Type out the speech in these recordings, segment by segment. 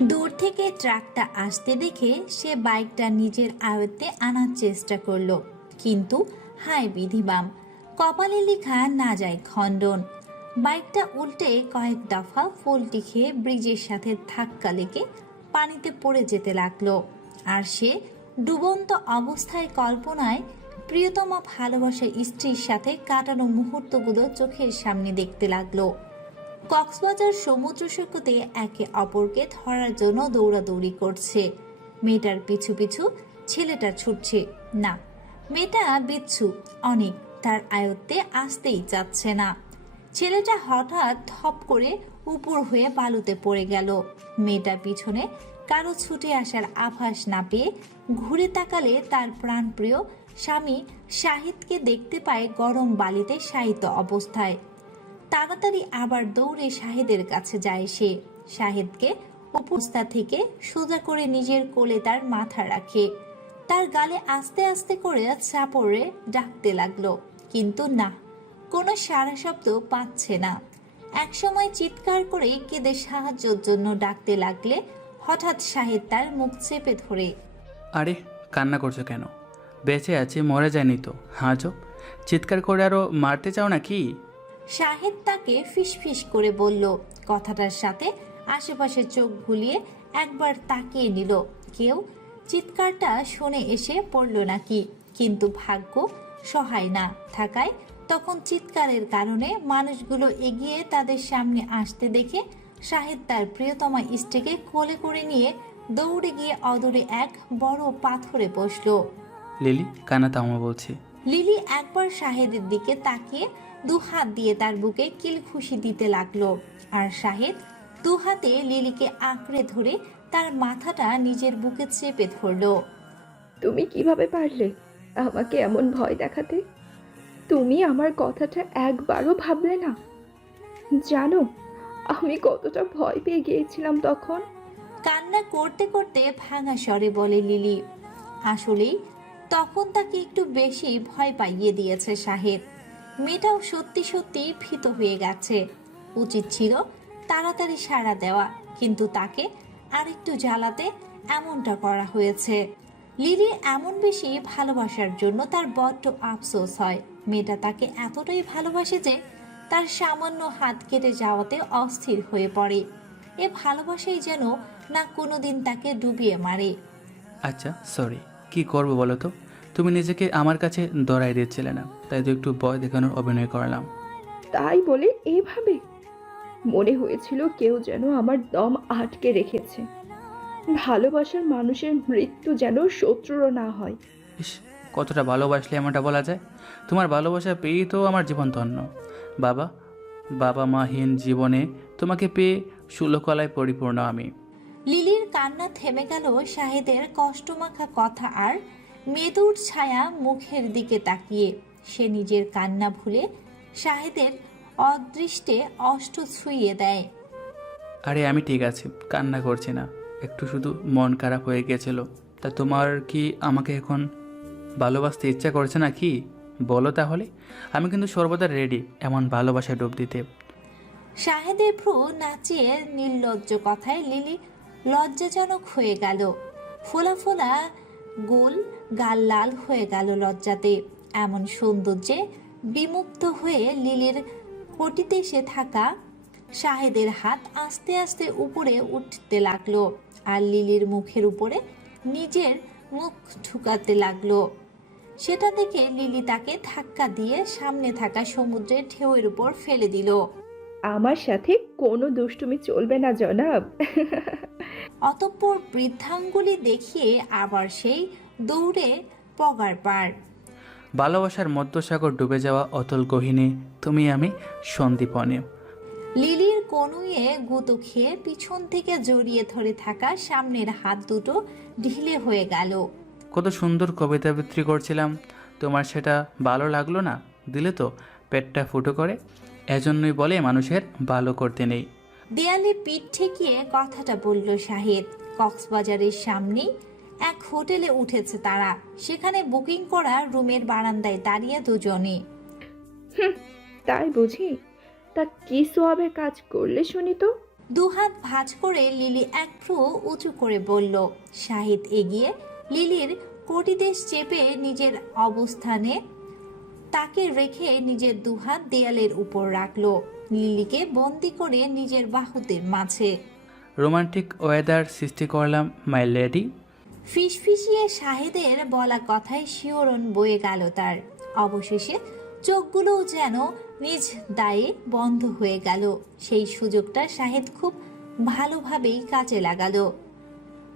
দূর থেকে ট্রাকটা আসতে দেখে সে বাইকটা নিজের আয়ত্তে আনার চেষ্টা করলো, কিন্তু হায় বিধিবাম, কপালে লেখা না যায় খণ্ডন। বাইকটা উল্টে কয়েক দফা ফলটি খেয়ে ব্রিজের সাথে ধাক্কা লেগে পানিতে পড়ে যেতে লাগলো। আর সে ডুবন্ত অবস্থায় কল্পনায় প্রিয়তমা ভালোবাসা স্ত্রীর সাথে কাটানো মুহূর্তগুলো চোখের সামনে দেখতে লাগলো। কক্সবাজার সমুদ্র সৈকতে একে অপরকে ধরার জন্য দৌড়াদৌড়ি করছে। মেয়েটার পিছু পিছু ছেলেটা ছুটছে না, মেয়েটা বিচ্ছু অনেক, তার আয়ত্তে আসতেই চাচ্ছে না। ছেলেটা হঠাৎ ধপ করে উপর হয়ে বালুতে পড়ে গেল। মেয়েটা পিছনে কারো ছুটে আসার আভাস না পেয়ে ঘুরে তাকালে তার প্রাণপ্রিয় স্বামী শাহিদকে দেখতে পায় গরম বালিতে শায়িত অবস্থায়। তাড়াতাড়ি আবার দৌড়ে শাহিদের কাছে যায় সে। শাহিদকে অবস্থা থেকে সোজা করে নিজের কোলে তার মাথা রাখে, তার গালে আস্তে আস্তে করে চাপড়ে ডাকতে লাগলো, কিন্তু না, কোনো সাড়া শব্দ পাচ্ছে না। একসময় চিৎকার করে কেঁদে সাহায্যের জন্য ডাকতে লাগলে হঠাৎ শাহিদ তার মুখ চেপে ধরে। আরে কান্না করছো কেন? বেঁচে আছে, মরে যায়নি তো? হাজব, চিৎকার করে আরও মারতে চাও নাকি? শাহিদ তাকে ফিসফিস করে বলল, কথাটার সাথে আশেপাশে চোখ ভুলিয়ে একবার তাকিয়ে নিল, কেউ চিৎকারটা শুনে এসে পড়ল নাকি। কিন্তু ভাগ্য সহায় না থাকায় তখন চিৎকারের কারণে মানুষগুলো এগিয়ে তাদের সামনে আসতে দেখে শাহিদ তার প্রিয়তমা স্ত্রীকে কোলে করে নিয়ে দৌড়ে গিয়ে অদূরে এক বড় পাথরে বসলো। লিলি, কান্না থামো বলছি। লিলি একবার শাহেদের দিকে তাকিয়ে দু হাত দিয়ে তার বুকে কিলখুশি দিতে লাগলো, আর শাহেদ দু হাতে লিলিকে আঁকড়ে ধরে তার মাথাটা নিজের বুকে চেপে ধরলো। তুমি কিভাবে পারলে আমাকে এমন ভয় দেখাতে? তুমি আমার কথাটা একবারও ভাবলে না? জানো আমি কতটা ভয় পেয়ে গিয়েছিলাম তখন। কান্না করতে করতে ভাঙা স্বরে বলে লিলি। আসলেই তখন তাকে একটু বেশি ভয় পাইয়ে দিয়েছে শাহেদ। মেয়েটাও সত্যি সত্যি ভীত হয়ে গেছে। উচিত ছিল তাড়াতাড়ি সাড়া দেওয়া, কিন্তু তাকে আরেকটু জ্বালাতে এমনটা করা হয়েছে। লিলির এমন বেশি ভালোবাসার জন্য তার বড্ড আফসোস হয়। মেয়েটা তাকে এতটাই ভালোবাসে যে তার সামান্য হাত কেটে যাওয়াতে অস্থির হয়ে পড়ে। এ ভালোবাসাই যেন না কোনোদিন তাকে ডুবিয়ে মারে। আচ্ছা সরি, কি করবো বলো তো? তুমি নিজেকে আমার কাছে ধরাই দিচ্ছিলে না, তাই তো একটু ভয় দেখানোর অভিনয় করলাম। তাই বলে এইভাবে? মনে হয়েছিল কেউ যেন আমার দম আটকে রেখেছে। ভালোবাসার মানুষের মৃত্যু যেন শত্রুরও না হয়। ইস, কতটা ভালোবাসলে এমনটা বলা যায়? তোমার ভালোবাসা পেয়েই তো আমার জীবন ধন্য। বাবা বাবা মাহীন জীবনে তোমাকে পেয়ে সুলকলায় পরিপূর্ণ আমি। লিলির কান্না থেমে গেল শাহেদের কষ্টমাখা কথা আর মেদুর ছায়া মুখের দিকে তাকিয়ে। সে নিজের কান্না ভুলে শাহেদের অদৃষ্টে অষ্ট ছুঁয়ে দেয়। আরে আমি ঠিক আছি, কান্না করছি না, একটু শুধু মন খারাপ হয়ে গেছিল। তা তোমার কি আমাকে এখন ভালোবাসতে ইচ্ছা করছে না কি? বলো তাহলে, আমি কিন্তু সর্বদা রেডি এমন ভালোবাসায় ডুব দিতে। শাহেদের ভ্রু নাচিয়ে নির্লজ্জ কথায় লিলি লজ্জাজনক হয়ে গেল। ফোলা ফোলা গোল গাল লাল হয়ে গেল লজ্জাতে। এমন সৌন্দর্যে বিমুগ্ধ হয়ে লিলির কটিতে এসে থাকা শাহেদের হাত আস্তে আস্তে উপরে উঠতে লাগলো, আর লিলির মুখের উপরে নিজের মুখ ঠুকাতে লাগলো। সেটা দেখে লিলি তাকে ধাক্কা দিয়ে সামনে থাকা সমুদ্রের ঢেউয়ের উপর ফেলে দিল। আমার সাথে কোনো দুষ্টুমি চলবে না জনাব। অতঃপর বৃদ্ধাঙ্গুলি দেখিয়ে আবার সেই দৌড়ে পগার পার। ভালোবাসার মধ্যসাগর ডুবে যাওয়া অতল গহীনে তুমি আমি সন্দীপনে। লিলির কনুইয়ে গুঁতো খেয়ে পিছন থেকে জড়িয়ে ধরে থাকা সামনের হাত দুটো ঢিলে হয়ে গেল। কত সুন্দর কবিতা আবৃত্তি করছিলাম, তোমার সেটা ভালো লাগলো না? দিলে তো পেটটা ফুটো করে। এজন্যই বলে মানুষের ভালো করতে নেই। দেয়ালে পিঠ ঠেকিয়ে কথাটা বলল শাহেদ। কক্সবাজারের সামনেই এক হোটেলে উঠেছে তারা। সেখানে বুকিং করা রুমের বারান্দায় দাঁড়িয়ে দুজনে। তাই বুঝি? তা কি সোয়াবের কাজ করলে শুনি তো? দুহাত ভাঁজ করে লিলি এক ভ্রু উঁচু করে বলল। শাহিদ এগিয়ে লিলির কটিদেশ চেপে নিজের অবস্থানে তাকে রেখে নিজের দুহাত দেয়ালের উপর রাখলো, লিলিকে বন্দি করে নিজের বাহুদের মাঝে। রোমান্টিক ওয়েদার সৃষ্টি করলাম মাই লেডি। ফিসফিসিয়ে শাহেদের বলা কথায় শিহরণ বয়ে গেল তার। অবশেষে চোখগুলোও যেন নিজ দায়ে বন্ধ হয়ে গেল। সেই সুযোগটা শাহেদ খুব ভালোভাবেই কাজে লাগালো।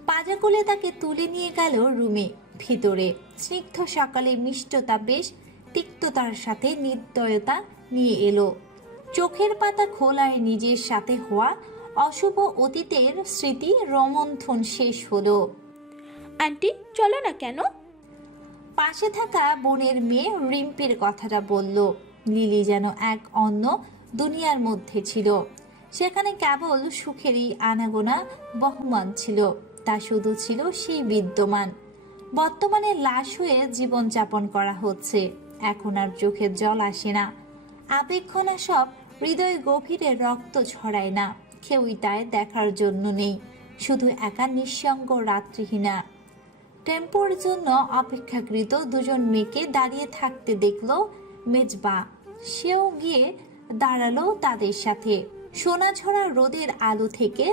পাজা কোলে তাকে তুলে নিয়ে গেল রুমে ভিতরে। স্নিগ্ধ সকালে মিষ্টতা বেশ তিক্ততার সাথে নির্দয়তা নিয়ে এলো। চোখের পাতা খোলায় নিজের সাথে হওয়া অশুভ অতীতের স্মৃতি রোমন্থন শেষ হলো। আন্টি চলো না কেন? পাশে থাকা বোনের মেয়ে রিম্পির কথাটা বলল। লিলি যেন এক অন্য দুনিয়ার মধ্যে ছিল। সেখানে কেবল সুখেরই আনাগোনা বহমান ছিল। তা শুধু ছিল সেই বিদ্যমান। বর্তমানে লাশ হয়ে জীবনযাপন করা হচ্ছে। এখন আর চোখের জল আসে না, আবেগঘনা সব হৃদয় গভীরে রক্ত ছড়ায় না। কেউই তাই দেখার জন্য নেই, শুধু একা নিঃসঙ্গ রাত্রিহীনা। টেম্পোর জন্য অপেক্ষাকৃত দুজন মেয়েকে দাঁড়িয়ে থাকতে দেখলো মেজবা। সেও গিয়ে দাঁড়ালো তাদের সাথে। সোনাঝরা রোদের আলো থেকে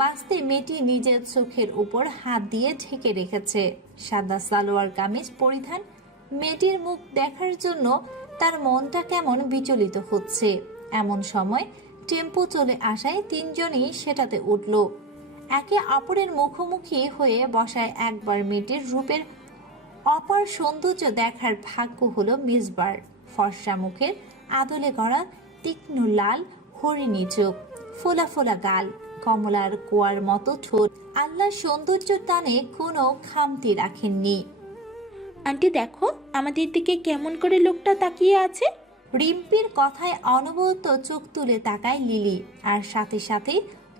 বাঁচতে মেয়েটি নিজের চোখের উপর হাত দিয়ে ঢেকে রেখেছে। সাদা সালোয়ার কামিজ পরিধান মেয়েটির মুখ দেখার জন্য তার মনটা কেমন বিচলিত হচ্ছে। এমন সময় টেম্পো চলে আসায় তিনজনই সেটাতে উঠল। একে অপরের মুখোমুখি হয়ে বসায় একবার মেয়েটির রূপের অপার সৌন্দর্য দেখার ভাগ্য হলো মিসবার। ফর্সা মুখের আদলে গড়া তীক্ষ্ণ লাল হরিণী চোখ, ফোলা ফোলা গাল, কমলার কুয়ার মতো ঠোঁট। আল্লাহর সৌন্দর্য টানে কোনো খামতি রাখেননি। আন্টি দেখো আমাদের দিকে কেমন করে লোকটা তাকিয়ে আছে। রিম্পির কথায় অনবরত চোখ তুলে তাকায় লিলি, আর সাথে সাথে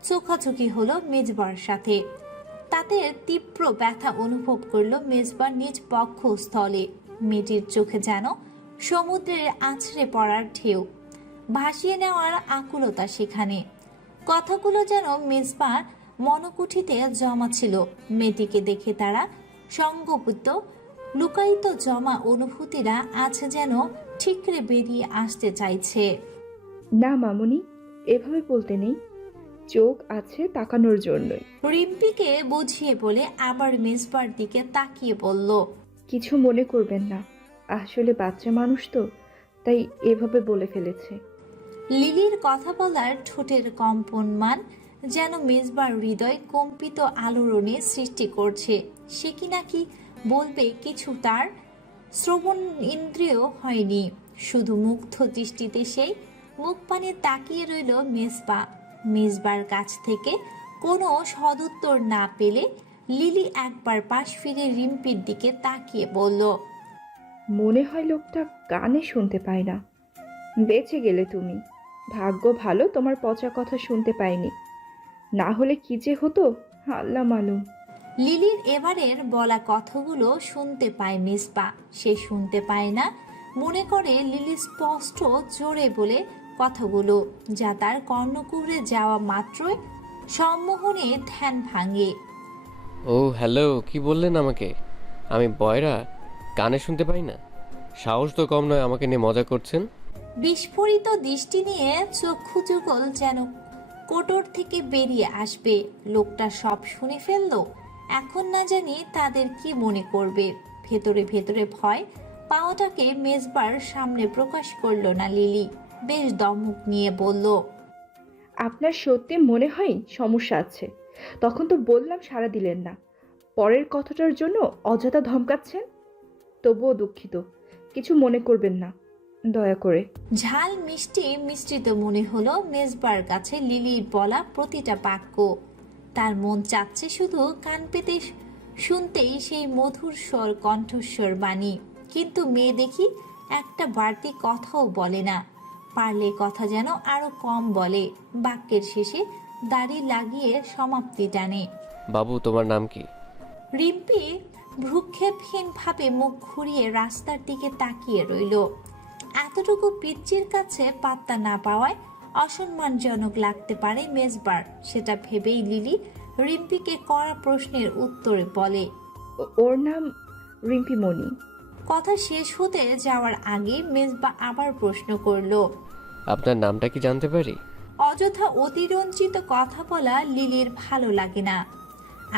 চোখাচোখি হলো মেজবার সাথে। তাতে তীব্র ব্যথা অনুভব করলো মেজবার নিজ বক্ষস্থলে। মেয়েটির চোখে যেন সমুদ্রের আছড়ে পড়ার ঢেউ, ভাসিয়ে নেওয়ার আকুলতা সেখানে। কথাগুলো যেন মেজবার মনকুঠিতে জমা ছিল। মেয়েটিকে দেখে তারা সঙ্গপিত লুকায়িত জমা অনুভূতিরা আজ যেন ঠিকরে বেরিয়ে আসতে চাইছে। না মামুনি, এভাবে বলতে নেই, চোখ আছে তাকানোর জন্যই। রিম্পিকে বুঝিয়ে বলে আবার মেজবার দিকে তাকিয়ে বলল, কিছু মনে করবেন না, আসলে বাচ্চা মানুষ তো, তাই এভাবে বলে ফেলেছে। লিলির কথা বলার ঠোঁটের কম্পনমান যেন মেজবার হৃদয় কম্পিত আলোড়নে সৃষ্টি করছে। সে কি নাকি বলবে কিছু তার শ্রবণ ইন্দ্রিয় হয়নি। শুধু মুগ্ধ দৃষ্টিতে সেই মুখ পানে তাকিয়ে রইল মেজবা। মেজবার কাছ থেকে কোনো সদুত্তর না পেলে লিলি একবার পাশ ফিরে রিম্পির দিকে তাকিয়ে বলল, মনে হয় লোকটা কানে শুনতে পায় না। বেঁচে গেলে তুমি, ভাগ্য ভালো তোমার পচা কথা শুনতে পাইনি, না হলে কি যে হতো আল্লাহ মালুম। লিলির এবারের বলা কথাগুলো শুনতে পায় মেজবা। সে শুনতে পায় না, মনে করে লিলি স্পষ্ট জোরে বলে কথাগুলো, যা তার কর্ণকুহরে যাওয়া মাত্রই সম্মোহনে ধ্যান ভাঙে। ও হ্যালো, কি বললেন আমাকে? আমি বয়রা, কানে শুনতে পাই না? সাহস তো কম নয় আমাকে নিয়ে মজা করছেন। বিস্ফোরিত দৃষ্টি নিয়ে চক্ষু যুগল যেন কোটর থেকে বেরিয়ে আসবে। লোকটা সব শুনে ফেললো। এখন না জানি তাদের কি মনে করবে। ভেতরে ভেতরে ভয় পাওয়াটাকে মেজবার সামনে প্রকাশ করলো না লিলি। বেশ দমক নিয়ে বলল, আপনার সত্যি মনে হয় সমস্যা আছে? তখন তো বললাম সাড়া দিলেন না, পরের কথাটার জন্য অযথা ধমকাচ্ছেন। তবুও দুঃখিত, কিছু মনে করবেন না দয়া করে। ঝাল মিষ্টি মিশ্রিত মনে হলো মেজবার কাছে লিলির বলা প্রতিটা বাক্য। তার মন চাচ্ছে শুধু কান পেতে শুনতেই সেই মধুর স্বর কণ্ঠস্বর বাণী। কিন্তু মেয়ে দেখি একটা বাড়তি কথাও বলে না। পারলে কথা যেন আরো কম বলে। বাক্যের শেষে দাড়ি লাগিয়ে সমাপ্তি টানে। বাবু তোমার নাম কি? রিম্পি ভ্রুক্ষেপহীন ভাবে মুখ ঘুরিয়ে রাস্তার দিকে তাকিয়ে রইল। এতটুকু পিচ্চির কাছে পাত্তা না পাওয়ায় অসম্মানজনক লাগতে পারে মেজবার, সেটা ভেবেই লিলি রিম্পিকে কড়া প্রশ্নের উত্তরে বলে, ওর নাম রিম্পি মনি। কথা শেষ হতে যাওয়ার আগে মেজবা আবার প্রশ্ন করলো। আপনার নামটা কি জানতে পারি? অযথা অতিরঞ্জিত কথা বলা লিলির ভালো লাগে না।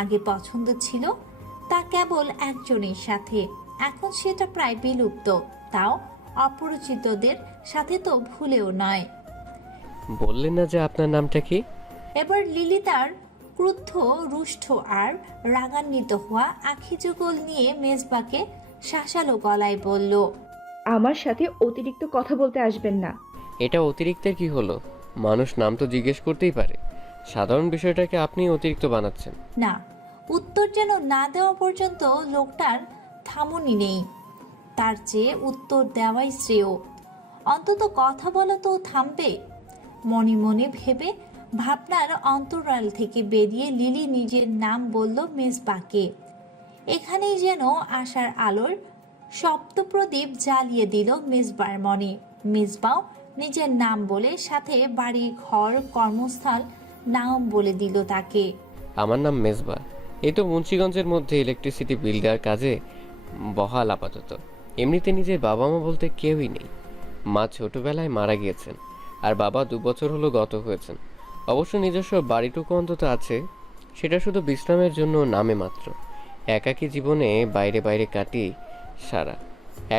আগে পছন্দ ছিল তা কেবল একজনের সাথে, এখন সেটা প্রায় বিলুপ্ত, তাও অপরিচিতদের সাথে তো ভুলেও নয়। বললেন না যে আপনার নামটা কি? এবার লিলি তার ক্রুদ্ধ, রুষ্ট আর রাগান্বিত হওয়া আখি যুগল নিয়ে মেজবাকে শাসালো গলায় বলল, আমার সাথে অতিরিক্ত কথা বলতে আসবেন না। এটা অতিরিক্তের কি হলো? মানুষ নাম তো জিজ্ঞেস করতেই পারে, সাধারণ বিষয়টাকে আপনি অতিরিক্ত বানাচ্ছেন। না, উত্তর যেন না দেওয়া পর্যন্ত লোকটার থামুনি নেই। তার চেয়ে উত্তর দেওয়াই শ্রেয়। অন্তত কথা বলা তো থামবে। মনে মনে ভেবে ভাবনার অন্তরাল থেকে বেরিয়ে লিলি নিজের নাম বলল মেজবাকে। এখানেই যেন আশার আলোর সপ্তপ্রদীপ জ্বালিয়ে দিল মেজবার মনে। মেজবাও নিজের নাম বলে সাথে বাড়ি, ঘর, কর্মস্থল নাম বলে দিল তাকে। আমার নাম মেজবা। এই তো মুন্সিগঞ্জের মধ্যে ইলেকট্রিসিটি বিল দেওয়ার কাজে বহাল আপাতত। এমনিতে নিজের বাবা মা বলতে কেউই নেই। মা ছোটবেলায় মারা গিয়েছেন, আর বাবা 2 বছর হলো গত হয়েছেন। অবশ্য নিজস্ব বাড়িটুকু অন্তত আছে, সেটা শুধু বিশ্রামের জন্য নামে মাত্র। একাকী জীবনে বাইরে বাইরে কাটি সারা।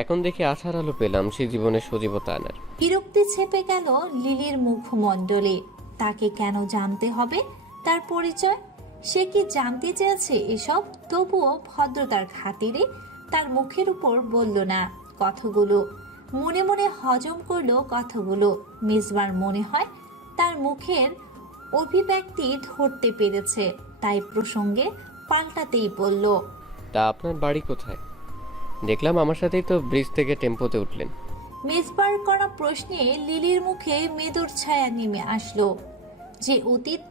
এখন দেখে আশার আলো পেলাম সে জীবনে সজীবতা আনার। বিরক্তি ছেপে গেল লিলির মুখমণ্ডলে। তাকে কেন জানতে হবে তার পরিচয়? সে কি জানতে চেয়েছে এসব? তবুও ভদ্রতার খাতিরে তার মুখের উপর বলল না কথাগুলো। মনে মনে হজম করলো কথাগুলো। মেজবার মনে হয় তার মুখের অভিব্যক্তি ধরতে পেরেছে, তাই প্রসঙ্গে পাল্টাতেই বলল, তা আপনার বাড়ি কোথায়? দেখলাম আমার সাথেই তো ব্রিজ থেকে টেম্পোতে উঠলেন। মেজবার করা প্রশ্নে লিলির মুখে মেদুর ছায়া নেমে আসলো। যে অতীত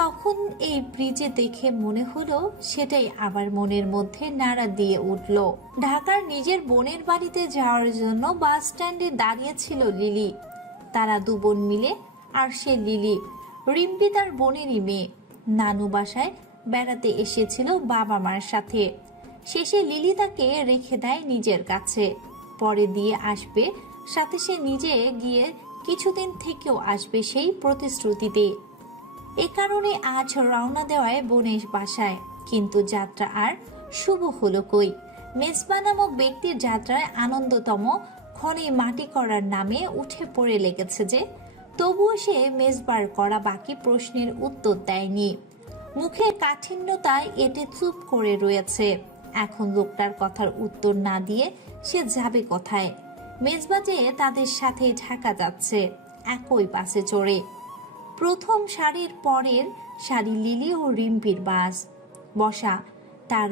তখন এই ব্রিজে দেখে মনে হলো, সেটাই আবার মনের মধ্যে নাড়া দিয়ে উঠল। ঢাকার নিজের বোনের বাড়িতে যাওয়ার জন্য বাস স্ট্যান্ডে দাঁড়িয়েছিল লিলি। তারা 2 বোন মিলে, আর সে লিলি। রিম্পি তার বোনেরই মেয়ে। নানু বাসায় বেড়াতে এসেছিল বাবা মার সাথে। শেষে লিলি তাকে রেখে দেয় নিজের কাছে। পরে দিয়ে আসবে সাথে, সে নিজে গিয়ে কিছুদিন থেকেও আসবে সেই প্রতিশ্রুতিতে। এ কারণে আজ রওনা দেওয়ায় বোনের বাসায়। কিন্তু যাত্রা আর শুভ হলো কই। মেজবা নামক ব্যক্তির যাত্রায় আনন্দতম ক্ষণে মাটি করার নামে উঠে পড়ে লেগেছে যে, তবুও সে মেজবার করা বাকি প্রশ্নের উত্তর দেয়নি। মুখের কাঠিন্যতায় এতে চুপ করে রয়েছে। এখন লোকটার কথার উত্তর না দিয়ে সে যাবে কোথায়? মেজবা যে তাদের সাথে ঢাকা যাচ্ছে, একই বাসে চড়ে। প্রথম সারির পরের সারি লিলি ও রিম্পির বাস। বসা তার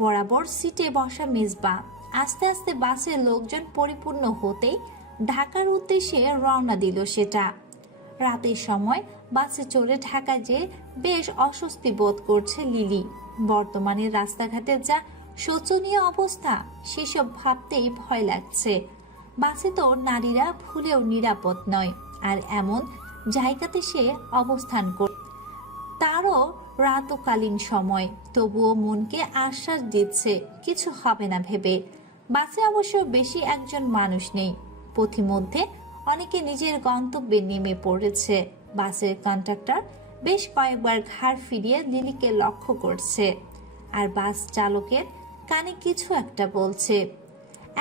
বরাবর সিটে বসা মেজবা। আস্তে আস্তে বাসের লোকজন পরিপূর্ণ হতেই ঢাকার উদ্দেশ্যে রওনা দিল সেটা। রাতের সময় বাসে চড়ে ঢাকায় যে বেশ অস্বস্তি বোধ করছে লিলি। বর্তমানে রাস্তাঘাটের যা শোচনীয় অবস্থা, সেসব ভাবতেই ভয় লাগছে। বাসে তো নারীরা ভুলেও নিরাপদ নয়, আর এমন জায়গাতে সে অবস্থান করে, তারও রাতকালীন সময়। তবুও মনকে আশ্বাস দিচ্ছে কিছু হবে না ভেবে। বাসে অবশ্য বেশি একজন মানুষ নেই। পথিমধ্যে অনেকে নিজের গন্তব্যে নেমে পড়েছে। বাসের কন্ডাক্টর বেশ কয়েকবার ঘাড় ফিরিয়ে লিলিকে লক্ষ্য করছে, আর বাস চালকের কানে কিছু একটা বলছে।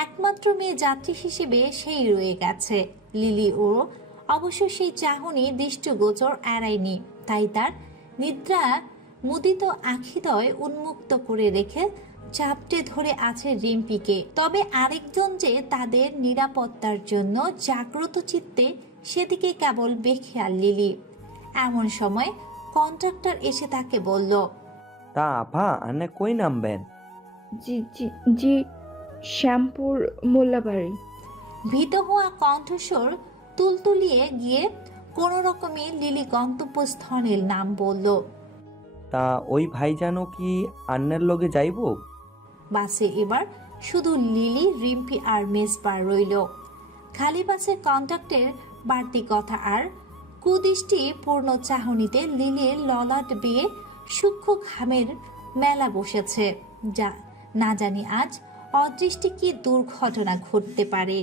একমাত্র মেয়ে যাত্রী হিসেবে সেই রয়ে গেছে। লিলি ও অবশ্য সেই চাহনি দৃষ্টিগোচর এড়ায়নি, তাই তার নিদ্রা মুদিত আখিদয় উন্মুক্ত করে রেখে চাপটে ধরে আছে রিম্পিকে। তবে আরেকজন যে তাদের নিরাপত্তার জন্য জাগ্রত চিত্তে, সেদিকে কেবল বেখেয়াল লিলি। এমন সময় কন্ট্রাক্টর এসে তাকে বলল, তা আপা আনে কই নামবেন? জি জি জি, শ্যামপুর মোল্লাবাড়ি। ভীত হওয়া কণ্ঠস্বর তুলতুলিয়ে গিয়ে কোনো রকমে লিলি গন্তব্যস্থলের নাম বলল। তা ওই ভাইজানও কি আন্নের লগে যাইব? বাসে এবার শুধু লিলি, রিম্পি আর মেজবা রইল। খালি বাসে কন্ট্রাক্টের বাড়তি কথা আর কুদৃষ্টি পূর্ণ চাহনিতে লিলির ললাট বেয়ে সূক্ষ্ম ঘামের মেলা বসেছে। যা না জানি আজ অদৃষ্টে কি দুর্ঘটনা ঘটতে পারে।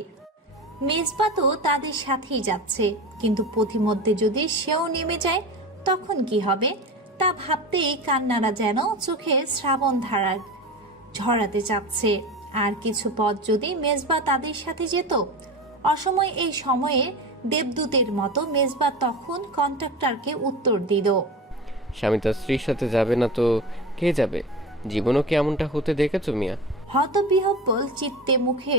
মেজবা তো তাদের সাথেই যাচ্ছে, কিন্তু পথিমধ্যে যদি সেও নেমে যায় তখন কি হবে তা ভাবতেই কান্নারা যেন চোখে শ্রাবণ ধারা ঝরাতে চাচ্ছে। আর কিছু পথ যদি মেজবা তাদের সাথে যেত, অসময় এই সময়ে দেবদূতের মতো মেজবা তখন কন্ট্রাক্টরকে উত্তর দিল, স্বামী তার স্ত্রীর সাথে যাবে না তো কে যাবে? জীবনও কি এমনটা হতে দেখেছো মিয়া? হতবিহ্বল চিত্তে মুখে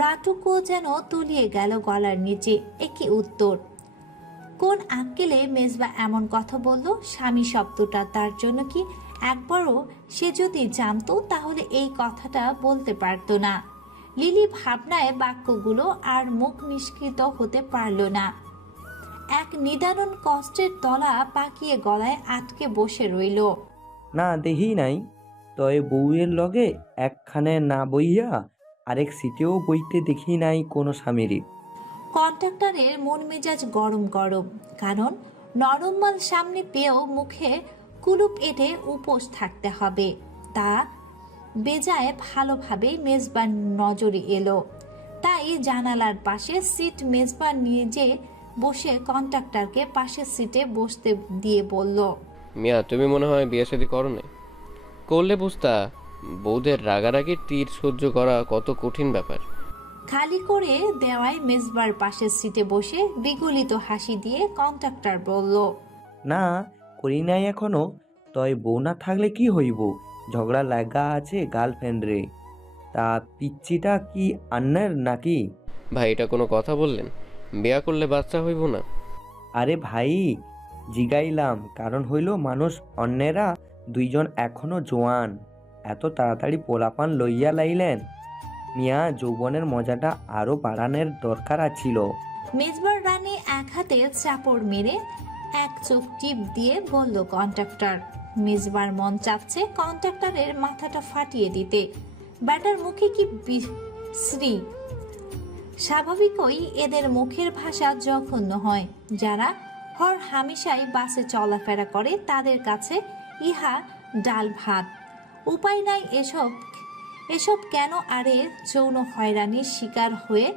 রাটুকু যেন তলিয়ে গেল গলার নিচে। একই উত্তর! কোন আক্কেলে মেজবা এমন কথা বলল? স্বামী শব্দটা তার জন্য কি একবারও সে যদি জানতো তাহলে এই কথাটা বলতে পারতো না। লিলি ভাবনায় বাক্যগুলো আর মুখ নিষ্কৃত হতে পারল না। এক নিদারুণ কষ্টের তলা পাকিয়ে গলায় আটকে বসে রইল। না দেখি নাই, তয় বউয়ের লগে একখানে না বইয়া আরেক সিটেও বইতে দেখি নাই কোনো স্বামীরই। কন্ট্রাক্টরের মন মেজাজ গরম গরম, কারণ নরম মাল সামনে পেয়েও মুখে কুলুপ এঁটে উপোস থাকতে হবে। তা বেজায় ভালোভাবে মেজবার নজরে এলো। তাই জানালার পাশে সিট মেজবার নিজে বসে কন্ট্রাক্টরকে পাশের সিটে বসতে দিয়ে বলল, মিয়া তুমি মনে হয় বিয়ে শাদী করো নাই। করলে বুঝতা বউদের রাগারাগির তীর সহ্য করা কত কঠিন ব্যাপার। খালি করে দেওয়ায় মেজবার পাশের সিটে বসে বিগলিত হাসি দিয়ে কন্ট্রাক্টর বলল, না করি নাই এখনো, তয় বউ না থাকলে কি হইব, ঝগড়া লাগা আছে গার্লফ্রেন্ড রে। তা পিচ্চিটা কি আন্নার নাকি? ভাই এটা কোনো কথা বললেন? বিয়া করলে বাচ্চা হইব না? আরে ভাই জিগাইলাম, কারণ হইল মানুষ অন্যেরা দুইজন এখনো জোয়ান, এত তাড়াতাড়ি পোলাপান লইয়া লাইলেন। মিয়া যৌবনের মজাটা আরো বাড়ানোর দরকার ছিল। মেজবার রানী এক হাতে চাপড় মেরে এক চোখ টিপ দিয়ে বলল কন্ট্রাক্টর। মেজবার মন চাচ্ছে কন্ট্রাক্টরের মাথাটা ফাটিয়ে দিতে। ব্যাটার মুখে কি বিশ্রী! স্বাভাবিকই এদের মুখের ভাষা জঘন্য হয়। যারা হর হামেশাই বাসে চলাফেরা করে তাদের কাছে ইহা ডাল ভাত। উপায় নাই এসব কেন আরে যৌন হয়রানির শিকার হয়ে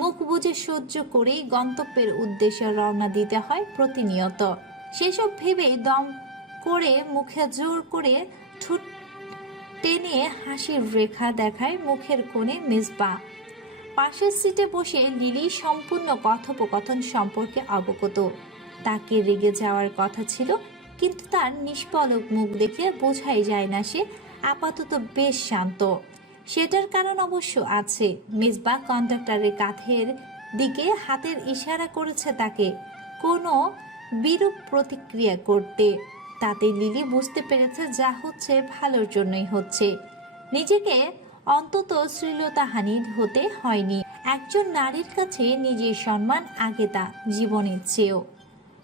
মুখ বুজে সহ্য করেই গন্তব্যের উদ্দেশ্যে রওনা দিতে হয় প্রতিনিয়ত। সেসব ভেবেই দম করে মুখে জোর করে ঠোঁট টেনে হাসির রেখা দেখায় মুখের কোণে মেজবা। পাশের সিটে বসে লিলি সম্পূর্ণ কথোপকথন সম্পর্কে অবগত। তাকে রেগে যাওয়ার কথা ছিল, কিন্তু তার নিষ্পলক মুখ দেখে বোঝাই যায় না সে আপাতত বেশ শান্ত। সেটার কারণ অবশ্য আছে। মেজবা কন্ট্রাক্টরের কাঁধের দিকে হাতের ইশারা করেছে তাকে কোনো বিরূপ প্রতিক্রিয়া করতে। তাতে লিলি বুঝতে পেরেছে যা হচ্ছে ভালোর জন্যই হচ্ছে। নিজেকে অন্তত শ্লীলতাহানি হতে হয়নি। একজন নারীর কাছে নিজের সম্মান আগে তা জীবনের চেয়েও।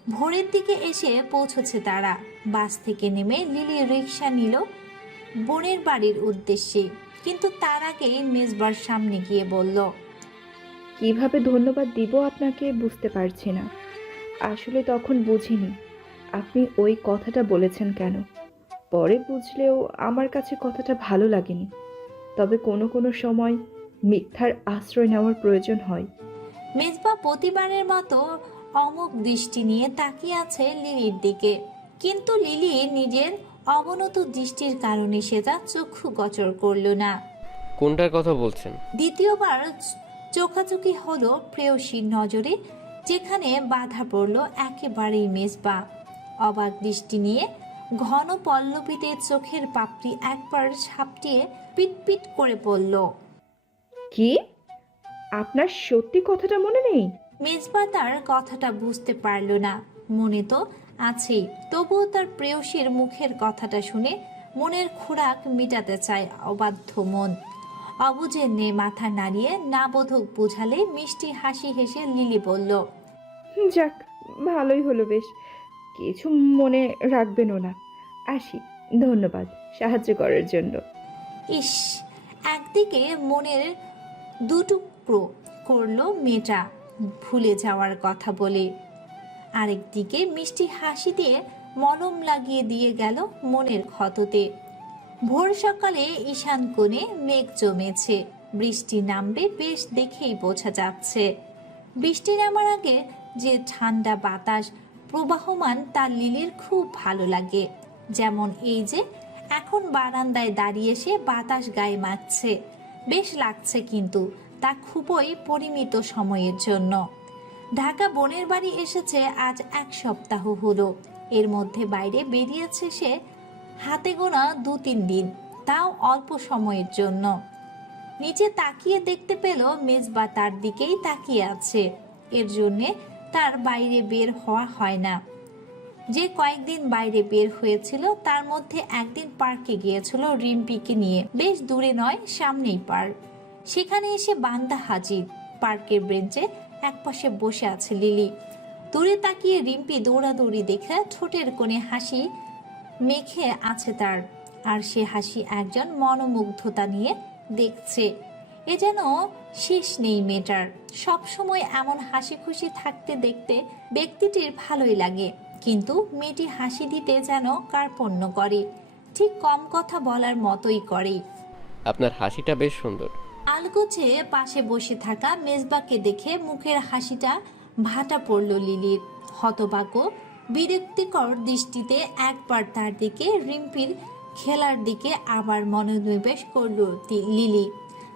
ভোরের দিকে এসে পৌঁছেছে তারা। বাস থেকে নেমে লিলি রিক্সা নিল বোনের বাড়ির উদ্দেশ্যে, কিন্তু তার আগে মেজবার সামনে গিয়ে বলল, কিভাবে ধন্যবাদ দিব আপনাকে বুঝতে পারছি না। আসলে তখন বুঝিনি আপনি ওই কথাটা বলেছেন কেন। পরে বুঝলেও আমার কাছে কথাটা ভালো লাগেনি। তবে কোনো কোনো সময় মিথ্যার আশ্রয় নেওয়ার প্রয়োজন হয়। মেজবা প্রতিবারের মতো অমোঘ দৃষ্টি নিয়ে তাকিয়ে আছে লিলির দিকে, কিন্তু লিলি নিজের অবনত দৃষ্টির কারণে সেটা চক্ষু গোচর করল না। কোনটার কথা বলছেন? দ্বিতীয়বার চোখাচোখি হলো প্রেয়সীর নজরে, যেখানে বাধা পড়ল একেবারেই মেজবা। অবাক দৃষ্টি নিয়ে ঘন পল্লবীতে চোখের পাপড়ি একবার ঝাপটিয়ে পিটপিট করে পড়ল। কি? আপনার সত্যি কথাটা মনে নেই? মেজবা তার কথাটা বুঝতে পারল না। মনে তো আছেই, তবুও তার প্রেয়সীর মুখের কথাটা শুনে মনের খোরাক মেটাতে চায় অবাধ্য মন। অবুঝে নে মাথা নাড়িয়ে না বোধক বুঝালে মিষ্টি হাসি হেসে লিলি বলল, যাক, ভালোই হলো বেশ। কিছু মনে রাখবেনও না। আসি, ধন্যবাদ সাহায্য করার জন্য। ইস! একদিকে মনের দুটুকরো করলো মেয়েটা, ভুলে যাওয়ার কথা বলে। আরেকদিকে মিষ্টি হাসি দিয়ে মলম লাগিয়ে দিয়ে গেল মনের ক্ষততে। ভোর সকালে ঈশান কোণে মেঘ জমেছে, বৃষ্টি নামবে বেশ দেখেই বোঝা যাচ্ছে। বৃষ্টি নামার আগে যে ঠান্ডা বাতাস প্রবাহমান তা লিলির খুব ভালো লাগে। যেমন এই যে এখন বারান্দায় দাঁড়িয়ে সে বাতাস গায়ে মাখছে, বেশ লাগছে, কিন্তু তা খুবই পরিমিত সময়ের জন্য। ঢাকা বোনের বাড়ি এসেছে আজ 1 সপ্তাহ হলো। এর মধ্যে বাইরে বেরিয়েছে সে হাতে গোনা 2-3 দিন, তাও অল্প সময়ের জন্য। নিচে তাকিয়ে দেখতে পেল মেজবা তার দিকেই তাকিয়ে আছে। এর জন্যে তার বাইরে বের হওয়া হয় না। যে কয়েকদিন বাইরে বের হয়েছিল তার মধ্যে একদিন পার্কে গিয়েছিল রিম্পিকে নিয়ে। বেশ দূরে নয়, সামনেই পার্ক। সেখানে এসে বান্দা হাজির। পার্কের বেঞ্চে একপাশে বসে আছে লিলি। দূরে তাকিয়ে রিম্পি দৌড়াদৌড়ি দেখে ঠোঁটের কোণে হাসি মেখে আছে তার, আর সে হাসি একজন মনোমুগ্ধতা নিয়ে দেখছে। এ যেন শেষ নেই মেয়েটার। সবসময় এমন হাসি খুশি থাকতে দেখতে ব্যক্তিটির ভালোই লাগে, কিন্তু মেয়েটি হাসি দিতে যেন কার্পণ্য করে, ঠিক কম কথা বলার মতোই করে। আপনার হাসিটা বেশ সুন্দর। আলগোছে পাশে বসে থাকা মেজবাকে দেখে মুখের হাসিটা ভাটা পড়ল লিলির। হতবাক বিরক্তিকর দৃষ্টিতে একবার তার দিকে, রিম্পির খেলার দিকে আবার মনোনিবেশ করল লিলি।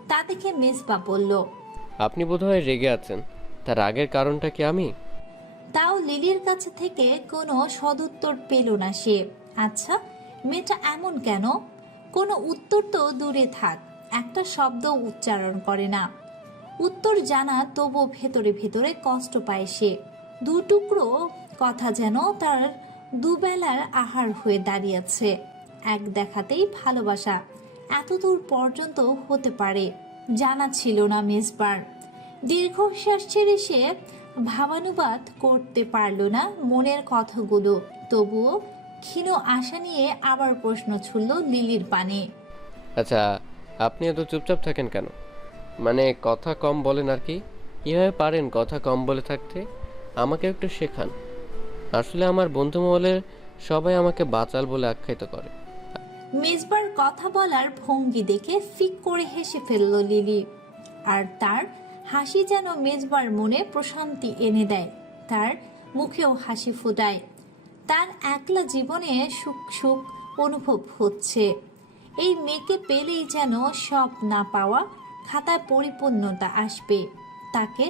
তা দেখে মেজবা বলল, আপনি বোধহয় রেগে আছেন, তার রাগের কারণটা কি আমি? তাও লিলির কাছে থেকে কোনো সদুত্তর পেল না সে। আচ্ছা, মেয়েটা এমন কেন? কোনো উত্তর তো দূরে থাক, একটা শব্দ উচ্চারণ করে না। উত্তর জানা তবু ভেতরে ভেতরে কষ্ট পায় সে। 2 টুকরো কথা যেন তার দুবেলার আহার হয়ে দাঁড়িয়েছে। এক দেখাতেই ভালোবাসা এতদূর পর্যন্ত হতে পারে জানা ছিল না মেজবার। দীর্ঘশ্বাস ছেড়ে সে ভাবানুবাদ করতে পারল না মনের কথাগুলো। তবুও ক্ষীণ আশা নিয়ে আবার প্রশ্ন ছুড়ল লিলির পানে। আচ্ছা, আপনি এত চুপচাপ থাকেন কেন? মানে কথা কম বলেন আর কি? কীভাবে পারেন কথা কম বলে থাকতে? আমাকে একটু শেখান। আসলে আমার বন্ধু মহলের সবাই আমাকে বাচাল বলে আখ্যায়িত করে। মেজবার কথা বলার ভঙ্গি দেখে ফিক করে হেসে ফেলল লিলি। আর তার হাসি যেন মেজবার মনে প্রশান্তি এনে দেয়। তার মুখেও হাসি ফোটায়। তার একলা জীবনে সুখ সুখ অনুভব হচ্ছে। এই মেয়েকে পেলেই যেন সব না পাওয়া খাতায় পরিপূর্ণতা আসবে। তাকে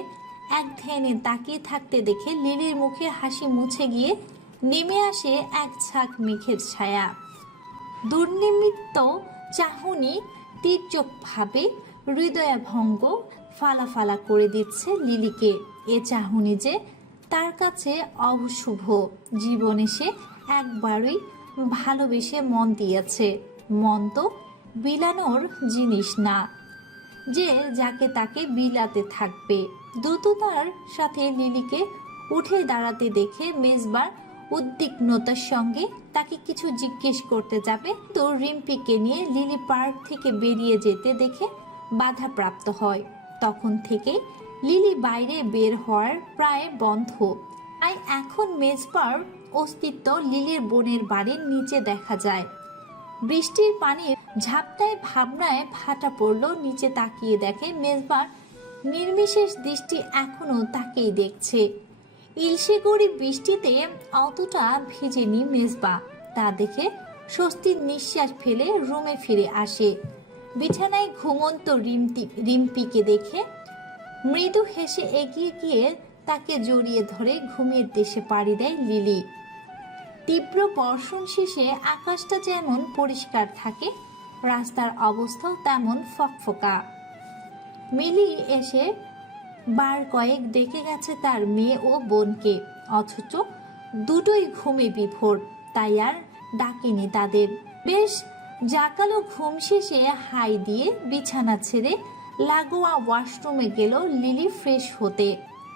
এক ধ্যানে তাকিয়ে থাকতে দেখে লিলির মুখে হাসি মুছে গিয়ে নেমে আসে এক ঝাঁক মেঘের ছায়া। দুর্নিমিত্ত চাহনি তীর্যকভাবে হৃদয়ভঙ্গ ফালাফালা করে দিচ্ছে লিলিকে। এ চাহনি যে তার কাছে অশুভ। জীবনে সে একবারই ভালোবেসে মন দিয়েছে। মন তো বিলানোর জিনিস না যে যাকে তাকে বিলাতে থাকবে। দ্রুততার সাথে লিলিকে উঠে দাঁড়াতে দেখে মেজবার উদ্বিগ্নতার সঙ্গে তাকে কিছু জিজ্ঞেস করতে যাবে, তো রিম্পিকে নিয়ে লিলি পার্ক থেকে বেরিয়ে যেতে দেখে বাধাপ্রাপ্ত হয়। তখন থেকে লিলি বাইরে বের হওয়ার প্রায় বন্ধ। তাই এখন মেজবার অস্তিত্ব লিলির বোনের বাড়ির নিচে দেখা যায়। বৃষ্টির পানির ঝাপটায় ভাবনায় ভাটা পড়ল। নিচে তাকিয়ে দেখে মেজবার নির্বিশেষ দৃষ্টি এখনো তাকেই দেখছে। ইলশে গড়ি বৃষ্টিতে অতটা ভিজেনি মেজবা। তা দেখে স্বস্তির নিঃশ্বাস ফেলে রুমে ফিরে আসে। বিছানায় ঘুমন্ত রিম্পিকে দেখে মৃদু হেসে এগিয়ে গিয়ে তাকে জড়িয়ে ধরে ঘুমের দেশে পাড়ি দেয় লিলি। তীব্র বর্ষণ শেষে আকাশটা যেমন পরিষ্কার থাকে, রাস্তার অবস্থাও তেমন ফকফকা। মিলি এসে বার কয়েক ডেকে গেছে তার মেয়ে ও বোনকে, অথচ দুটোই ঘুমে বিভোর, তাই আর ডাকেনি তাদের। বেশ জাকালো ঘুম শেষে হাই দিয়ে বিছানা ছেড়ে লাগোয়া ওয়াশরুমে গেল লিলি ফ্রেশ হতে।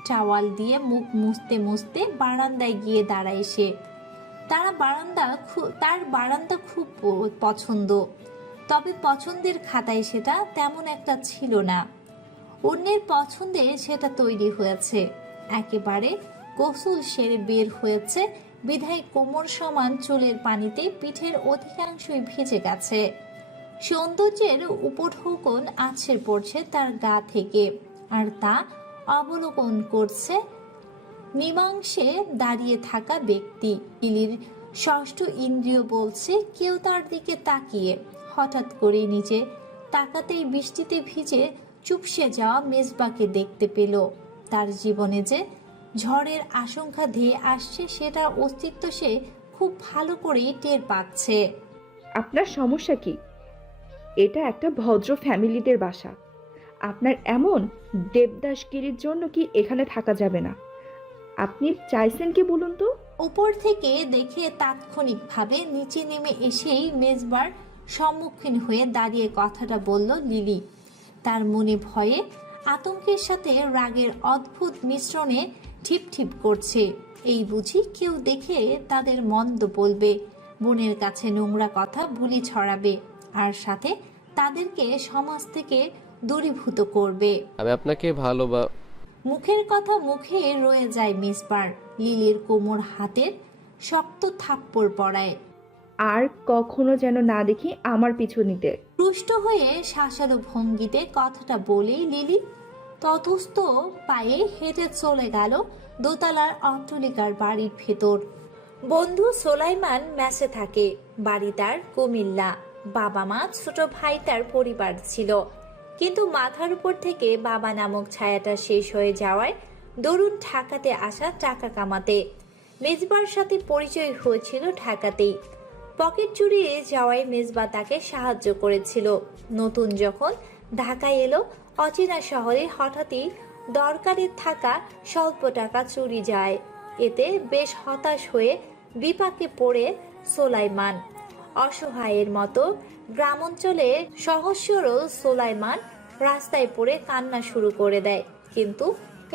টাওয়াল দিয়ে মুখ মুছতে মুছতে বারান্দায় গিয়ে দাঁড়ায় সে। তার বারান্দা খুব পছন্দ, তবে পছন্দের খাতায় সেটা তেমন একটা ছিল না। অন্যের পছন্দে সেটা তৈরি হয়েছে, একেবারে গোসল সেরে বের হয়েছে বিধায় কোমর সমান চুলের পানিতে পিঠের অধিকাংশই ভিজে গেছে। সৌন্দর্যের উপঢৌকন আছড়ে পড়ছে তার গা থেকে, আর তা অবলোকন করছে মীমাংসে দাঁড়িয়ে থাকা ব্যক্তি। লিলির ষষ্ঠ ইন্দ্রিয় বলছে কেউ তার দিকে তাকিয়ে। হঠাৎ করে নিচে তাকাতেই বৃষ্টিতে ভিজে চুপসে যাওয়া মেজবাকে দেখতে পেল। তার জীবনে যে ঝড়ের আশঙ্কা ধেয়ে আসছে সেটার অস্তিত্ব সে খুব ভালো করেই টের পাচ্ছে। আপনার সমস্যা কি? এটা একটা ভদ্র ফ্যামিলিদের বাসা। আপনার এমন দেবদাসগিরির জন্য কি এখানে থাকা যাবে না? আপনি চাইছেন কি বলুন তো? উপর থেকে দেখে তাৎক্ষণিকভাবে নিচে নেমে এসেই মেজবার সম্মুখীন হয়ে দাঁড়িয়ে কথাটা বলল লিলি। তার মনে ভয়ে আতঙ্কের সাথে রাগের অদ্ভুত মিশ্রণে ঠিপ ঠিপ করছে। এই বুঝি কেউ দেখে তাদের মন্দ বলবে, বোনের কাছে নোংরা কথা বুলি ছড়াবে, আর সাথে তাদেরকে সমাজ থেকে দূরীভূত করবে। আমি আপনাকে মুখের কথা মুখে রয়ে যায় মিসবার। লিলির কোমর হাতের শক্ত থাপ্পড় পড়ায়। আর কখনো যেন না দেখি আমার পিছু নিতে। রুষ্ট হয়ে শাসালো ভঙ্গিতে কথাটা বলেই লিলি ততস্থ পায়ে হেঁটে চলে গেল দোতলার অট্টালিকার বাড়ির ভেতর। বন্ধু সোলাইমান ম্যাসে থাকে। বাড়ি তার কুমিল্লা। বাবা মা, ছোট ভাই তার পরিবার ছিল, কিন্তু মাথার উপর থেকে বাবা নামক ছায়াটা শেষ হয়ে যাওয়ায় দরুন ঢাকাতে আসা টাকা কামাতে। মেজবার সাথে পরিচয় হয়েছিল ঢাকাতেই। পকেট চুরিয়ে যাওয়ায় মেজবা তাকে সাহায্য করেছিল। নতুন যখন ঢাকায় এলো, অচেনা শহরে হঠাৎই দরকারে থাকা স্বল্প টাকা চুরি যায়। এতে বেশ হতাশ হয়ে বিপাকে পড়ে সোলাইমান। অসহায়ের মতো গ্রামাঞ্চলে সহজ সরল সোলাইমান রাস্তায় পড়ে কান্না শুরু করে দেয়। কিন্তু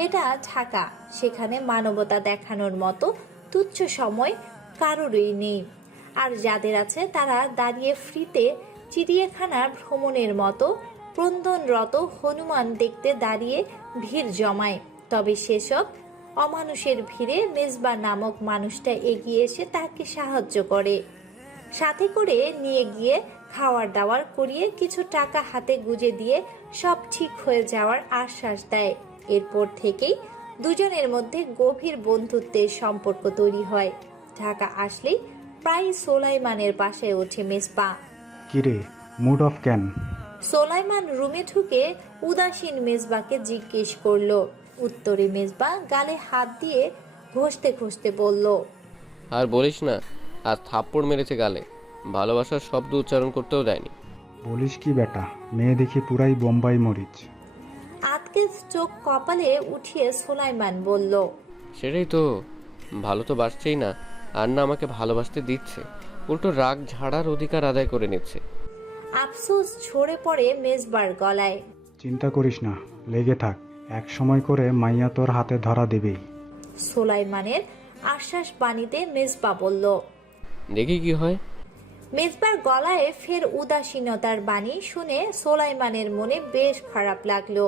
এটা ঢাকা, সেখানে মানবতা দেখানোর মতো তুচ্ছ সময় কারোরই নেই। আর যাদের আছে তারা দাঁড়িয়ে ফ্রিতে চিড়িয়াখানা ভ্রমণের মতো ক্রন্দনরত হনুমান দেখতে দাঁড়িয়ে ভিড় জমায়। তবে সেসব অমানুষের ভিড়ে মেজবা নামক মানুষটা এগিয়ে এসে তাকে সাহায্য করে, সাথে করে নিয়ে গিয়ে খাওয়ার দাওয়ার করিয়ে কিছু টাকা হাতে গুজে দিয়ে সব ঠিক হয়ে যাওয়ার আশ্বাস দেয়। এরপর থেকেই দুজনের মধ্যে গভীর বন্ধুত্বের সম্পর্ক তৈরি হয়। ঢাকা আসলেই প্রায় সোলাইমানের পাশে ওঠে মেজবা। কিরে, মুড অফ কেন? সোলাইমান রুমে ঢুকে উদাসীন মেজবাকে জিজ্ঞেস করলো। উত্তরে মেজবা গালে হাত দিয়ে ঘষতে ঘষতে বলল, আর বলিস না, আর থাপ্পড় মেরেছে গালে। ভালোবাসার শব্দ উচ্চারণ করতেও দেয়নি। বলিস কি বেটা, মেয়ে দেখি পুরাই বোম্বাই মরিচ। আতকে চোখ কপালে উঠিয়ে সোলাইমান বলল, সেটাই তো, ভালো তো বাসছেই না, আর না আমাকে ভালোবাসতে দিচ্ছে, উল্টো রাগ ঝাড়ার অধিকার আদায় করে নিচ্ছে। আফসোস ঝরে পড়ে মেজবার গলায়। চিন্তা করিস না, লেগে থাক, এক সময় করে মাইয়া তোর হাতে ধরা দেবেই। সোলাইমানের আশ্বাস বাণীতে মেজবা বলল। দেখি কি হয়। মেজবার গলায় ফের উদাসীনতার বাণী শুনে সোলাইমানের মনে বেশ খারাপ লাগলো।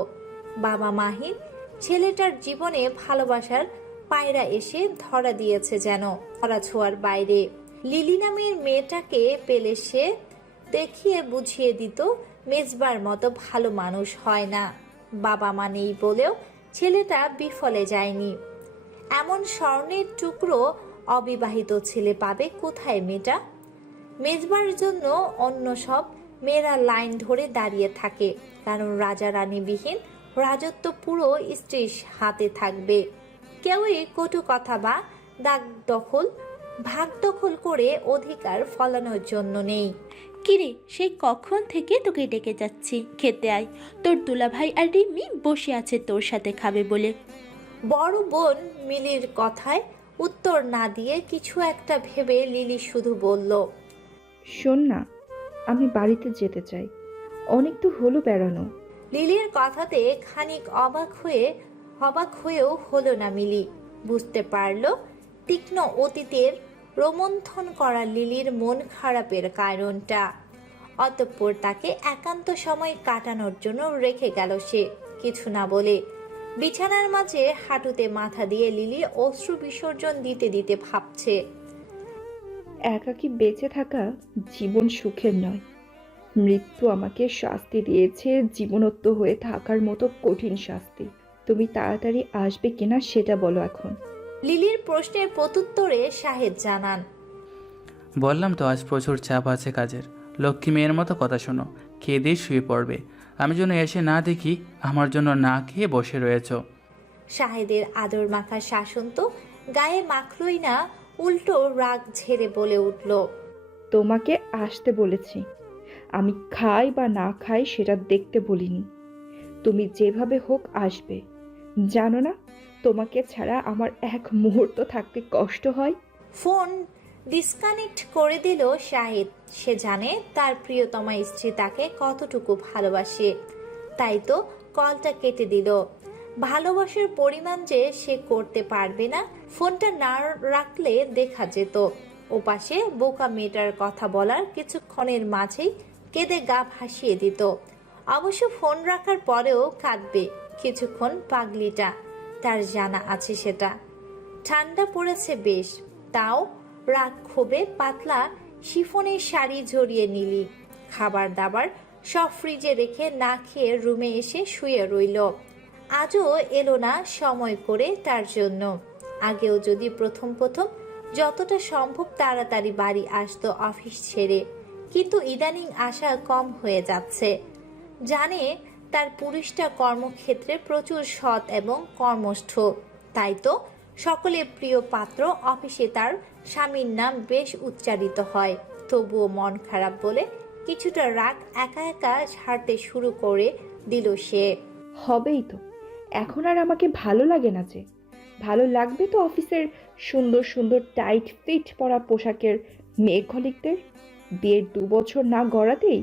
বাবা মাহিন ছেলেটার জীবনে ভালোবাসার পায়রা এসে ধরা দিয়েছে, যেন ধরা ছোঁয়ার বাইরে। লিলি নামের মেয়েটাকে পেলে সে দেখিয়ে বুঝিয়ে দিত মেজবার মতো ভালো মানুষ হয় না। বাবা মা নেই বলেও ছেলেটা বিফলে যায়নি। এমন স্বর্ণের টুকরো অবিবাহিত ছেলে পাবে কোথায় মেয়েটা? মেজবার জন্য অন্য সব মেয়েরা লাইন ধরে দাঁড়িয়ে থাকে, কারণ রাজা রানীবিহীন রাজত্ব পুরো স্ত্রীর হাতে থাকবে। কেউই কটু কথা বা দাগ দখল ভাগ দখল করে অধিকার ফলানোর জন্য নেই। কিরে, সেই কখন থেকে তোকে ডেকে যাচ্ছি, খেতে আয়। তোর দুলাভাই আর রিমি বসে আছে তোর সাথে খাবে বলে। বড় বোন মিলির কথায় উত্তর না দিয়ে কিছু একটা ভেবে লিলি শুধু বলল, শোন না, আমি বাড়িতে যেতে চাই, অনেক তো হলো বেড়ানো। লিলির কথাতে খানিক অবাক হয়েও হলো না মিলি। বুঝতে পারলো তীক্ষ্ণ অতীতের রোমন্থন করা লিলির মন খারাপের কারণটা। অতঃপর তাকে একান্ত সময় কাটানোর জন্য রেখে গেল সে। কিছু না বলে। বিছানার মাঝে হাঁটুতে মাথা দিয়ে লিলি অশ্রু বিসর্জন দিতে দিতে ভাবছে, একাকী বেঁচে থাকা জীবন সুখের নয়। মৃত্যু আমাকে শাস্তি দিয়েছে, জীবনত্ব হয়ে থাকার মতো কঠিন শাস্তি। তুমি তাড়াতাড়ি আসবে কিনা সেটা বলো এখন। লিলির প্রশ্নের প্রত্যুত্তরে শাহেদ জানান, বললাম তো আজ প্রচুর চাপ আছে কাজের। লক্ষ্মী মেয়ের মতো কথা শোনো, খেয়ে দিয়ে শুয়ে পড়বে। আমি যেন এসে না দেখি আমার জন্য না খেয়ে বসে রয়েছ। শাহেদের আদর মাখা শাসন তো গায়ে মাখলই না, উল্টো রাগ ঝেড়ে বলে উঠল, তোমাকে আসতে বলেছি, আমি খাই বা না খাই সেটা দেখতে বলিনি। তুমি যেভাবে হোক আসবে। জানো না তোমাকে ছাড়া আমার এক মুহূর্ত থাকতে কষ্ট হয়। ফোন ডিসকানেক্ট করে দিল শাহিদ। সে জানে তার প্রিয়তমা স্ত্রী তাকে কতটুকু ভালোবাসে, তাই তো কলটা কেটে দিল। ভালোবাসার পরিমাণ যে সে করতে পারবে না, ফোনটা না রাখলে দেখা যেত। ওপাশে বোকা মেয়েটার কথা বলার কিছুক্ষণের মাঝেই কেঁদে গা ভাসিয়ে দিত। অবশ্য ফোন রাখার পরেও কাঁদবে কিছুক্ষণ পাগলিটা, তার জানা আছে সেটা। ঠান্ডা পড়েছে বেশ, তাও রাগ ক্ষোভে পাতলা শিফনের শাড়ি জড়িয়ে নিলি। খাবার দাবার সব ফ্রিজে রেখে না খেয়ে রুমে এসে শুয়ে রইল। আজও এলো না সময় করে তার জন্য। আগেও যদি প্রথম প্রথম যতটা সম্ভব তাড়াতাড়ি বাড়ি আসতো অফিস ছেড়ে, কিন্তু ইদানিং আসা কম হয়ে যাচ্ছে। জানে তার পুরুষটা কর্মক্ষেত্রে প্রচুর সৎ এবং কর্মষ্ঠ, তাই তো সকলের প্রিয় পাত্র অফিসে তার স্বামীর নাম বেশ উচ্চারিত হয়। তবুও মন খারাপ বলে কিছুটা রাগ একা একা ঝাড়তে শুরু করে দিল সে। হবেই তো, এখন আর আমাকে ভালো লাগে না যে। ভালো লাগবে তো অফিসের সুন্দর সুন্দর টাইট ফিট পরা পোশাকের মেয়ে কলিগদের। বিয়ের 2 বছর না গড়াতেই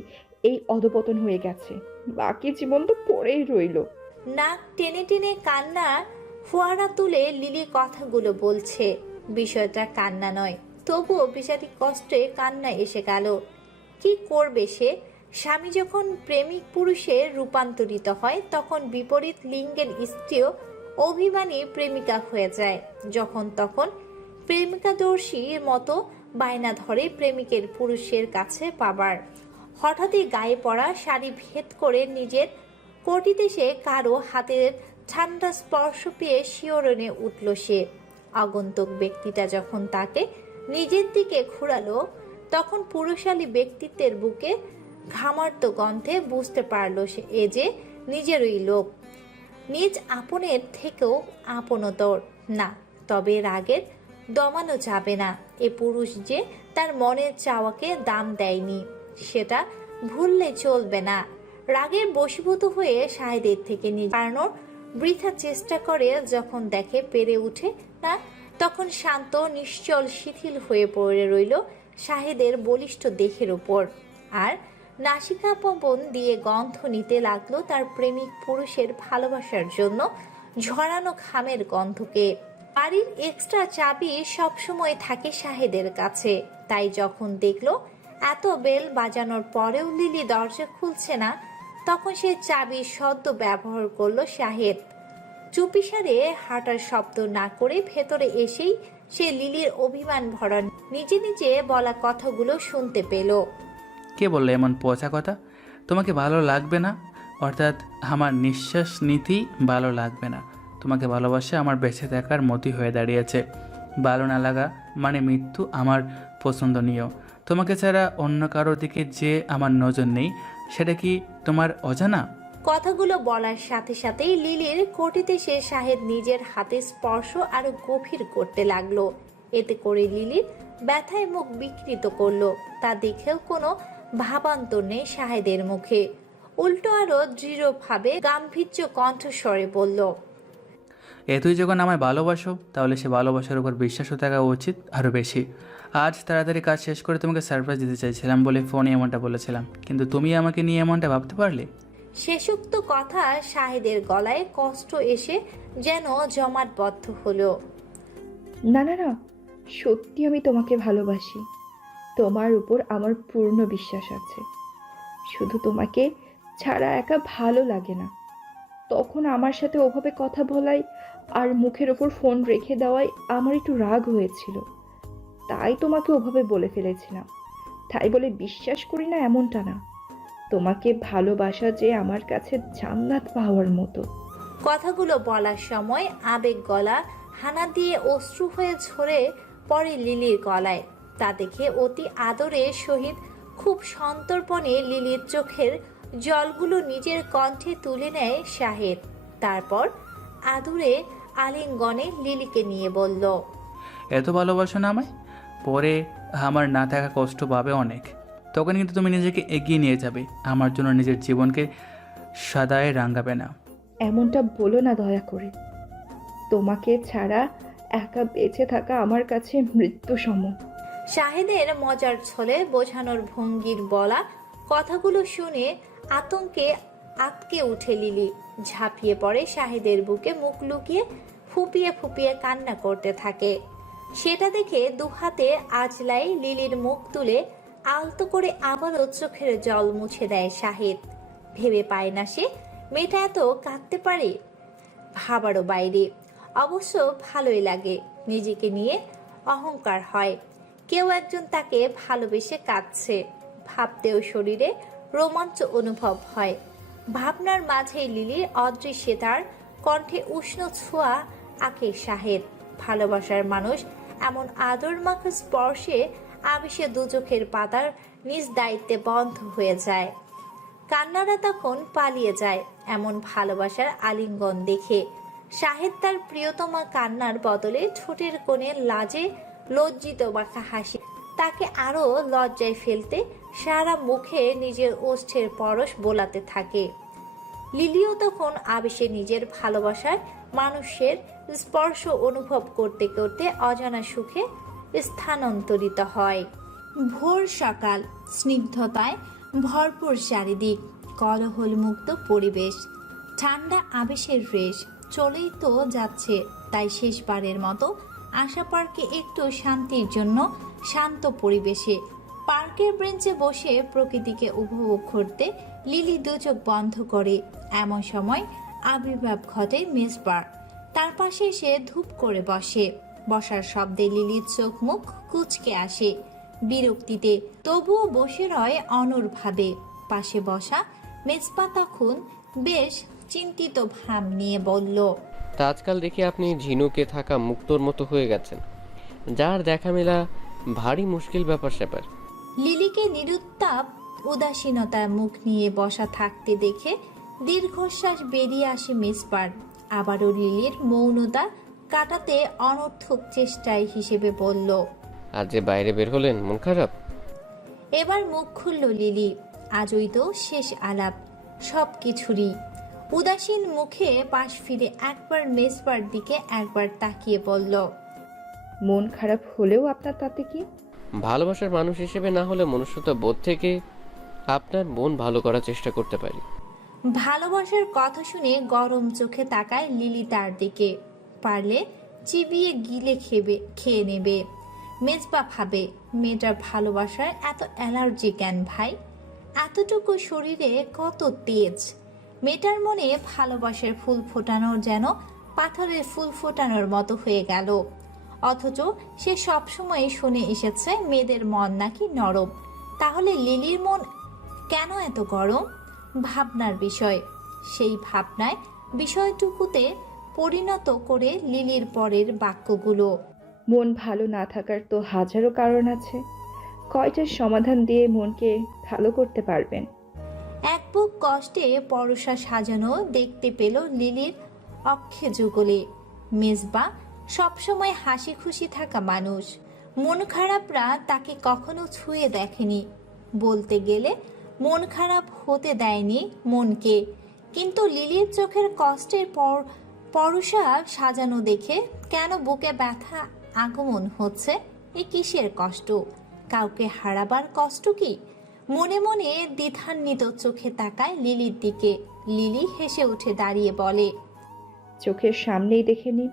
এই অধপতন হয়ে গেছে, বাকি জীবন তো পড়েই রইল। নাক টেনে টেনে কান্না ফোয়ারা তুলে লিলি কথাগুলো বলছে। বিষয়টা কান্না নয়, তবুও বিষাদি কষ্টে কান্না এসে গেল। কি করবে সে? স্বামী যখন প্রেমিক পুরুষে রূপান্তরিত হয়, তখন বিপরীত লিঙ্গের স্ত্রীও অভিমানী প্রেমিকা হয়ে যায়। যখন তখন প্রেমিকাদর্শীর মতো বায়না ধরে প্রেমিকের পুরুষের কাছে পাবার। হঠাৎই গায়ে পড়া শাড়ি ভেদ করে নিজের কোটিতে সে কারো হাতের ঠান্ডা স্পর্শ পেয়ে শিহরণে উঠল সে। আগন্তুক ব্যক্তিটা যখন তাকে নিজের দিকে ঘুরালো, তখন পুরুষালী ব্যক্তিত্বের বুকে ঘামার্ত গন্ধে বুঝতে পারল সে এ যে নিজেরই লোক, নিজ আপনের থেকেও আপনতর না। তবে রাগের দমানো যাবে না। এ পুরুষ যে তার মনের চাওয়াকে দাম দেয়নি, সেটা ভুললে চলবে না। রাগের বশীভূত হয়ে শাহেদের থেকে নিজে হারানোর বৃথা চেষ্টা করে, যখন দেখে পেরে উঠে না, তখন শান্ত নিশ্চল শিথিল হয়ে পড়ে রইল শাহেদের বলিষ্ঠ দেহের ওপর। আর নাসিকা পবন দিয়ে গন্ধ নিতে লাগলো তার প্রেমিক পুরুষের ভালোবাসার জন্য ঝরানো ঘামের গন্ধকে। বাড়ির এক্সট্রা চাবি সবসময় থাকে শাহেদের কাছে, তাই যখন দেখলো এত বেল বাজানোর পরেও লিলি দরজা খুলছে না, তখন সে চাবির সদ্য ব্যবহার করলো শাহেদ। চুপিসারে হাঁটার শব্দ না করে ভেতরে এসেই সে লিলির অভিমান ভরা নিজে নিজে বলা কথাগুলো শুনতে পেল। কে বললো এমন পচা কথা? তোমাকে ভালো লাগবে না, অর্থাৎ আমার নিঃশ্বাস নীতি ভালো লাগবে না। তোমাকে ভালোবাসা আমার বেঁচে থাকার মতি হয়ে দাঁড়িয়েছে। ভালো না লাগা মানে মৃত্যু আমার পছন্দনীয়। তোমাকে ছাড়া অন্য কারোর দিকে যে আমার নজর নেই, সেটা কি তোমার অজানা? কথাগুলো বলার সাথে সাথেই লিলির কোটিতে সে শাহেদ নিজের হাতে স্পর্শ আরো গভীর করতে লাগলো। এতে করে লিলির ব্যথায় মুখ বিকৃত করলো। তা দেখেও কোনো ভাবান্তর নেই শাহেদের মুখে, উল্টো আরো দৃঢ়ভাবে গাম্ভীর্য কণ্ঠস্বরে বলল, তুই যখন আমায় ভালোবাসো, তাহলে সে ভালোবাসার উপর বিশ্বাসও থাকা উচিত আরও বেশি। আজ তাড়াতাড়ি কাজ শেষ করে তোমাকে সারপ্রাইজ দিতে চাইছিলাম বলে ফোনে এমনটা বলেছিলাম, কিন্তু তুমি আমাকে নিয়ে এমনটা ভাবতে পারলে? শেষোক্ত কথা শাহেদের গলায় কষ্ট এসে যেন জমাটবদ্ধ হলো। না না না, সত্যি আমি তোমাকে ভালোবাসি। তোমার উপর আমার পূর্ণ বিশ্বাস আছে। শুধু তোমাকে ছাড়া একা ভালো লাগে না। তখন আমার সাথে ওভাবে কথা বলাই আর মুখের ওপর ফোন রেখে দেওয়ায় আমার একটু রাগ হয়েছিল, তাই তোমাকে ওভাবে বলে ফেলেছিলাম। তাই বলে বিশ্বাস করি না এমনটা না, তোমাকে ভালোবাসা যে আমার কাছে জান্নাত পাওয়ার মতো। কথাগুলো বলার সময় আবেগ গলা হানা দিয়ে অশ্রু হয়ে ঝরে পড়ে লিলির গলায়। তা দেখে অতি আদরের সহিত খুব সন্তর্পণে লিলির চোখের জলগুলো নিজের কণ্ঠে তুলে নেয় শাহেদ। তারপর আদুরে আলিঙ্গনে লিলিকে নিয়ে বলল, এত ভালোবাসো না আমায়? পরে আমার না থাকা কষ্ট পাবে অনেক, তখন কিন্তু তুমি নিজেকে এগিয়ে নিয়ে যাবে, আমার জন্য নিজের জীবনকে সাদায় রাঙাবে না। এমনটা বলো না দয়া করে, তোমাকে ছাড়া একা বেঁচে থাকা আমার কাছে মৃত্যু সম। শাহেদের মজার ছলে বোঝানোর ভঙ্গির বলা কথাগুলো শুনে আতঙ্কে আটকে উঠে লিলি। ঝাঁপিয়ে পড়ে শাহেদের বুকে, মুখ লুকিয়ে ফুপিয়ে ফুপিয়ে কান্না করতে থাকে। সেটা দেখে দুহাতে আজলাই লিলির মুখ তুলে আলতো করে আবারও চোখের জল মুছে দেয় শাহেদ। ভেবে পায় না সে মেয়েটা এত কাঁদতে পারে, ভাবারও বাইরে। অবশ্য ভালোই লাগে, নিজেকে নিয়ে অহংকার হয়। কেউ একজন তাকে ভালোবেসে কাঁদছে, ভাবতেও শরীরে রোমাঞ্চ অনুভব হয়। ভাবনার মাঝেই লিলির অদৃশ্যে তার কণ্ঠে উষ্ণ ছোঁয়া আঁকে শাহেদ। ভালোবাসার মানুষ এমন আদর মাখা স্পর্শে আবেশে দু চোখের পাতার নিজ দায়িত্বে বন্ধ হয়ে যায়। কান্নারা তখন পালিয়ে যায় এমন ভালোবাসার আলিঙ্গন দেখে। শাহেদ তার প্রিয়তমা কান্নার বদলে ঠোঁটের কোণে লাজে লজ্জিত মাখা হাসি তাকে আরো লজ্জায় ফেলতে সারা মুখে নিজের ওষ্ঠের পরশ বোলাতে থাকে। লিলিও তখন আবেশে নিজের ভালোবাসার মানুষের স্পর্শ অনুভব করতে করতে অজানা সুখে স্থানান্তরিত হয়। ভোর সকাল, স্নিগ্ধতায় ভরপুর চারিদিক, কলহলমুক্ত পরিবেশ, ঠান্ডা আবেশের রেশ। চলেই তো যাচ্ছে, তাই শেষবারের মতো আশা পার্কে একটু শান্তির জন্য শান্ত পরিবেশে পার্কের বেঞ্চে বসে প্রকৃতিকে উপভোগ করতে লিলি দু চোখ বন্ধ করে। এমন সময় আবির্ভাব ঘটে মেজবার। তার পাশে সে ধূপ করে বসে। বসার শব্দে লিলির চোখ মুখ কুঁচকে আসে বিরক্তিতে, তবুও বসে রয় অনড় ভাবে। পাশে বসা মেজবা তখন বেশ চিন্তিত ভাব নিয়ে বলল, তা আজকাল দেখি আপনি ঝিনুকে থাকা মুক্তোর মতো হয়ে গেছেন, যার দেখা মেলা ভারী মুশকিল ব্যাপার স্যাপার। লিলিকে নিরুত্তাপ উদাসীনতার মুখ নিয়ে বসা থাকতে দেখে দীর্ঘশ্বাস বেরিয়ে আসে মেজবার। আবারও লিলির মৌনতা কাটাতে অনর্থক চেষ্টায় হিসেবে বলল, আজ যে বাইরে বের হলেন, মন খারাপ? এবার মুখ খুলল লিলি। আজই তো শেষ আলাপ সব কিছুরই। উদাসীন মুখে পাশ ফিরে একবার মেজবার দিকে একবার তাকিয়ে বলল, মন খারাপ হলেও আপনার তাতে কি? ভালোবাসার মানুষ হিসেবে না হলে মনুষ্যতা বোধ থেকে আপনার মন ভালো করার চেষ্টা করতে পারি। ভালোবাসার কথা শুনে গরম চোখে তাকায় লিলি তার দিকে। পারলে চিবিয়ে গিলে খেয়ে নেবে। মেজবা ভাবে, মেয়েটার ভালোবাসার এত অ্যালার্জি কেন ভাই? এতটুকু শরীরে কত তেজ! মেয়েটার মনে ভালোবাসার ফুল ফোটানোর যেন পাথরের ফুল ফোটানোর মতো হয়ে গেল। অথচ সে সবসময় শুনে এসেছে মেয়েদের মন নাকি নরম। তাহলে লিলির মন কেন এত গরম? ভাবনার বিষয়। সেই ভাবনায় বিষয়টুকুতে পরিণত করে লিলির পরের বাক্যগুলো, মন ভালো না থাকার তো হাজারো কারণ আছে, কয়টার সমাধান দিয়ে মনকে ভালো করতে পারবেন? এক বুক কষ্টে পরশা সাজানো দেখতে পেল লিলির অক্ষে যুগলে। মেজবা সবসময় হাসি খুশি থাকা মানুষ, মন খারাপরা তাকে কখনো ছুঁয়ে দেখেনি। বলতে গেলে মন খারাপ হতে দেয়নি মনকে। কিন্তু লিলির চোখের কষ্টের পরশা সাজানো দেখে কেন বুকে ব্যথা আগমন হচ্ছে? এ কিসের কষ্ট? কাউকে হারাবার কষ্ট কি? মনে মনে দ্বিধান্বিত চোখে তাকায় লিলির দিকে। লিলি হেসে উঠে দাঁড়িয়ে বলে, চোখের সামনেই দেখে নিন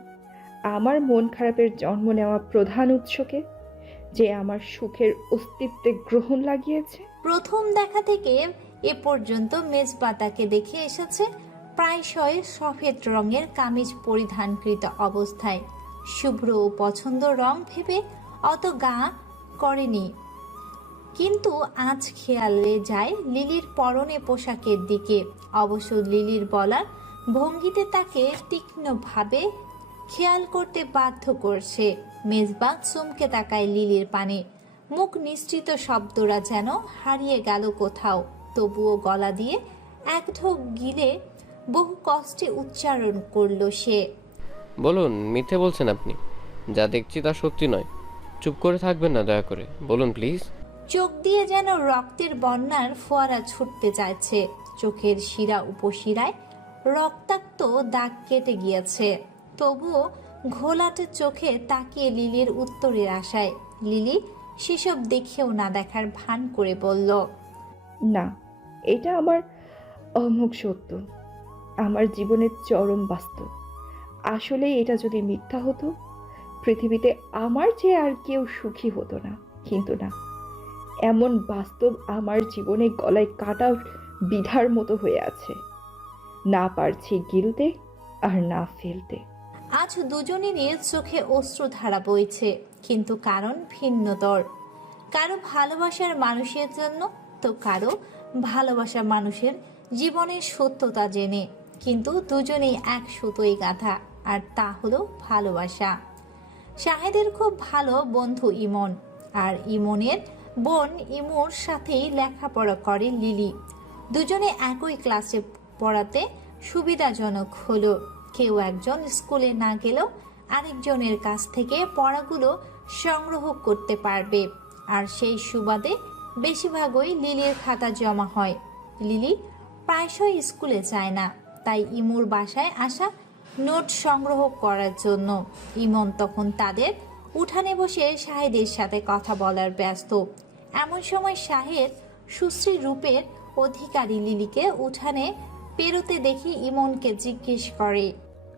আমার মন খারাপের জন্ম নেওয়া প্রধান উৎসকে, যে আমার সুখের অস্তিত্বে গ্রহণ লাগিয়েছে। প্রথম দেখা থেকে এ পর্যন্ত মেজবা তাকে দেখে এসেছে প্রায়শই সফেদ রঙের কামিজ পরিধানকৃত অবস্থায়। শুভ্র ও পছন্দ রং ভেবে অত গা করেনি, কিন্তু আজ খেয়ালে যায় লিলির পরনে পোশাকের দিকে। অবশ্য লিলির বলার ভঙ্গিতে তাকে তীক্ষ্ণভাবে খেয়াল করতে বাধ্য করছে। মেজবা চমকে তাকায় লিলির পানে, মুখ নিশ্চিত, শব্দরা যেন হারিয়ে গেল কোথাও। তবুও গলা দিয়ে এক ঢোক গিলে বহু কষ্টে উচ্চারণ করল সে। বলুন, মিথ্যে বলছেন আপনি। যা দেখছি তা সত্যি নয়। চুপ করে থাকবেন না, দয়া করে বলুন প্লিজ। চোখ দিয়ে যেন রক্তের বন্যার ফোয়ারা ছুটতে চাইছে। চোখের শিরা উপশিরায় রক্তাক্ত দাগ কেটে গিয়েছে। তবুও ঘোলাটে চোখে তাকিয়ে লিলির উত্তরের আশায়। লিলি সেসব দেখেও না দেখার ভান করে বলল, না, এটা আমার অমুক সত্য, আমার জীবনের চরম বাস্তব। আসলে এটা যদি মিথ্যা হতো, পৃথিবীতে আমার চেয়ে আর কেউ সুখী হতো না। কিন্তু না, এমন বাস্তব আমার জীবনে গলায় কাটা বিধার মতো হয়ে আছে। না পারছি গিলতে আর না ফেলতে। আজ দুজনেরই চোখে অশ্রুধারা বইছে, কিন্তু কারণ ভিন্নতর। কারো ভালোবাসার মানুষের জন্য, তো কারো ভালোবাসা মানুষের জীবনের সত্যতা জেনে। কিন্তু দুজনেই এক সুতোই গাঁথা, আর তা হলো ভালোবাসা। শাহেদের খুব ভালো বন্ধু ইমন, আর ইমনের বোন ইমুর সাথেই লেখাপড়া করে লিলি। দুজনে একই ক্লাসে পড়াতে সুবিধাজনক হলো। কেউ একজন স্কুলে না গেলেও আরেকজনের কাছ থেকে পড়াগুলো সংগ্রহ করতে পারবে, আর সেই সুবাদে বেশিরভাগই লিলির খাতা জমা হয়। লিলি প্রায়শই স্কুলে যায় না, তাই ইমুর বাসায় আসা নোট সংগ্রহ করার জন্য। ইমন তখন তাদের উঠানে বসে শাহেদের সাথে কথা বলার ব্যস্ত। এমন সময় শাহেদ সুশ্রী রূপের অধিকারী লিলিকে উঠানে পেরোতে দেখি ইমনকে জিজ্ঞেস করে,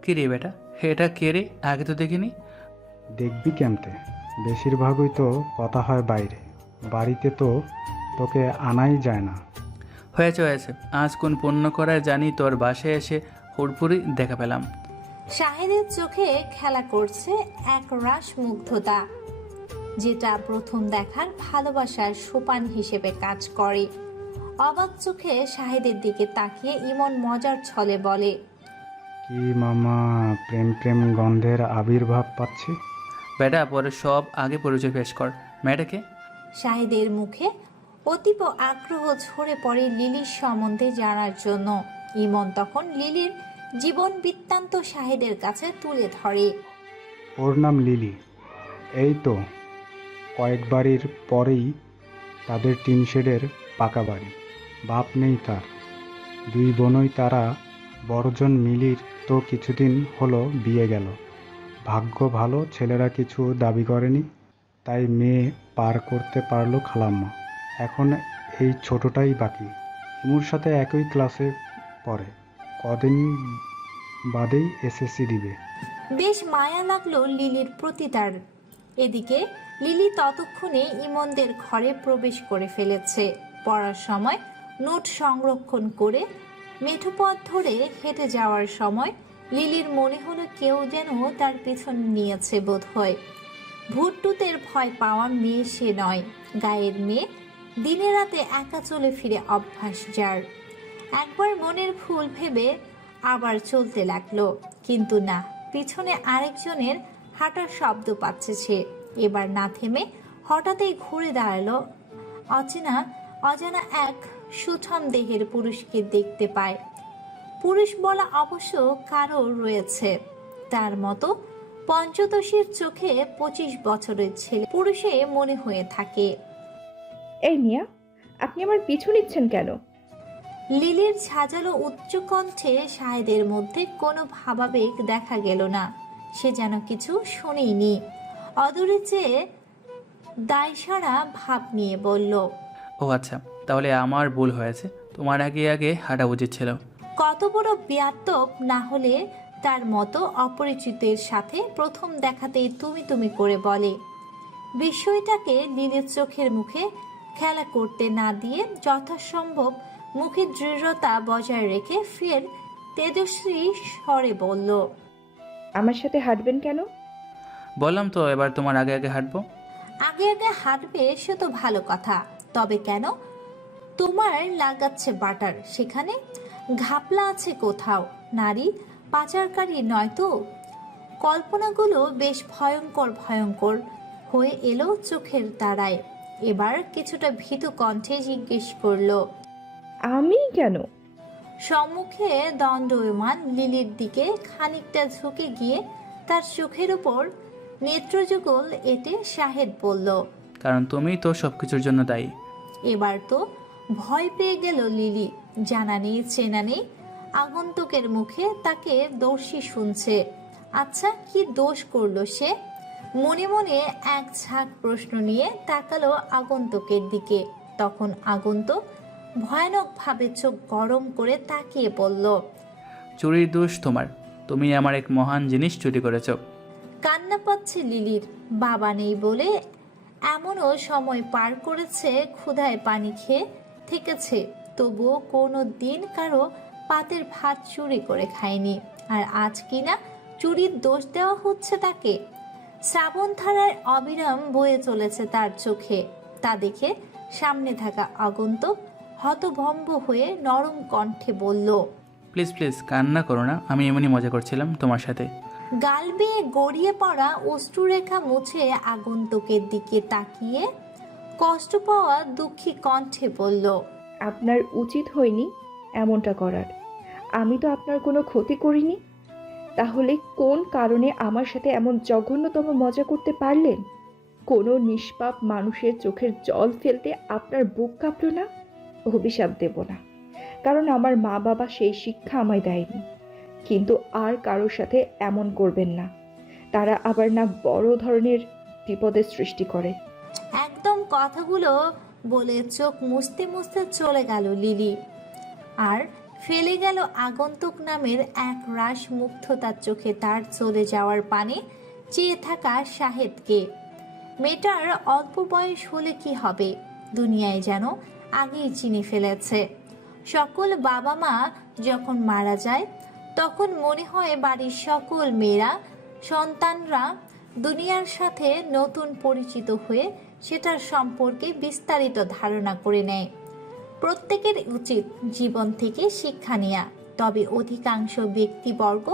কে রে বেটা, এটা কে রে? আগে তো দেখিনি। দেখবি কেমতে, বেশিরভাগই তো কথা হয় বাইরে, বাড়িতে তো তোকে আনাই যায় না। হয়েছে হয়েছে, আজ কোন পণ্য করায় জানি তোর বাসায় এসে হুড়পুরি দেখা পেলাম। শাহেদের চোখে খেলা করছে এক রাস মুগ্ধতা, যেটা প্রথম দেখার ভালোবাসার সোপান হিসেবে কাজ করে। অবাক চোখে শাহেদের দিকে তাকিয়ে ইমন মজার ছলে বলে, কি মামা, প্রেম প্রেম গন্ধের আবির্ভাব পাচ্ছি। বেটা, পরে সব আগে পরিচয় পেশ কর। মেয়েটাকে? শাহেদের মুখে অতীব আগ্রহ ঝরে পড়ে লিলির সম্বন্ধে জানার জন্য। ইমন তখন লিলির জীবন বৃত্তান্ত শাহেদের কাছে তুলে ধরে। ওর নাম লিলি। এই তো কয়েক বাড়ির পরেই তাদের টিন শেডের পাকা বাড়ি। বাপ নেই তার, দুই বোনই তারা। বড়জন মিলির তো কিছুদিন হলো বিয়ে গেল। ভাগ্য ভালো, ছেলেরা কিছু দাবি করেনি, তাই মেয়ে পার করতে পারলো খালাম্মা। এখন এই ছোটটাই বাকি। ইমুর সাথে একই ক্লাসে পড়ে, কদিন বাদেই এসএসসি দিবে। বেশ মায়া লাগলো লিলির প্রতি তার। এদিকে লিলি ততক্ষণে ইমনদের ঘরে প্রবেশ করে ফেলেছে। পড়ার সময় নোট সংরক্ষণ করে মেঠো পথ ধরে হেঁটে যাওয়ার সময় লিলির মনে হলো কেউ যেন তার পিছন নিয়েছে বোধ হয়। ভূতটুতের ভয় পাওয়া মেয়ে সে নয়, গায়ের মেয়ে, দিনে রাতে একা চলে ফিরে অভ্যাস যার। একবার মনের ভুল ভেবে আবার চলতে লাগলো, কিন্তু না, পিছনে আরেকজনের হাঁটার শব্দ পাচ্ছে সে। এবার না থেমে হঠাৎই ঘুরে দাঁড়ালো। অজানা এক সুঠাম দেহের পুরুষকে দেখতে পায়। পুরুষ বলা অবশ্য কারো রয়েছে, তার মতো পঞ্চদশীর চোখে 25 বছরের ছেলে পুরুষে মনে হয়ে থাকে। এই মিয়া, আপনি আমার পিছু নিচ্ছেন কেন? লিলির ঝাঁঝালো উচ্চ কণ্ঠে শাহেদের মধ্যে কোনো ভাবাবেগ দেখা গেল না। সে যেন কিছু শোনেইনি। অদূরে চেয়ে দায়সারা ভাব নিয়ে বলল, ও আচ্ছা, তাহলে আমার ভুল হয়েছে। তোমার আগে আগে হাঁটা উচিত ছিল। কত বড় বেয়াদব না হলে তার মতো অপরিচিতের সাথে প্রথম দেখাতেই তুমি তুমি করে বলে। বিষয়টাকে লিলির চোখের মুখে খেলা করতে না দিয়ে যথাসম্ভব মুখে দৃঢ়তা বজায় রেখে ফের তেজশ্রী স্বরে বলল, আমার সাথে হাঁটবেন কেন? বললাম তো এবার তোমার আগে আগে হাঁটবো। আগে আগে হাঁটবে সে তো ভালো কথা, তবে কেন? তোমার লাগাচ্ছে বাটার, সেখানে ঘাপলা আছে কোথাও? নারী পাচারকারী নয় তো? কল্পনাগুলো বেশ ভয়ঙ্কর ভয়ঙ্কর হয়ে এলো চোখের তারায়। এবার কিছুটা ভীতু কণ্ঠে জিজ্ঞেস করলো। আমি কেন? সম্মুখে দণ্ডায়মান লিলির দিকে খানিকটা ঝুঁকে গিয়ে তার চোখের উপর নেত্রযুগল এঁটে শাহেদ বলল, কারণ তুমিই তো সব কিছুর জন্য দায়ী। এবার তো ভয় পেয়ে গেল লিলি। জানা নেই চেনা নেই আগন্তুকের মুখে তাকে দোষী শুনছে। আচ্ছা, কি দোষ করলো সে? মনে মনে এক ঝাঁক প্রশ্ন নিয়ে তাকালো আগন্তুকের দিকে। তখন আগন্তুক ভয়ানকভাবে চোখ গরম করে তাকিয়ে বলল, চুরির দোষ তোমার, তুমি আমার এক মহান জিনিস চুরি করেছো। কান্না পাচ্ছে লিলির। বাবা নেই বলে এমনও সময় পার করেছে, ক্ষুধায় পানি খেয়ে থেকেছে, তবুও কোনো দিন কারো পাতের ভাত চুরি করে খায়নি। আর আজ কিনা চুরির দোষ দেওয়া হচ্ছে তাকে। শ্রাবণ ধারায় অবিরাম বয়ে চলেছে তার চোখে। তা দেখে সামনে থাকা আগন্তুক হতভম্ব হয়ে নরম কণ্ঠে বলল, প্লিজ প্লিজ কান্না করো না, আমি এমনই মজা করছিলাম তোমার সাথে। গাল বেয়ে গড়িয়ে পড়া অশ্রুরেখা মুছে আগন্তুকের দিকে তাকিয়ে কষ্ট পাওয়া দুঃখী কণ্ঠে বলল, আপনার উচিত হয়নি এমনটা করার। আমি তো আপনার কোনো ক্ষতি করিনি। তাহলে কোন কারণে আমার সাথে এমন জঘন্যতম মজা করতে পারলেন? কোনো নিষ্পাপ মানুষের চোখের জল ফেলতে আপনার বুক কাঁপল না? অভিশাপ দেব না, কারণ আমার মা বাবা সেই শিক্ষা আমায় দেয়নি। কিন্তু আর কারোর সাথে এমন করবেন না, তারা আবার না বড় ধরনের বিপদের সৃষ্টি করে। একদম কথাগুলো বলে চোখ মুছতে মুছতে চলে গেল লিলি। আর ফেলে গেল আগন্তুক নামের এক রাস মুগ্ধতার চোখে তার চলে যাওয়ার পানে চেয়ে থাকা শাহেদকে। মেয়েটার অল্প বয়স হলে কি হবে, দুনিয়ায় যেন আগেই চিনে ফেলেছে। সকল বাবা মা যখন মারা যায় তখন মনে হয় বাড়ির সকল মেয়েরা সন্তানরা দুনিয়ার সাথে নতুন পরিচিত হয়ে সেটার সম্পর্কে বিস্তারিত ধারণা করে নেয়। প্রত্যেকের উচিত জীবন থেকে শিক্ষা নেয়া, তবে অধিকাংশ ব্যক্তিবর্গ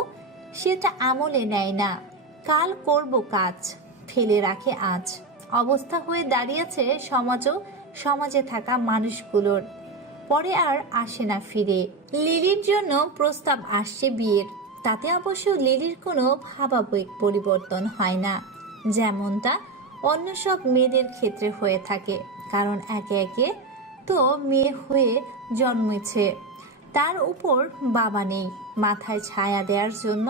সেটা আমলে নেয় না। কাল করব কাজ, ফেলে রাখে আজ। অবস্থা হয়ে দাঁড়িয়েছে সমাজও সমাজে থাকা মানুষগুলোর। পরে আর আসে না ফিরে। লিলির জন্য প্রস্তাব আসছে বিয়ের, তাতে অবশ্য লিলির কোনো ভাবাবেগ পরিবর্তন হয় না, যেমনটা অন্য সব মেয়েদের ক্ষেত্রে হয়ে থাকে। কারণ একে একে তো মেয়ে হয়ে জন্মেছে, তার উপর বাবা নেই মাথায় ছায়া দেওয়ার জন্য।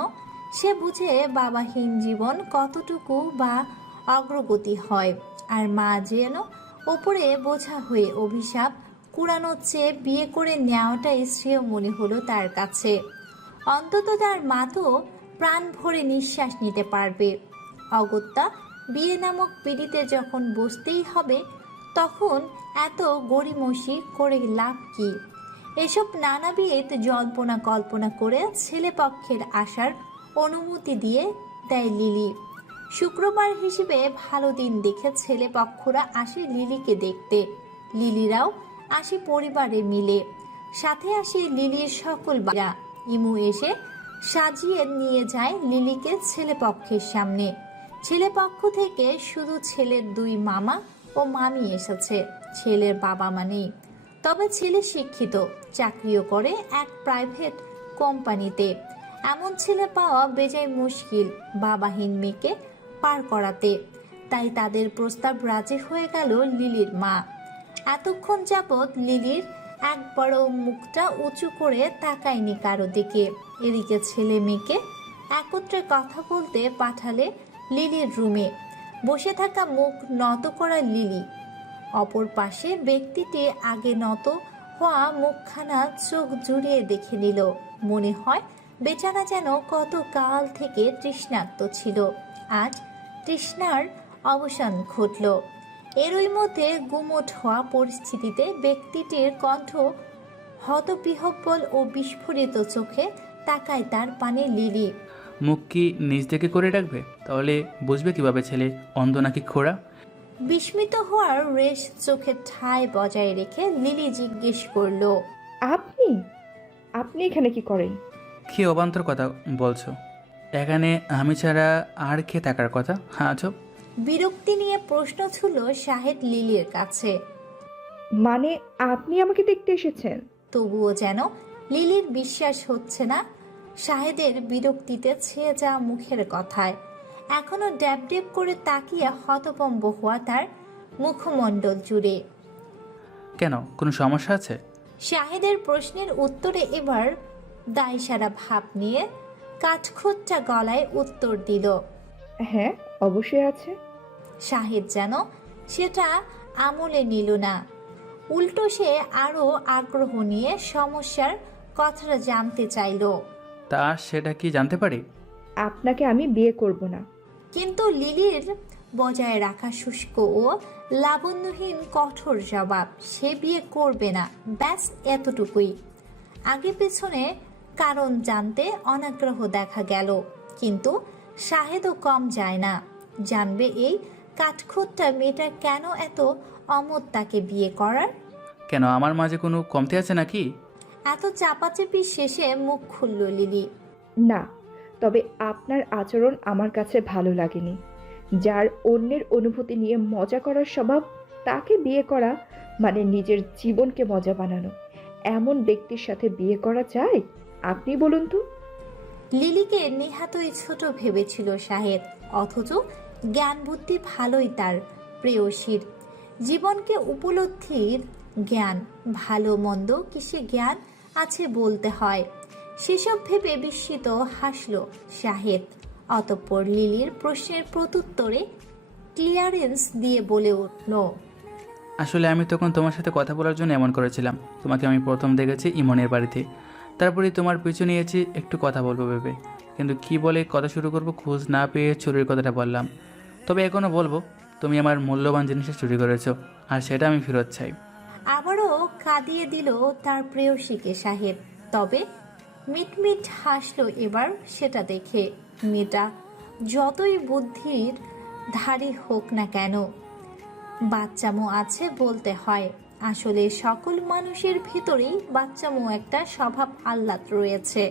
সে বুঝে বাবাহীন জীবন কতটুকু বা অগ্রগতি হয়। আর মা যেন ওপরে বোঝা হয়ে অভিশাপ কুড়ানোর চেয়ে বিয়ে করে নেওয়াটাই শ্রেয় মনে হলো তার কাছে। অন্তত তার মা তো প্রাণ ভরে নিঃশ্বাস নিতে পারবে। অগত্যা বিয়ে নামক পিড়িতে যখন বসতেই হবে, তখন এত গড়িমসি করে লাভ কি? এসব নানাবিধ জল্পনা কল্পনা করে ছেলে পক্ষের আসার অনুমতি দিয়ে দেয় লিলি। শুক্রবার হিসেবে ভালো দিন দেখে ছেলে পক্ষরা আসে লিলিকে দেখতে। লিলিরাও আসে পরিবারে মিলে, সাথে আসে লিলির সকল বাড়া। ইমু এসে সাজিয়ে নিয়ে যায় লিলিকে ছেলে পক্ষের সামনে। ছেলে পক্ষ থেকে শুধু ছেলের দুই মামা ও মামি এসেছে, ছেলের বাবা মা নেই। তবে ছেলে শিক্ষিত, চাকরিও করে এক প্রাইভেট কোম্পানিতে। এমন ছেলে পাওয়া বেজায় মুশকিল বাবাহীন মেয়েকে পার করাতে। তাই তাদের প্রস্তাব রাজি হয়ে গেল লিলির মা। এতক্ষণ যাবৎ লিলির একবারও মুখটা উঁচু করে তাকায়নি কারো দিকে। এদিকে ছেলে মেয়েকে একত্রে কথা বলতে পাঠালে লিলির রুমে। বসে থাকা মুখ নত করা লিলি, অপর পাশে ব্যক্তিটি আগে নত হওয়া মুখখানা চোখ জুড়িয়ে দেখে নিল। মনে হয় বেচারা যেন কত কাল থেকে তৃষ্ণার্ত ছিল, আজ তৃষ্ণার অবসান ঘটল। এরই মধ্যে গুমোট হওয়া পরিস্থিতিতে ব্যক্তিটির কণ্ঠ হতবিহ্বল ও বিস্ফোরিত চোখে তাকায় তার পানে লিলি। মুখ কি নিজ থেকে করে রাখবে? তাহলে বুঝবে কিভাবে ছেলে অন্ধ নাকি খোড়া? বিস্মিত হওয়ার রেশ চোখে ঠায় বজায় রেখে লিলি জিজ্ঞেস করলো, আপনি আপনি এখানে কি করেন? কি অবান্তর কথা বলছো? এখানে আমি ছাড়া আর কে থাকার কথা? হ্যাঁ চুপ। বিরক্তি নিয়ে প্রশ্ন ছুড়ল শাহেদ লিলির কাছে। মানে আপনি আমাকে দেখতে এসেছেন? তবুও যেন লিলির বিশ্বাস হচ্ছে না শাহেদের বিরক্তিতে ছেয়ে যাওয়া মুখের কথায়। এখনো ড্যাব ড্যাব করে তাকিয়ে হতভম্ব হওয়া তার মুখমণ্ডল জুড়ে। কেন, কোনো সমস্যা আছে? শাহেদের প্রশ্নের উত্তরে এবার দায়সারা ভাব নিয়ে কাঠখোট্টা গলায় উত্তর দিল। হ্যাঁ, অবশ্যই আছে। শাহেদ যেন সেটা আমলে নিল না, উল্টো সে আরো আগ্রহ নিয়ে সমস্যার কথাটা জানতে চাইল। তা সেটা কি জানতে পারি? আপনাকে আমি বিয়ে করব না। কিন্তু লিলির বজায় রাখা শুষ্ক ও লাবণ্যহীন কঠোর জবাব, সে বিয়ে করবে না, ব্যাস এতটুকুই। আগে পেছনে কারণ জানতে অনাগ্রহ দেখা গেল, কিন্তু শাহেদও কম যায় না। জানবে এই কাঠখোট্টা মেয়েটা কেন এত অমত তাকে বিয়ে করার। কেন, আমার মাঝে কোনো কমতি আছে নাকি? এত চাপাচাপি শেষে মুখ খুলল লিলি। না, তবে আপনার আচরণ আমার কাছে ভালো লাগেনি। যার অন্যের অনুভূতি নিয়ে মজা করার স্বভাব, তাকে বিয়ে করা মানে নিজের জীবনকে মজা বানানো। এমন ব্যক্তির সাথে বিয়ে করা যায়? আপনি বলুন তো। লিলিকে নেহাতই ছোট ভেবেছিল শাহেদ, অথচ জ্ঞান বুদ্ধি ভালোই তার প্রেয়সীর। জীবনকে উপলব্ধির জ্ঞান, ভালো মন্দ কিসে জ্ঞান আছে বলতে হয়, সেসব ভেবে বিস্মিত হাসল শাহেদ। অতঃপর লিলির প্রশ্নের প্রত্যুত্তরে ক্লিয়ারেন্স দিয়ে বলে উঠল, আসলে আমি তখন তোমার সাথে কথা বলার জন্য এমন করেছিলাম। তোমাকে আমি প্রথম দেখেছি ইমনের বাড়িতে, তারপরে তোমার পিছু নিয়েছি একটু কথা বলবো ভেবে, কিন্তু কি বলে কথা শুরু করব খোঁজ না পেয়ে চুরির কথাটা বললাম। তবে এখনও বলবো, তুমি আমার মূল্যবান জিনিসটা চুরি করেছো, আর সেটা আমি ফেরত চাই। আবারও কাঁদিয়ে দিল তার প্রেয়সীকে শাহেদ। তবে মিটমিট হাসলো এবার সেটা দেখে। মেয়েটা যতই বুদ্ধির ধারী হোক না কেন, বাচ্চামো আছে বলতে হয়। আসলে সকল মানুষের ভিতরেই বাচ্চামো একটা স্বভাব আহ্লাদ রয়েছে,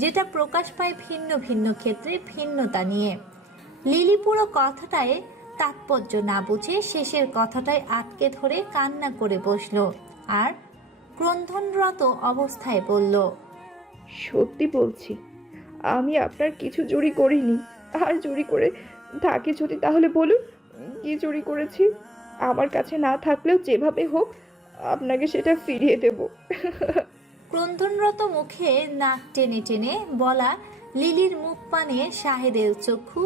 যেটা প্রকাশ পায় ভিন্ন ভিন্ন ক্ষেত্রে ভিন্নতা নিয়ে। লিলি পুরো কথাটায় তাৎপর্য না বুঝে শেষের কথাটায় আটকে ধরে কান্না করে বসলো আর ক্রন্ধনরত অবস্থায় বলল, সত্যি বলছি, আমি আপনার কিছু চুরি করিনি। আর চুরি করে থাকে যদি তাহলে বলুন কি চুরি করেছি। আমার কাছে না থাকলেও যেভাবে হোক আপনাকে সেটা ফিরিয়ে দেব। ক্রন্ধনরত মুখে নাক টেনে টেনে বলা লিলির মুখ পানে শাহেদের চক্ষু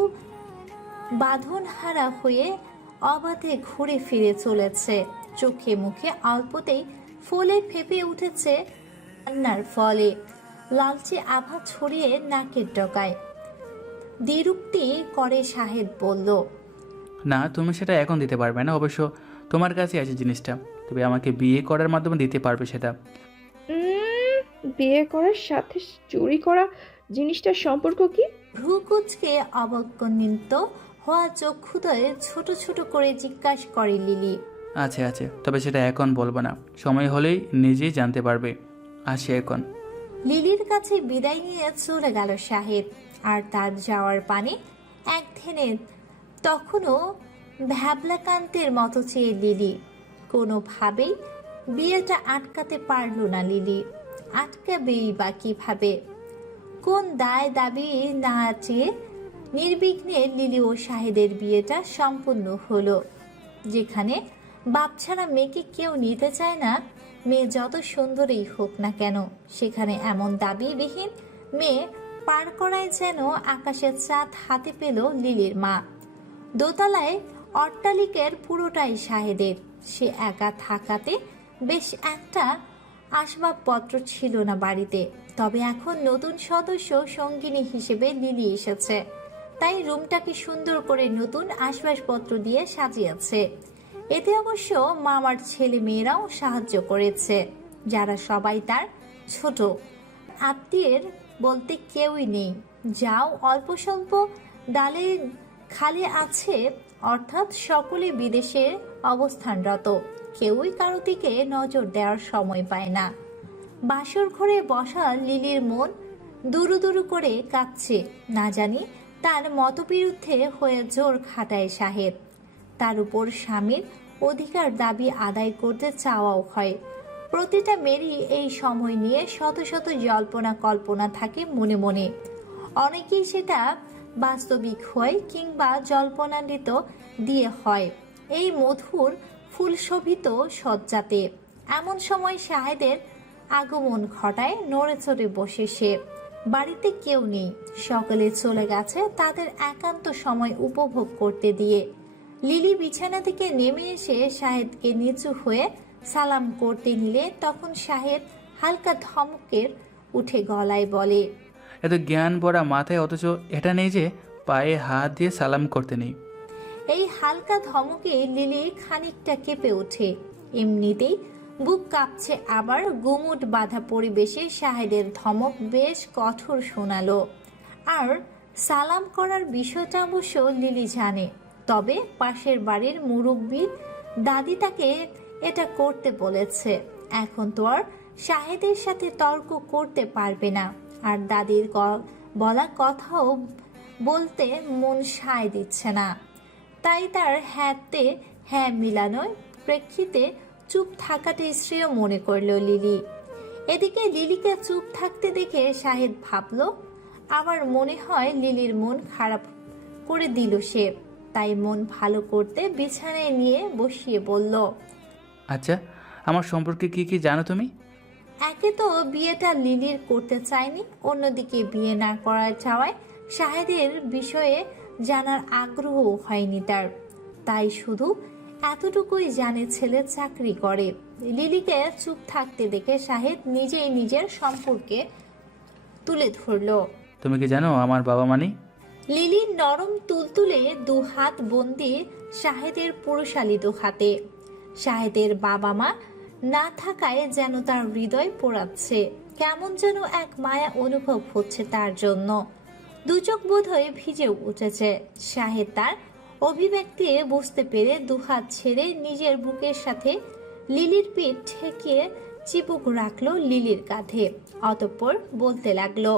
বাঁধনহারা হয়ে অবাধে ঘুরে ফিরে চলেছে। চোখে মুখে অল্পতেই ফলে ফেপে উঠেছে কান্নার ফলে। লালচে আভা ছড়িয়ে নাকের ডগায়। দ্বিরুক্তি করে শাহেদ বলল, না, তুমি সেটা এখন দিতে পারবে না, অবশ্য তোমার কাছে আছে জিনিসটা, তবে আমাকে বিয়ে করার মাধ্যমে দিতে পারবে সেটা। বিয়ে করার সাথে চুরি করা জিনিসটার সম্পর্ক কি? ভ্রু কুচকে অবজ্ঞান্বিত হওয়া চক্ষুদয়ে ছোট ছোট করে জিজ্ঞাসা করে লিলি। আছে আছে, তবে সেটা এখন বলবো না, সময় হলেই নিজেই জানতে পারবে। আসি এখন। লিলির কাছে বিদায় নিয়ে চলে গেল শাহেদ। আর তার যাওয়ার পানে এক ধ্যানে তখনও ভ্যাবলাকান্তের মতো চেয়ে লিলি। কোনোভাবেই বিয়েটা আটকাতে পারল না লিলি। আটকাবেই বা কিভাবে? কোন দায় দাবি না চেয়ে নির্বিঘ্নে লিলি ও শাহেদের বিয়েটা সম্পূর্ণ হলো। যেখানে বাপ ছাড়া মেয়েকে কেউ নিতে চায় না, মেয়ে যত সুন্দরই হোক না কেন, সেখানে এমন দাবিবিহীন মেয়ে পার করায় যেন আকাশের চাঁদ হাতে পেল লিলির মা। দোতলায় অট্টালিকার পুরোটাই শাহেদের। সে একা থাকাতে বেশ একটা আসবাবপত্র ছিল না বাড়িতে, তবে এখন নতুন সদস্য সঙ্গিনী হিসেবে লিলি এসেছে, তাই রুমটাকে সুন্দর করে নতুন আসবাবপত্র দিয়ে সাজিয়েছে। এতে অবশ্য মামার ছেলে মেয়েরাও সাহায্য করেছে, যারা সবাই তার ছোট আত্মীয়ের বলতে কেউই নেই। যাও অল্প স্বল্প ডালে খালি আছে, অর্থাৎ সকলে বিদেশের অবস্থানরত, কেউই কারো দিকে নজর দেওয়ার সময় পায় না। বাসর ঘরে বসা লিলির মন দুরু দুরু করে কাঁপছে। না জানি তার মতবিরুদ্ধে হয়ে জোর খাটায় শাহেদ। তার উপর স্বামীর অধিকার দাবি আদায় করতে চাওয়াও হয়। প্রতিটা মেয়েরই এই সময় নিয়ে শত শত জল্পনা কল্পনা থাকে মনে মনে। অনেকেই সেটা বাস্তবিক হয় কিংবা জল্পনান্বিত দিয়ে হয় এই মধুর ফুলশোভিত সজ্জাতে। এমন সময় শাহেদের আগমন ঘটায়। নড়ে চড়ে বসে সে। বাড়িতে কেউ নেই, সকলে চলে গেছে তাদের একান্ত সময় উপভোগ করতে দিয়ে। লিলি বিছানা থেকে নেমে এসে শাহেদকে নিচু হয়ে সালাম করতে নিলে তখন শাহেদ হালকা ধমকের উঠে গলায় বলে, এত জ্ঞান ভরা মাথায়, অথচ এটা নেই যে পায়ে হাত দিয়ে সালাম করতে নেই। এই হালকা ধমকে লিলি খানিকটা কেঁপে ওঠে। এমনিতেই বুক কাঁপছে, আবার গুমুট বাঁধা পরিবেশে শাহেদের ধমক বেশ কঠোর শোনালো। আর সালাম করার বিষয়টা অবশ্য লিলি জানে, তবে পাশের বাড়ির মুরব্বির দাদি তাকে এটা করতে বলেছে। এখন তো আর শাহেদের সাথে তর্ক করতে পারবে না, আর দাদির বলা কথাও বলতে মন সায় দিচ্ছে না। তাই তার হ্যাঁতে হ্যাঁ মিলানোর প্রেক্ষিতে চুপ থাকাটাই শ্রেয় মনে করল লিলি। এদিকে লিলিকে চুপ থাকতে দেখে শাহেদ ভাবল, আমার মনে হয় লিলির মন খারাপ করে দিল সে। তাই মন ভালো করতে বিছানায় নিয়ে বসিয়ে বলল, আচ্ছা, আমার সম্পর্কে কি কি জানো তুমি? একে তো বিয়েটা লিলির করতে চায়নি, অন্যদিকে বিয়ে না করার চাওয়ায় শাহেদের বিষয়ে জানার আগ্রহ হয়নি তার। তাই শুধু এতটুকুই জানে ছেলে চাকরি করে। লিলিকে চুপ থাকতে দেখে শাহেদ নিজেই নিজের সম্পর্কে তুলে ধরল। তুমি কি জানো আমার বাবা মা নেই? লিলির নরম তুলতুলে দু হাত বন্দি শাহেদের পুরুষালী দু হাতে। শাহেদের বাবা মা না থাকায় যেন তার হৃদয় পোড়াচ্ছে। কেমন যেন এক মায়া অনুভব হচ্ছে তার জন্য। দু চোখ বোধহয় ভিজে উঠেছে। শাহেদ তার অভিব্যক্তি বুঝতে পেরে দুহাত ছেড়ে নিজের বুকের সাথে লিলির পিঠ ঠেকিয়ে চিবুক রাখলো লিলির কাঁধে। অতঃপর বলতে লাগলো,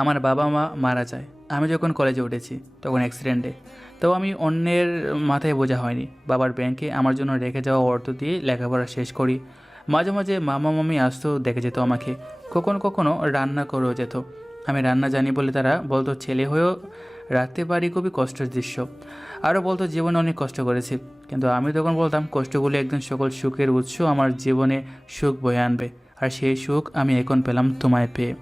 আমার বাবা মা মারা যায় আমি যখন কলেজে উঠেছি, তখন অ্যাক্সিডেন্টে। তো আমি অন্যের মাথায় বোঝা হয়নি। বাবার ব্যাংকে আমার জন্য রেখে যাওয়া অর্থ দিয়ে লেখাপড়া শেষ করি। মাঝে মাঝে মামা মামি আসতো, দেখে যেত আমাকে। কখনো কখনো রান্না করেও যেত। আমি রান্না জানি বলে তারা বলতো ছেলে হয়েও রাখতে পারি, খুবই কষ্টের দৃশ্য। আরও বলতো জীবনে অনেক কষ্ট করেছি, কিন্তু আমি তখন বলতাম কষ্টগুলো একদিন সকল সুখের উৎস আমার জীবনে সুখ বয়ে আনবে। আর সেই সুখ আমি এখন পেলাম তোমায় পেয়ে।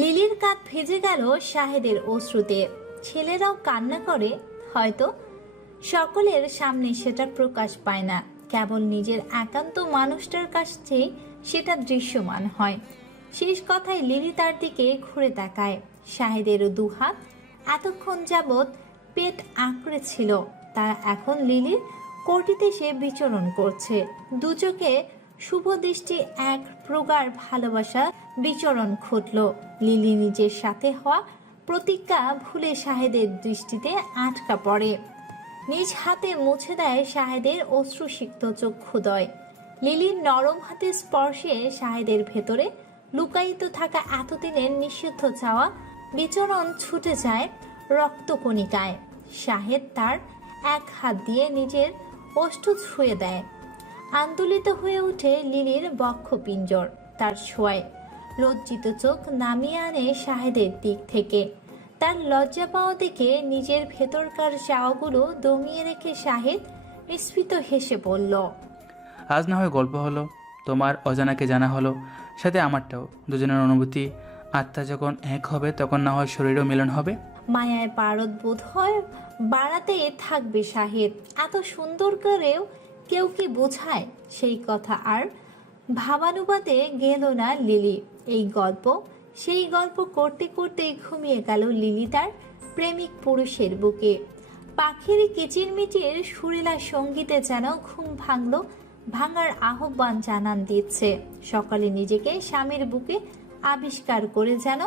লিলির কাঁধ ভেজে গেল শাহেদের অশ্রুতে। ছেলেরাও কান্না করে, হয়তো সকলের সামনে সেটা প্রকাশ পায় না, কেবল নিজের একান্ত মানুষটার কাছেই সেটা দৃশ্যমান হয়। শেষ কথায় লিলি তার দিকে ঘুরে তাকায়। শাহেদেরও দুহাত এতক্ষণ যাবৎ পেট আঁকড়ে ছিল, তারা এখন লিলির কোটিতে সে বিচরণ করছে। দু চোখে শুভ দৃষ্টি এক প্রগাঢ় ভালোবাসা বিচরণ ঘটল। লিলি নিজের সাথে হওয়া প্রতিজ্ঞা ভুলে শাহেদের দৃষ্টিতে আটকা পড়ে। নিজ হাতে মুছে দেয় শাহেদের অশ্রুসিক্ত চক্ষুদয়। লিলির নরম হাতের স্পর্শে শাহেদের ভেতরে লুকায়িত থাকা এতদিনের নিষিদ্ধ চাওয়া বিচরণ ছুটে যায় রক্তকণিকায়। শাহেদ তার এক হাত দিয়ে নিজের ওষ্ঠ ছুঁয়ে দেয়। আন্দোলিত হয়ে ওঠে লিলির বক্ষপিঞ্জর তার ছোঁয়ায়। লজ্জিত চোখ নামিয়ে আনে শাহেদের দিক থেকে। তার লজ্জা পাওয়া দেখে নিজের ভেতরকার চাওয়াগুলো দমিয়ে রেখে শাহেদ বিস্মিত হেসে বলল, আজ না হয় গল্প হলো, তোমার অজানাকে জানা হলো, সাথে আমারটাও। দুজনের অনুভূতি আত্মা যখন এক হবে তখন না হয় শরীরও মিলন হবে। মায়ায় পারদ বোধ হয় বাড়াতে থাকবে শাহেদ। এত সুন্দর করেও কেউ কি বোঝায় সেই কথা আর ভাবানুবাদে গেল না লিলি। এই গল্প সেই গল্প করতে করতে ঘুমিয়ে গেল লিলি তার প্রেমিক পুরুষের বুকে। পাখির কিচিরমিচির সুরেলা সঙ্গীতে যেন ঘুম ভাঙল, ভাঙার আহ্বান জানান দিচ্ছে। সকালে নিজেকে স্বামীর বুকে আবিষ্কার করে যেন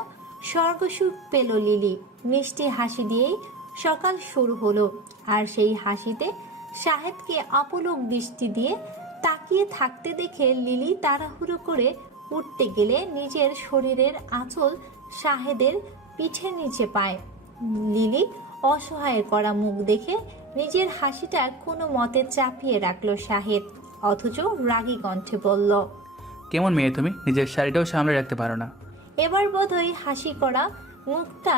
স্বর্গসুখ পেল লিলি। মিষ্টি হাসি দিয়েই সকাল শুরু হলো, আর সেই হাসিতে শাহেদকে অপলক দৃষ্টি দিয়ে তাকিয়ে থাকতে দেখে লিলি তাড়াহুড়ো করে উঠতে গেলে নিজের শরীরের আঁচল শাহেদের পিঠের নিচে পায়। লিলি অসহায় করা মুখ দেখে নিজের হাসিটা কোনো মতে চাপিয়ে রাখলো শাহেদ, অথচ রাগী কণ্ঠে বলল, কেমন মেয়ে তুমি, নিজের শাড়িটাও সামলে রাখতে পারো না। এবার বোধহয় হাসি করা মুখটা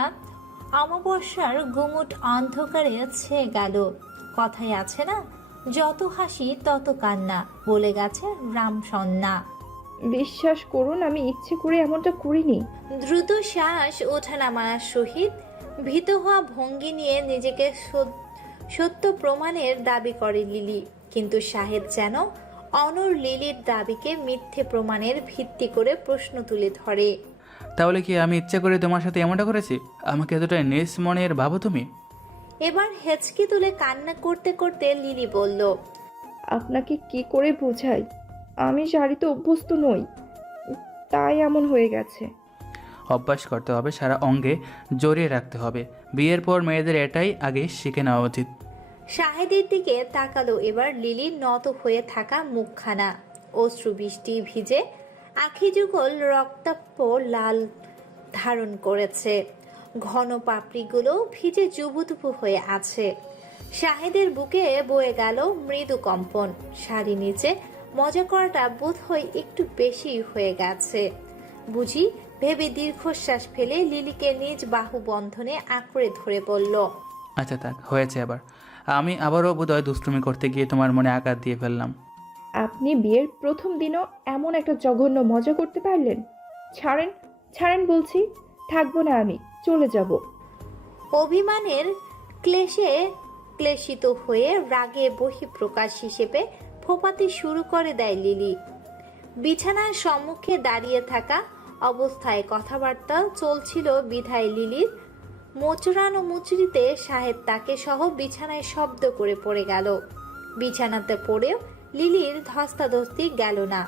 অমাবস্যার গুমুট অন্ধকারে ছেয়ে গেল। কথায় আছে না, যত হাসি তত কান্না, বলে গেছে রামসন্না। বিশ্বাস করুন, আমি ইচ্ছে করে এমনটা করিনি। দ্রুত শ্বাস ওঠানামার সহিত ভীত হওয়া ভঙ্গি নিয়ে নিজেকে সত্য প্রমাণের দাবি করে লিলি, কিন্তু শাহেদ যেন অনর লিলির দাবিকে মিথ্যে প্রমাণের ভিত্তি করে প্রশ্ন তুলে ধরে। তাহলে কি আমি ইচ্ছে করে তোমার সাথে এমনটা করেছি? আমাকে এতটা নিজ মনের ভাবো তুমি? এবার হেঁচকি তুলে কান্না করতে করতে লিলি বলল, আপনাকে কি করে বোঝাই, আমি শাড়িতে অভ্যস্ত নই, তাই এমন হয়ে গেছে। অভ্যাস করতে হবে, সারা অঙ্গে জড়িয়ে রাখতে হবে। বিয়ের পর মেয়েদের এটাই আগে শিখে নেওয়া উচিত। শাহেদের দিকে তাকালো এবার লিলির নত হয়ে থাকা মুখখানা। অশ্রু বৃষ্টি ভিজে আখি যুগল রক্তাক্ত লাল ধারণ করেছে, ঘন পাপড়িগুলো ভিজে জুবুথুবু হয়ে আছে। শাহেদের বুকে বয়ে গেল মৃদু কম্পন। শাড়ি নিচে মজা করাটা বোধ হয় একটু বেশি হয়ে গেছে বুঝি ভেবে দীর্ঘশ্বাস ফেলে লিলিকে নিজ বাহু বন্ধনে আঁকড়ে ধরে বলল, আচ্ছা থাক, হয়েছে এবার। আমি আবারও বোধহয় দুষ্টুমি করতে গিয়ে তোমার মনে আঘাত দিয়ে ফেললাম। আপনি বিয়ের প্রথম দিনও এমন একটা জঘন্য মজা করতে পারলেন? ছাড়েন, ছাড়েন বলছি, থাকবো না, আমি চলে যাব। অভিমানের ক্লেশে ক্লেশিত হয়ে রাগে বহিঃপ্রকাশ হিসেবে ফোপাতে শুরু করে দেয় লিলি। বিছানার সম্মুখে দাঁড়িয়ে থাকা অবস্থায় কথাবার্তা চলছিল বিধায় লিলির মোচড়ানো মুচড়িতে শাহেদ তাকে সহ বিছানায় শব্দ করে পড়ে গেল। বিছানাতে পড়েও লিলির ধস্তাধস্তি গেল না।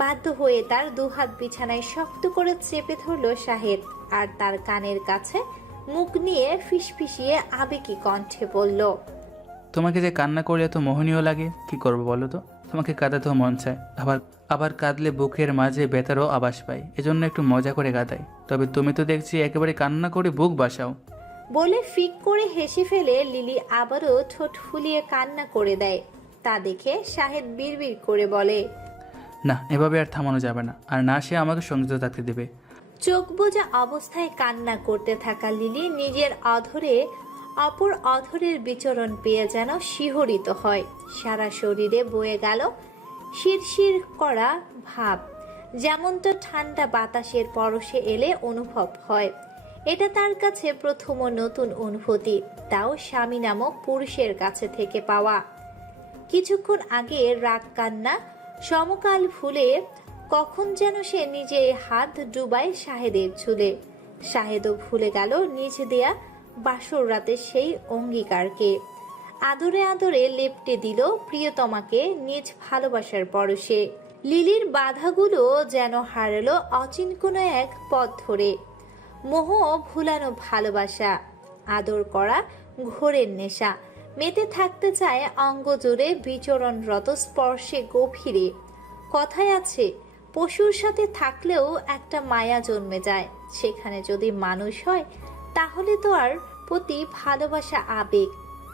বাধ্য হয়ে তার দুহাত বিছানায় শক্ত করে চেপে ধরল শাহেদ, আর তার কানের কাছে মুখ নিয়ে ফিসফিসিয়ে আবেগী কণ্ঠে বলল, তোমাকে যে কান্না করলে এত মোহনীয় লাগে, কি করবো বলো তো? তোমাকে কাঁদাতেও মন চায়, আবার কাঁদলে বুকের মাঝে ব্যথারও আভাস পাই, এজন্য একটু মজা করে কাঁদাই। তবে তুমি তো দেখছি একেবারে কান্না করে বুক বাসাও। বলে ফিক করে হেসে ফেলে লিলি আবারও ঠোঁট ফুলিয়ে কান্না করে দেয়। তা দেখে শাহেদ বিড়বিড় করে বলে, না, এভাবে আর থামানো যাবে না, আর না সে আমাকে সংযত থাকতে দেবে। চোখ বোঝা অবস্থায় কান্না করতে থাকা লিলি নিজের অধরে অপর অধরের বিচরণ পেয়ে যেন শিহরিত হয়। সারা শরীরে বয়ে গেল শিরশির করা ভাব, যেমনটা ঠান্ডা বাতাসের পরশে এলে অনুভব হয়। এটা তার কাছে প্রথম ও নতুন অনুভূতি, তাও স্বামী নামক পুরুষের কাছে থেকে পাওয়া। কিছুক্ষণ আগে রাগ কান্না সমকাল ভুলে কখন যেন সে নিজে হাত ডুবায় শাহেদের ঝুলে। শাহেদও ভুলে গেল নিজ দেয়া বাসর রাতে সেই অঙ্গীকারকে। আদরে আদরে লেপটে দিল প্রিয়তমাকে নিজ ভালোবাসার পরশে। লিলির বাধাগুলো যেন হারালো অচিন কোনো এক পথ ধরে। মোহ ভুলানো ভালোবাসা, আদর করা ঘোরের নেশা, মেতে থাকতে চায় অঙ্গ জুড়ে বিচরণরত স্পর্শে গভীরে। কথায় আছে, পশুর সাথে থাকলেও একটা মায়া জন্মে যায়, সেখানে যদি মানুষ হয় তাহলে তো আর প্রতি ভালোবাসা আবেগ।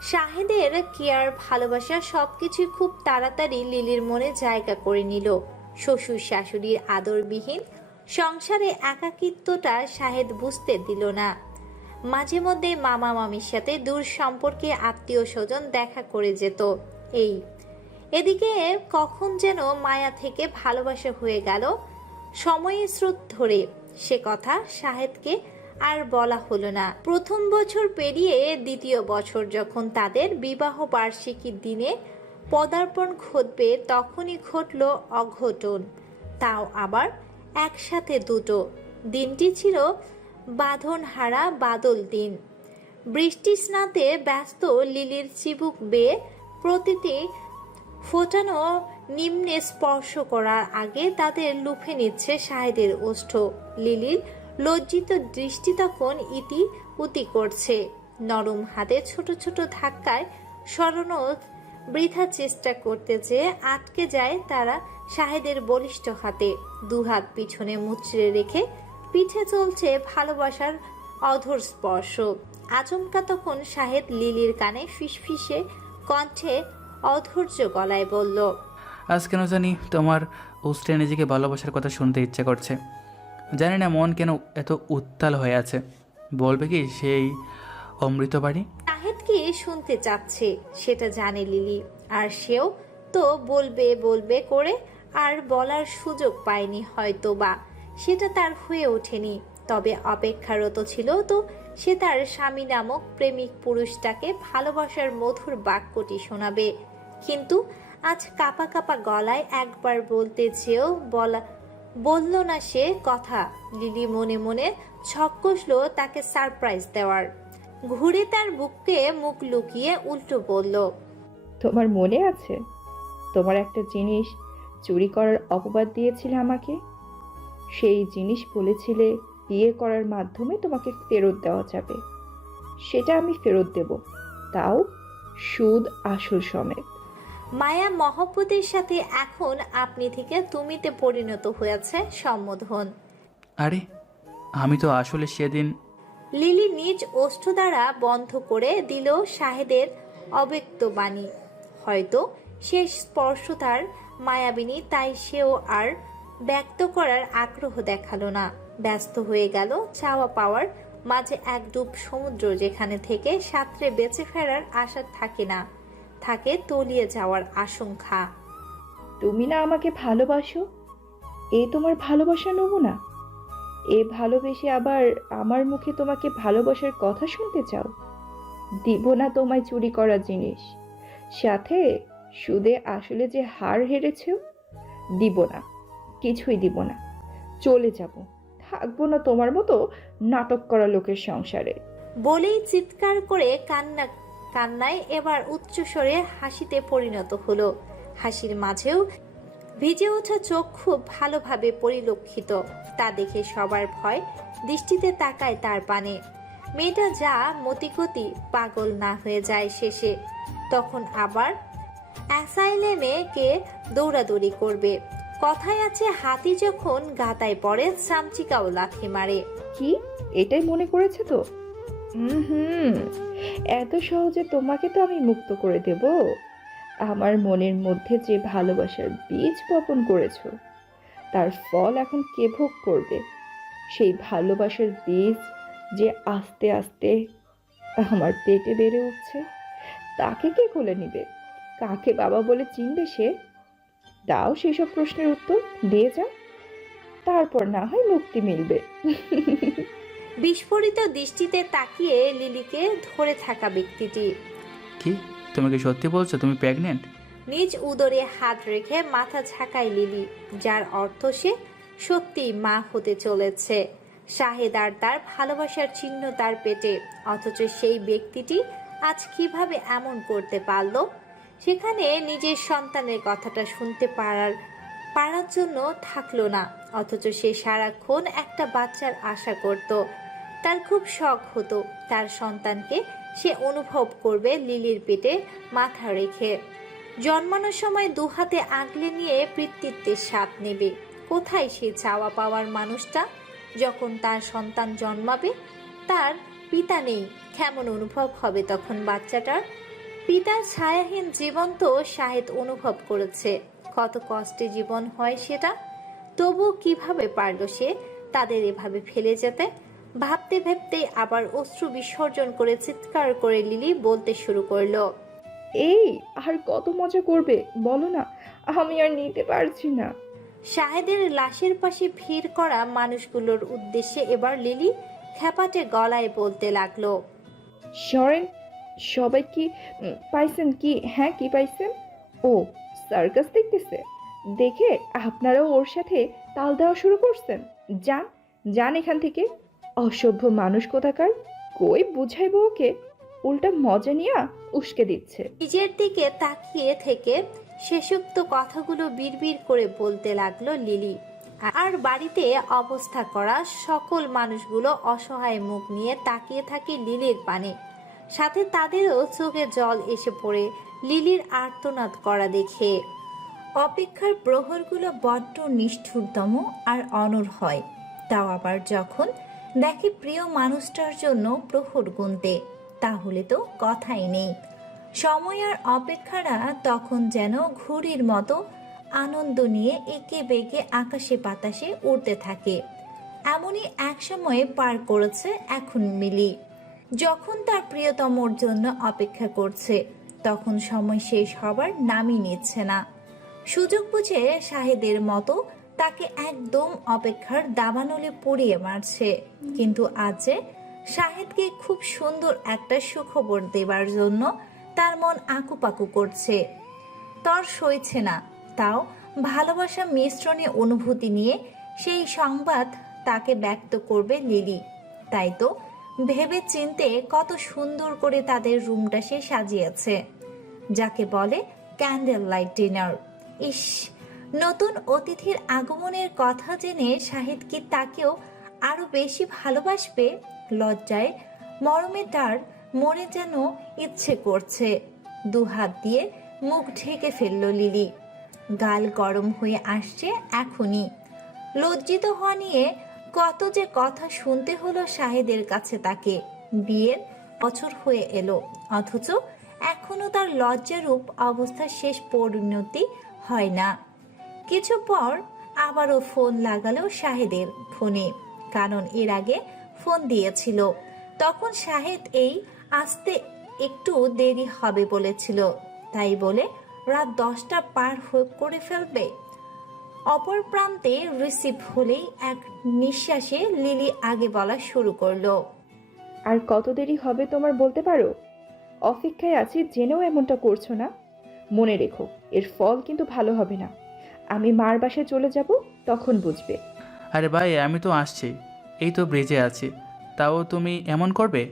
শাহেদের কেয়ার ভালোবাসা সবকিছু খুব তাড়াতাড়ি লিলির মনে জায়গা করে নিল। শ্বশুর শাশুড়ির আদরবিহীন সংসারে একাকিত্বটা শাহেদ বুঝতে দিল না। মাঝে মধ্যে মামা মামির সাথে দূর সম্পর্কে আত্মীয় স্বজন দেখা করে যেত। এদিকে কখন যেন মায়া থেকে ভালোবাসা হয়ে গেল সময়ের স্রোত ধরে, সে কথা শাহেদকে আর বলা হলো না। প্রথম বছর পেরিয়ে দ্বিতীয় বছর যখন তাদের বিবাহ বার্ষিকীর দিনে পদার্পণ ঘটবে, তখনই ঘটল অঘটন, তাও আবার একসাথে দুটো। দিনটি ছিল বাঁধনহারা বাদল দিন। বৃষ্টি স্নাতে ব্যস্ত লিলির চিবুক বেয়ে প্রতিটি ফোটানো নিম্নে স্পর্শ করার আগে তাদের লুফে নিচ্ছে শাহেদের ওষ্ঠ। লিলির লজ্জিত দৃষ্টি তখন ইতি উতি করছে। নরম হাতে ছোট ছোট ধাক্কায় সরানো বৃথা চেষ্টা করতে যেয়ে আটকে যায় তারা শাহেদের বলিষ্ঠ হাতে। দুহাত পিছনে মুচড়ে রেখে পিঠে চলছে ভালোবাসার অধর স্পর্শ। আচমকা তখন শাহেদ লিলির কানে ফিসফিসে কণ্ঠে অধৈর্য গলায় বলল, আজ কেন জানি তোমার উস্টে নিজেকে ভালোবাসার কথা শুনতে ইচ্ছে করছে। জানি না মন কেন এত উত্তাল হয়ে আছে। বলবে কি সেই অমৃতবাণী? শাহেদ কি শুনতে চাচ্ছে সেটা জানে লিলি, আর সেও তো বলবে বলবে করে আর বলার সুযোগ পায়নি, হয়তো বা সেটা তার হয়ে ওঠেনি। তবে অপেক্ষারত ছিল তো সে তার স্বামী নামক প্রেমিক পুরুষটাকে ভালোবাসার মধুর বাক্যটি শোনাবে। কিন্তু আজ কাপা কাপা গলায় একবার বলতে চেয়েও বলল না সে কথা। লিলি মনে মনে ছক কষল তাকে সারপ্রাইজ দেওয়ার। ঘুরে তার বুকে মুখ লুকিয়ে উল্টো বলল, তোমার মনে আছে তোমার একটা জিনিস চুরি করার অপবাদ দিয়েছিলে আমাকে? সেই জিনিস বলেছিলে বিয়ে করার মাধ্যমে তোমাকে ফেরত দেওয়া যাবে। সেটা আমি ফেরত দেব, তাও সুদ আসল সমেত। মায়া মহব্বতের সাথে এখন আপনি থেকে তুমিতে পরিণত হয়েছে সম্বোধন। আরে আমি তো আসলে সেদিন। লিলি নিজ ওষ্ঠ দ্বারা বন্ধ করে দিল শাহেদের অব্যক্ত বাণী। হয়তো শেষ স্পর্শ তার মায়াবিনী, তাই সেও আর ব্যক্ত করার আগ্রহ দেখালো না। ব্যস্ত হয়ে গেল চাওয়া পাওয়ার মাঝে এক ডুব সমুদ্র, যেখানে থেকে সাঁতরে বেঁচে ফেরার আশা থাকে না, থাকে তলিয়ে যাওয়ার আশঙ্কা। তুমি না আমাকে ভালোবাসো, এই তোমার ভালোবাসা নমুনা। এ ভালোবেসে আবার আমার মুখে তোমাকে ভালোবাসার কথা শুনতে চাও? দিব না তোমায় চুরি করা জিনিস, সাথে সুদে আসলে যে হার হেরেছেও। দিব না, কিছুই দিব না। চলে যাব, থাকবো না তোমার মতো নাটক করা লোকের সংসারে। বলেই চিৎকার করে কান্নায় এবার উচ্চস্বরে হাসিতে পরিণত হলো। হাসির মাঝেও ভিজে ওঠা চোখ খুব ভালোভাবে পরিলক্ষিত। তা দেখে সবার ভয় দৃষ্টিতে তাকায় তার পানে। মেয়েটা যা মতিগতি, পাগল না হয়ে যায় শেষে, তখন আবার অ্যাসাইলেমে কে দৌড়াদৌড়ি করবে। কথায় আছে, হাতি যখন গাতায় পড়ে চামচিকাও লাথি মারে। কি এটাই মনে করেছে তো? হুম, এত সহজে তোমাকে তো আমি মুক্ত করে দেব। আমার মনের মধ্যে যে ভালোবাসার বীজ বপন করেছো, তার ফল এখন কে ভোগ করবে? সেই ভালোবাসার বীজ যে আস্তে আস্তে আমার পেটে বেড়ে উঠছে, তাকে কে কোলে নিবে? কাকে বাবা বলে চিনবে সে? দাও সেসব প্রশ্নের উত্তর, দিয়ে যাও, তারপর না হয় মুক্তি মিলবে। বিস্ফোরিত দৃষ্টিতে তাকিয়ে লিলিকে ধরে থাকা ব্যক্তিটি কি তুমি কি সত্যি বলছো তুমি প্রেগনেন্ট? নিজ উদরে হাত রেখে মাথা ঝাঁকায় লিলি, যার অর্থ সে সত্যিই মা হতে চলেছে। শাহেদ আর তার ভালোবাসার চিহ্ন তার পেটে, অথচ সেই ব্যক্তিটি আজ কিভাবে এমন করতে পারল? সেখানে নিজের সন্তানের কথাটা শুনতে পারার জন্য থাকলো না, অথচ সে সারাক্ষণ একটা বাচ্চার আশা করত। তার খুব শখ হতো তার সন্তানকে সে অনুভব করবে লিলির পেটে মাথা রেখে। জন্মানোর সময় দুহাতে আগলে নিয়ে পিতৃত্বের স্বাদ নেবে। কোথায় সে চাওয়া পাওয়ার মানুষটা? যখন তার সন্তান জন্মাবে, তার পিতা নেই, কেমন অনুভব হবে তখন বাচ্চাটার? পিতার ছায়াহীন জীবন তো শাহেদ অনুভব করেছে, কত কষ্টে জীবন হয় সেটা। তবু কিভাবে পারল সে তাদের এভাবে ফেলে যেতে? ভাবতে ভাবতেই আবার অশ্রু বিসর্জন করে চিৎকার করে লিলি বলতে শুরু করলো, এই আর কত মজা করবে বলো না, আমি আর নিতে পারছি না। শাহেদের লাশের পাশে ভিড় করা মানুষগুলোর উদ্দেশ্যে এবার লিলি খ্যাপাটে গলায় বলতে লাগলো, সরেন সবাই। কি পাইছেন? কি হ্যাঁ, কি পাইছেন? ও সার্কাস দেখতেছে দেখে আপনারাও ওর সাথে তাল দেওয়া শুরু করছেন? যান যান এখান থেকে, অসভ্য মানুষ কোথাকার। কই বুঝাইব ওকে, উল্টা মজা নিয়ে উস্কে দিচ্ছে। নিজের দিকে তাকিয়ে থেকে শেষোক্ত কথাগুলো বিড়বিড় করে বলতে লাগলো লিলি। আর বাড়িতে অবস্থা করা সকল মানুষগুলো অসহায় মুখ নিয়ে তাকিয়ে থাকে লিলির পানে। সাথে তাদেরও চোখে জল এসে পড়ে লিলির আর্তনাদ করা দেখে। অপেক্ষার প্রহরগুলো বড্ড নিষ্ঠুরতম আর অনড় হয়। তাও আবার যখন দেখে প্রিয় মানুষটার জন্য প্রহর গুনতে, তাহলে তো কথাই নেই। সময় আর অপেক্ষারা তখন যেন ঘুড়ির মতো আনন্দ নিয়ে এঁকে বেঁকে আকাশে বাতাসে উড়তে থাকে। এমনই এক সময়ে পার করেছে এখন মিলি। যখন তার প্রিয়তমর জন্য অপেক্ষা করছে, তখন সময় শেষ হবার নামই নিচ্ছে না। সুযোগ বুঝে শাহেদের মতো তাকে একদম অপেক্ষার দাবানলে পড়িয়ে মারছে। কিন্তু আজ যে শাহেদকে খুব সুন্দর একটা সুখবর দেবার জন্য তার মন আকুপাকু করছে। তর সইছে না, তাও ভালোবাসা মিশ্রণে অনুভূতি নিয়ে সেই সংবাদ তাকে ব্যক্ত করবে লিলি। তাই তো ভেবে চিনতে কত সুন্দর করে তাদের রুমটা সে সাজিয়েছে, যাকে বলে ক্যান্ডেল লাইট ডিনার। ইস, নতুন অতিথির আগমনের কথা জেনে শাহিদ কি তাকেও আরো বেশি ভালোবাসবে? লজ্জায় মরমে তার মনে যেন ইচ্ছে করছে। দুহাত দিয়ে মুখ ঢেকে ফেলল লিলি। গাল গরম হয়ে আসছে এখনই। লজ্জিত হওয়া নিয়ে কত যে কথা শুনতে হলো শাহেদের কাছে তাকে। বিয়ের বছর হয়ে এলো, অথচ এখনো তার লজ্জারূপ অবস্থার শেষ পরিণতি হয় না। কিছু পর আবারও ফোন লাগালো শাহেদের ফোনে, কারণ এর আগে ফোন দিয়েছিল। তখন শাহেদ এই আসতে একটু দেরি হবে বলেছিল, তাই বলে রাত 10টা পার করে ফেলবে। অপর প্রান্তে রিসিভ হলেই এক নিঃশ্বাসে লিলি আগে বলা শুরু করলো। আর কত দেরি হবে তোমার বলতে পারো? অপেক্ষায় আছি জেনেও এমনটা করছো না। মনে রেখো, এর ফল কিন্তু ভালো হবে না। আমি মার বাসায় চলে যাব, তখন বুঝবে। আরে ভাই, আমি তো আসছি, এই তো ব্রিজে আছি, তাও তুমি এমন করবে?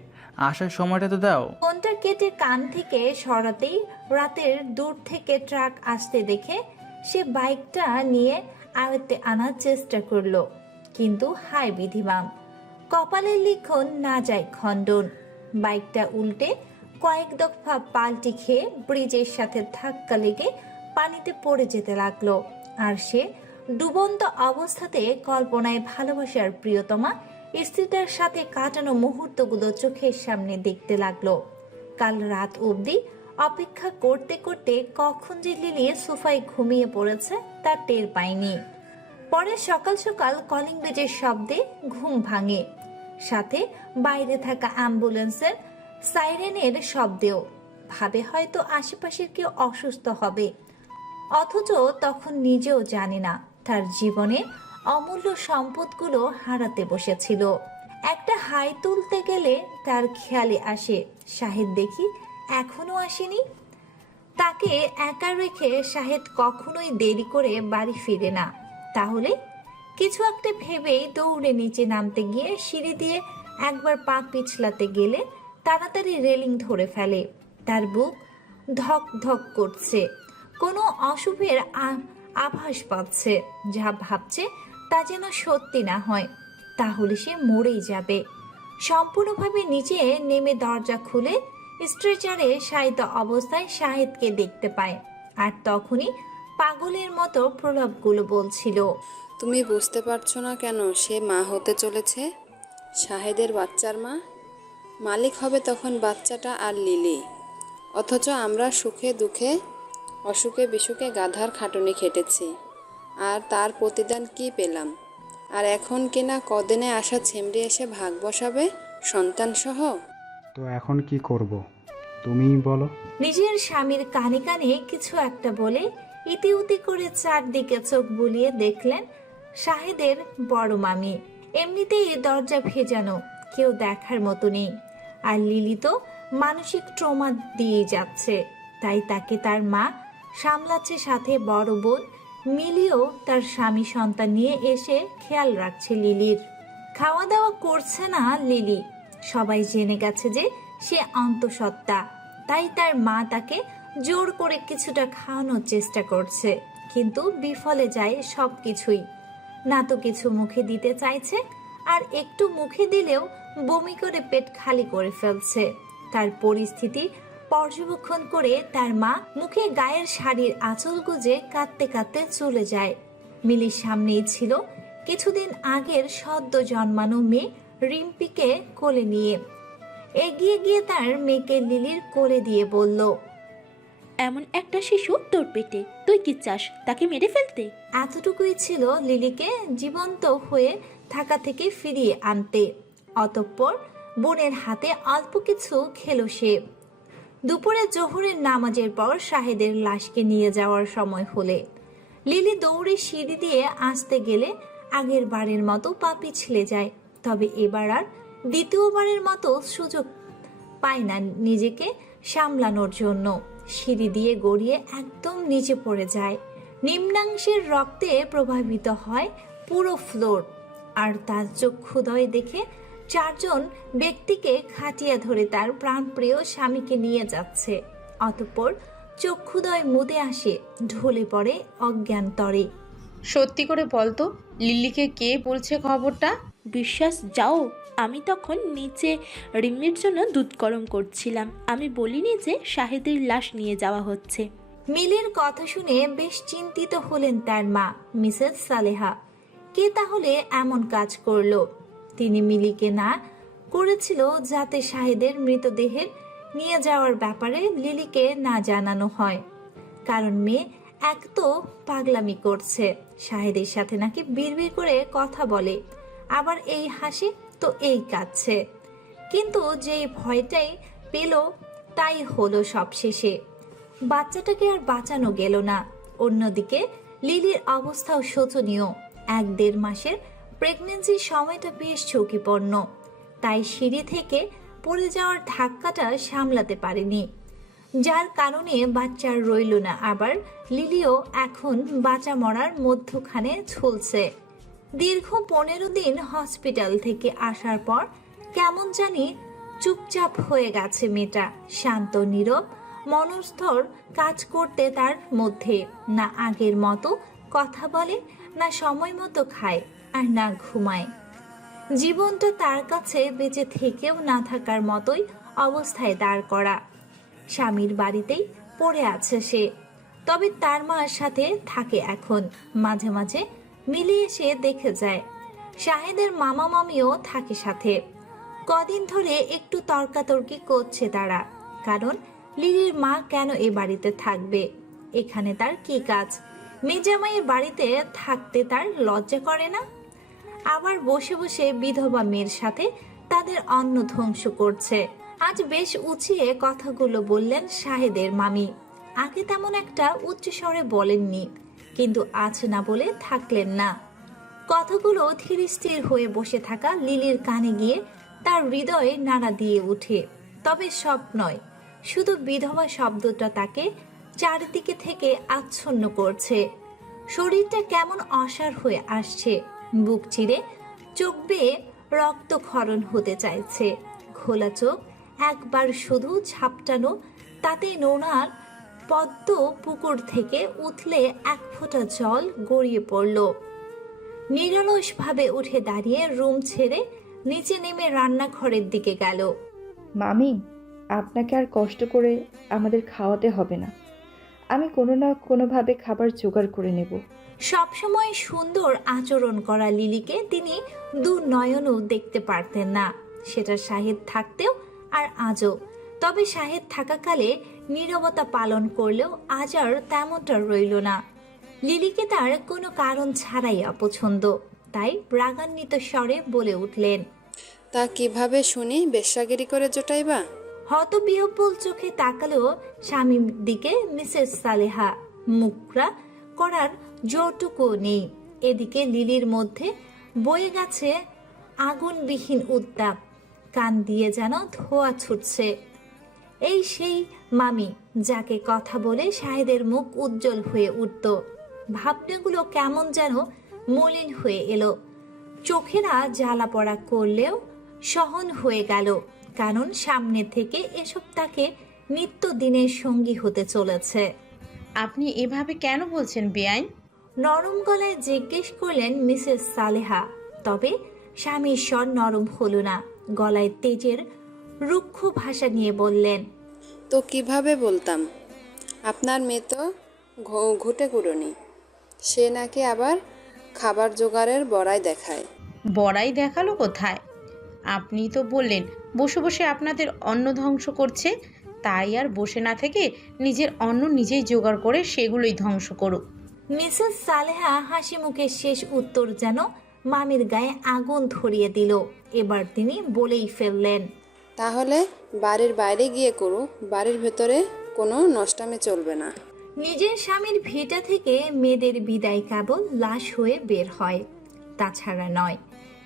আসার সময়টা তো দাও। ফোনটা কেটে কান থেকে সরাতেই রাতের দূর থেকে ট্রাক আসতে দেখে সে বাইকটা নিয়ে আয়ত্তে আনার চেষ্টা করলো, কিন্তু হায় বিধিবাম, কপালের লিখন না যায় খণ্ডন। বাইকটা উল্টে কয়েক দফা পাল্টি খেয়ে ব্রিজের সাথে ধাক্কা লেগে পানিতে পড়ে যেতে লাগলো। আর সে ডুবন্ত অবস্থাতে কল্পনায় ভালোবাসার প্রিয়তমা স্ত্রীটার সাথে কাটানো মুহূর্তগুলো চোখের সামনে দেখতে লাগলো। কাল রাত অবধি অপেক্ষা করতে করতে কখন যে লিলি সোফায় ঘুমিয়ে পড়েছে তার টের পায়নি। পরে সকাল সকাল কলিং বেজের শব্দে ঘুম ভাঙে, সাথে বাইরে থাকা অ্যাম্বুলেন্সের সাইরেনের শব্দেও। ভাবে হয়তো আশেপাশের কেউ অসুস্থ হবে, অথচ তখন নিজেও জানে না তার জীবনে অমূল্য সম্পদগুলো হারাতে বসেছিল। একটা হাই তুলতে গেলে তার খেয়ালে আসে শাহেদ দেখি এখনো আসেনি। তাকে একা রেখে শাহেদ কখনোই দেরি করে বাড়ি ফিরে না। তাহলে কিছু একটা ভেবেই দৌড়ে নিচে নামতে গিয়ে সিঁড়ি দিয়ে একবার পা পিছলাতে গেলে তাড়াতাড়ি রেলিং ধরে ফেলে। তার বুক ধক ধক করছে, কোনো অশুভের আভাস পাচ্ছে। যা ভাবছে তা যেন সত্যি না হয়, তাহলে সে মরেই যাবে। সম্পূর্ণভাবে নিচে নেমে দরজা খুলে স্ট্রেচারে শায়িত অবস্থায় শাহেদকে দেখতে পায়। আর তখনই পাগলের মতো প্রলাপগুলো বলছিল, তুমি বুঝতে পারছো না কেন সে মা হতে চলেছে? শাহেদের বাচ্চার মা। মালিক হবে তখন বাচ্চাটা আর লিলি। অথচ আমরা সুখে দুঃখে অসুখে বিসুখে গাধার খাটুনি খেটেছি, আর তার প্রতিদান কি পেলাম? আর এখন কিনা কদিনে আসা ছেমড়ি এসে ভাগ বসাবে সন্তান সহ। তো এখন কি করব তুমিই বলো। নিজের স্বামীর কানে কানে কিছু একটা বলে ইতিউতি করে চারদিকে চোখ বুলিয়ে দেখলেন শাহেদের বড় মামি। এমনিতেই দরজা ভেজানো, কেউ দেখার মতো নেই। আর লিলি তো মানসিক ট্রমা দিয়ে যাচ্ছে, তাই তাকে তার মা সামলাচ্ছে, সাথে বড় বোন মিলিও তার স্বামী সন্তান নিয়ে এসে খেয়াল রাখছে লিলির। খাওয়া দাওয়া করছে না লিলি, সবাই জেনে গেছে যে সে অন্তঃসত্ত্বা, তাই তার মা তাকে জোর করে কিছুটা খাওয়ানোর চেষ্টা করছে, কিন্তু বিফলে যায় সবকিছুই। না তো কিছু মুখে দিতে চাইছে, আর একটু মুখে দিলেও বমি করে পেট খালি করে ফেলছে। তার পরিস্থিতি পর্যবেক্ষণ করে তার মা মুখে গায়ের শাড়ির আঁচল গুজে কাঁদতে কাঁদতে চলে যায়। মিলির সামনেই ছিল কিছুদিন আগের সদ্য জন্মানো মেয়ে রিম্পিকে কোলে নিয়ে। এগিয়ে গিয়ে তার মেয়েকে লিলির কোলে দিয়ে বলল, এমন একটা শিশু তোর পেটে, তুই কি চাস তাকে মেরে ফেলতে? এতটুকুই ছিল লিলিকে জীবন্ত হয়ে থাকা থেকে ফিরিয়ে আনতে। অতঃপর বোনের হাতে অল্প কিছু খেলো সে। দুপুরে জোহরের নামাজের পর শাহেদের লাশকে নিয়ে যাওয়ার সময় হলে লিলি দৌড়ে সিঁড়ি দিয়ে আসতে গেলে আগের বারের মতো পা পিছলে যায়। তবে এবার আর দ্বিতীয়বারের মতো সুযোগ পায় না নিজেকে সামলানোর জন্য। সিঁড়ি দিয়ে গড়িয়ে একদম নিচে পড়ে যায়। নিম্নাংশের রক্তে প্রভাবিত হয় পুরো ফ্লোর। আর তার চক্ষুদয় দেখে চারজন ব্যক্তিকে খাটিয়া ধরে তার প্রাণপ্রিয় স্বামীকে নিয়ে যাচ্ছে। অতঃপর চক্ষুদয় মুদে আসে, ঢলে পড়ে অজ্ঞান তরে। সত্যি করে বলতো, লিলিকে কে বলছে খবরটা? বিশ্বাস যাও, আমি তখন নিচে রিম্মির জন্য দুধ গরম করছিলাম। আমি বলিনি যে শাহেদের লাশ নিয়ে যাওয়া হচ্ছে। মিলের কথা শুনে বেশ চিন্তিত হলেন তার মা মিসেস সালেহা। কে তাহলে এমন কাজ করলো? তিনি মিলিকে না করেছিল যাতে শাহেদের মৃতদেহের নিয়ে যাওয়ার ব্যাপারে লিলিকে না জানানো হয়। কারণ মেয়ে এক তো পাগলামি করছে, শাহেদের সাথে নাকি বিড়বিড় করে কথা বলে, আবার এই হাসি তো এই কাঁদছে। কিন্তু যেই ভয়টাই পেল তাই হলো সবশেষে। বাচ্চাটাকে আর বাঁচানো গেল না। অন্যদিকে লিলির অবস্থাও শোচনীয়। 1-1.5 মাসের প্রেগনেন্সির সময়টা বেশ ঝুঁকিপূর্ণ। তাই সিঁড়ি থেকে পড়ে যাওয়ার ধাক্কাটা সামলাতে পারেনি, যার কারণে বাচ্চার রইল না। আবার লিলিও এখন বাঁচা মরার মধ্যখানে ঝুলছে। দীর্ঘ 15 দিন হসপিটাল থেকে আসার পর কেমন জানি চুপচাপ হয়ে গেছে মেয়েটা। শান্ত নীরব মনস্থর কাজ করতে তার মধ্যে। না আগের মতো কথা বলে, না সময় মতো খায়, আর না ঘুমায়। জীবনটা তার কাছে বেঁচে থেকেও না থাকার মতোই অবস্থায় দাঁড় করা। স্বামীর বাড়িতেই পড়ে আছে সে, তবে তার মার সাথে থাকে এখন। মাঝে মাঝে মিলে এসে দেখে যায়। শাহেদের মামা মামিও থাকে সাথে। কদিন ধরে একটু তর্কাতর্কি করছে তারা, কারণ লিলির মা কেন এ বাড়িতে থাকবে, এখানে তার কি কাজ, মেজামাইয়ের বাড়িতে থাকতে তার লজ্জা করে না? আবার বসে বসে বিধবা মেয়ের সাথে তাদের অন্ন ধ্বংস করছে। আজ বেশ উঁচিয়ে কথাগুলো বললেন শাহেদের মামি। আগে তেমন একটা উচ্চ স্বরে বলেননি, কিন্তু আজ না বলে থাকলেন না। কথাগুলো ধীর স্থির হয়ে বসে থাকা লিলির কানে গিয়ে তার হৃদয়ে নাড়া দিয়ে উঠে। তবে সব নয়, শুধু বিধবা শব্দটা তাকে চারিদিকে থেকে আচ্ছন্ন করছে। শরীরটা কেমন অসাড় হয়ে আসছে, বুক চিরে চোখ বেয়ে রক্তক্ষরণ হতে চাইছে। খোলা চোখ একবার শুধু ঝাপটানো, তাতে নোনার পদ্ম পুকুর থেকে উঠলে 1 ফোঁটা জল গড়িয়ে পড়ল। নিরলসভাবে উঠে দাঁড়িয়ে রুম ছেড়ে নিচে নেমে রান্নাঘরের দিকে গেল। মামি, আপনাকে আর কষ্ট করে আমাদের খাওয়াতে হবে না, আমি কোনো না কোনোভাবে খাবার জোগাড় করে নেব। সবসময় সুন্দর আচরণ করা লিলিকে তিনি দুনয়নও দেখতে পারতেন না, সেটা শাহেদ থাকতেও আর আজও। তবে শাহেদ থাকাকালে নীরবতা পালন করলেও আজ আর তেমনটা রইল না। লিলিকে তার কোনো কারণ ছাড়াই অপছন্দ, তাই রাগান্বিত স্বরে বলে উঠলেন, তা কিভাবে শুনি বেশ্যাগিরি করে জোটাইবা? হতবিহ্বল চোখে তাকালো স্বামীর দিকে মিসেস সালেহা। মুখরা করার জোরটুকু নেই। এদিকে লিলির মধ্যে বয়ে গেছে আগুনবিহীন উত্তাপ, কান দিয়ে যেন ধোঁয়া ছুটছে। এই সেই মামি যাকে কথা বলে শাহেদের মুখ উজ্জ্বল হয়ে উঠত। ভাবনাগুলো কেমন যেন মলিন হয়ে এলো। চোখেরা জ্বালা পড়া করলেও সহন হয়ে গেল, কারণ সামনে থেকে এসব তাকে নিত্যদিনের সঙ্গী হতে চলেছে। আপনি এভাবে কেন বলছেন বেআইন? নরম গলায় জিজ্ঞেস করলেন মিসেস সালেহা। তবে স্বামীর স্বর নরম হলো না, গলায় তেজের রুক্ষ ভাষা নিয়ে বললেন, তো কিভাবে বলতাম? আপনার মেয়ে তো ঘুটে কুড়োনি, সে নাকি আবার খাবার জোগাড়ের বড়াই দেখায়। বড়াই দেখালো কোথায়? আপনি তো বললেন বসে বসে আপনাদের অন্ন ধ্বংস করছে, তাই আর বসে না থেকে নিজের অন্ন নিজেই জোগাড় করে সেগুলোই ধ্বংস করুক। মিসেস সালেহা হাসি মুখে শেষ উত্তর যেন মামির গায়ে আগুন ধরিয়ে দিল। এবার তিনি বলেই ফেললেন, তাহলে বাড়ির বাইরে গিয়ে করুক, বাড়ির ভেতরে কোনো নষ্টামে চলবে না। নিজের স্বামীর ভিটা থেকে মেয়েদের বিদায় কেবল লাশ হয়ে বের হয়, তাছাড়া নয়।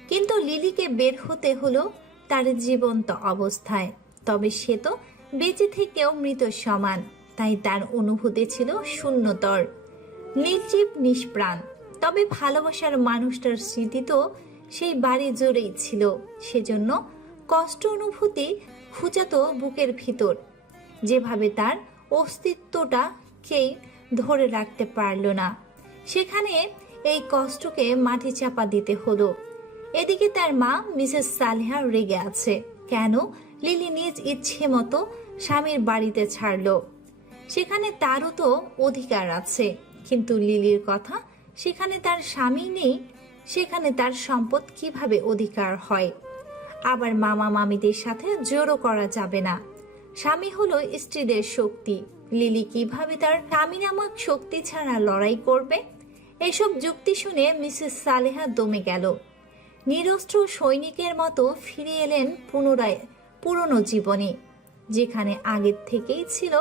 কিন্তু লিলিকে বের হতে হলো তার জীবন্ত অবস্থায়। তবে সে তো বেঁচে থেকেও মৃত সমান, তাই তার অনুভূতি ছিল শূন্যতর, নির্জীব, নিষ্প্রাণ। তবে ভালোবাসার মানুষটার স্মৃতি তো সেই বাড়ি জুড়েই ছিল, সেজন্য কষ্ট অনুভূতি খুঁজাতো বুকের ভিতর। যেভাবে তার অস্তিত্বটা কেই ধরে রাখতে পারল না, সেখানে এই কষ্টকে মাটি চাপা দিতে হলো। এদিকে তার মা মিসেস সালেহা রেগে আছে, কেন লিলি নিজ ইচ্ছে মতো স্বামীর বাড়িতে ছাড়ল। সেখানে তারও তো অধিকার আছে, কিন্তু লিলির কথা, সেখানে তার স্বামী নেই, সেখানে তার সম্পদ কিভাবে অধিকার হয়? আবার মামা মামিদের সাথে জোরও করা যাবে না। স্বামী হলো স্ত্রীদের শক্তি, লিলি কিভাবে তার স্বামী নামক শক্তি ছাড়া লড়াই করবে? এসব যুক্তি শুনে মিসেস সালেহা দমে গেল। নিরস্ত্র সৈনিকের মতো ফিরে এলেন পুনরায় পুরনো জীবনে, যেখানে আগের থেকেই ছিল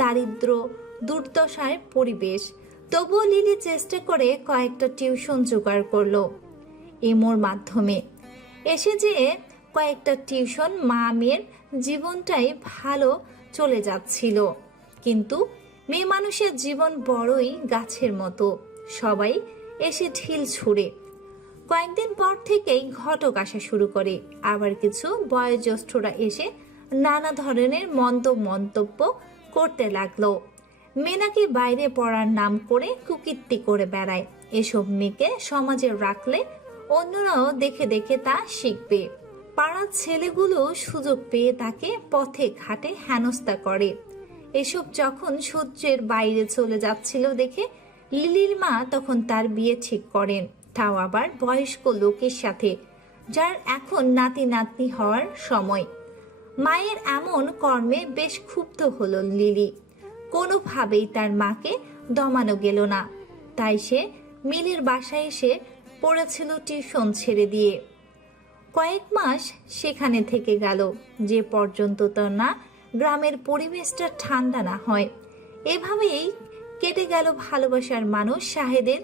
দারিদ্র, দুর্দশার পরিবেশ। তবুও লিলি চেষ্টা করে কয়েকটা টিউশন জোগাড় করলো। এমোর মাধ্যমে এসে যে কয়েকটা টিউশন, মা মেয়ের জীবনটাই ভালো চলে যাচ্ছিল। কিন্তু মেয়ে মানুষের জীবন বড়ই গাছের মতো, সবাই এসে ঢিল ছুঁড়ে। কয়েকদিন পর থেকেই ঘটক আসা শুরু করে, আবার কিছু বয়োজ্যেষ্ঠরা এসে নানা ধরনের মন্তব্য করতে লাগলো। মেয়ে নাকি বাইরে পড়ার নাম করে কুকীর্তি করে বেড়ায়। এসব মেয়েকে সমাজে রাখলে অন্যরাও দেখে দেখে তা শিখবে। পাড়ার ছেলেগুলো সুযোগ পেয়ে তাকে পথে ঘাটে হেনস্থা করে। এসব যখন সহ্যের বাইরে চলে যাচ্ছিল দেখে লিলির মা তখন তার বিয়ে ঠিক করেন, তাও আবার বয়স্ক লোকের সাথে, যার এখন নাতি নাতনি হওয়ার সময়। মায়ের এমন কর্মে বেশ ক্ষুব্ধ হলো লিলি। কোনোভাবেই তার মাকে দমানো গেল না, তাই সে মিলির বাসায় এসে পড়েছিল টিউশন ছেড়ে দিয়ে। কয়েক মাস সেখানে থেকে গেল, যে পর্যন্ত তো না গ্রামের পরিবেশটা ঠান্ডা না হয়। এভাবেই কেটে গেল ভালোবাসার মানুষ শাহেদের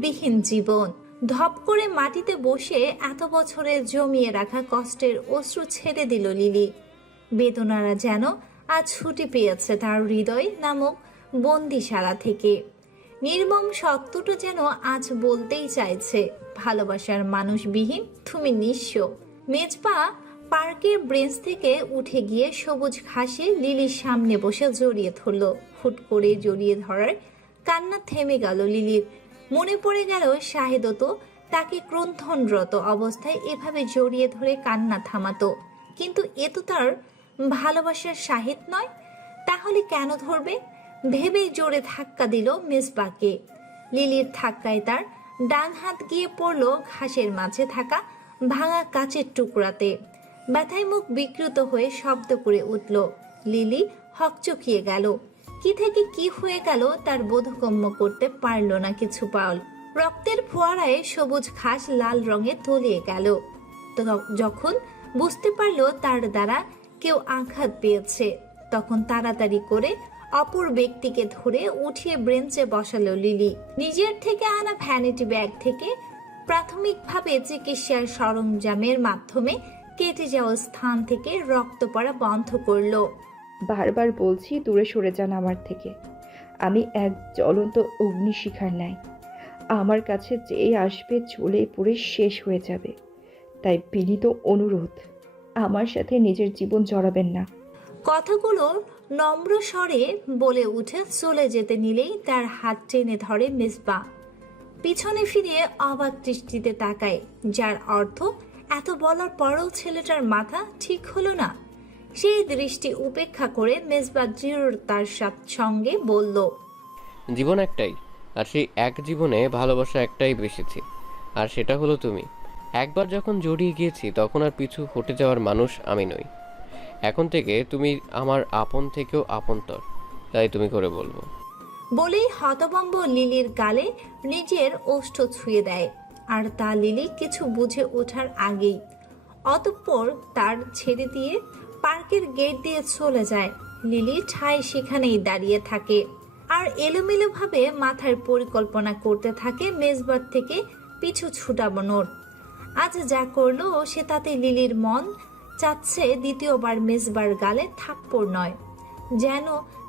বিহীন জীবন। ধপ করে মাটিতে বসে এত বছরের জমিয়ে রাখা কষ্টের অশ্রু ছেড়ে দিল লিলি। বেদনারা যেন আজ ছুটি পেয়েছে তার হৃদয় নামক বন্দিশালা থেকে। নির্মম সত্যটা যেন আজ বলতেই চাইছে, ভালোবাসার মানুষবিহীন তুমি নিঃস্ব। মেজবা পার্কের ব্রেঞ্চ থেকে উঠে গিয়ে সবুজ ঘাসে লিলির সামনে বসে জড়িয়ে ধরল। হুট করে জড়িয়ে ধরার কান্না থেমে গেল লিলির। মনে পড়ে গেল শাহেদও তো তাকে ক্রন্ধনরত অবস্থায় এভাবে জড়িয়ে ধরে কান্না থামাতো, কিন্তু এ তো তার ভালোবাসার শাহেদ নয়, তাহলে কেন ধরবে? ভেবেই জোরে ধাক্কা দিল মেজবাকে। লিলির ধাক্কায় তার ডান হাত গিয়ে পড়ল ঘাসের মাঝে থাকা ভাঙা কাচের টুকরাতে। ব্যথায় মুখ বিকৃত হয়ে শব্দ করে উঠল। লিলি হকচকিয়ে গেল, কি থেকে কি হয়ে গেল তার বোধগম্য করতে পারল না কিছু পাল। রক্তের ফোয়ারায় সবুজ ঘাস লাল রঙে তলিয়ে গেল। যখন বুঝতে পারল তার দ্বারা কেউ আঘাত পেয়েছে, তখন তাড়াতাড়ি করে অপর ব্যক্তিকে ধরে উঠিয়ে ব্রেঞ্চে বসালো লিলি। নিজের থেকে আনা ভ্যানিটি ব্যাগ থেকে প্রাথমিকভাবে চিকিৎসার সরঞ্জামের মাধ্যমে কেটে যাওয়া স্থান থেকে রক্ত পড়া বন্ধ করলো। বারবার বলছি দূরে সরে যান আমার থেকে। আমি এক জ্বলন্ত অগ্নিশিখার ন্যায়, আমার কাছে যেই আসবে জ্বলে পুড়ে শেষ হয়ে যাবে। তাই বিনীত অনুরোধ, আমার সাথে নিজের জীবন জড়াবেন না। কথাগুলো নম্র স্বরে বলে উঠে চলে যেতে নিলেই তার হাত টেনে ধরে মেজবা। পিছনে ফিরে অবাক দৃষ্টিতে তাকায়, যার অর্থ এত বলার পরও ছেলেটার মাথা ঠিক হলো না। সেই দৃষ্টি উপেক্ষা করে মেজবা দৃঢ়তার সঙ্গে বলল, জীবন একটাই, আর সেই এক জীবনে ভালোবাসা একটাই বেসেছি, আর সেটা হলো তুমি। একবার যখন জড়িয়ে গিয়েছি তখন আর পিছু হটে যাওয়ার মানুষ আমি নই। এখন থেকে তুমি আমার আপন থেকেও আপনতর, তাই তুমি করে বলবো। বলেই হতভম্ব লিলির গালে নিজের ওষ্ঠ ছুঁয়ে দেয়, আর তা লিলি কিছু বুঝে ওঠার আগেই। অতঃপর তার ছেড়ে দিয়ে পার্কের গেট দিয়ে চলে যায়। লিলি ঠায় সেখানেই দাঁড়িয়ে থাকে আর এলোমেলোভাবে মাথার পরিকল্পনা করতে থাকে মেজবার থেকে পিছু ছুটানোর। আজ যা করলো সে তাতে লিলির মন চাচ্ছে দ্বিতীয়বার মেজবার গালে থাপ্পড় নয়, যেন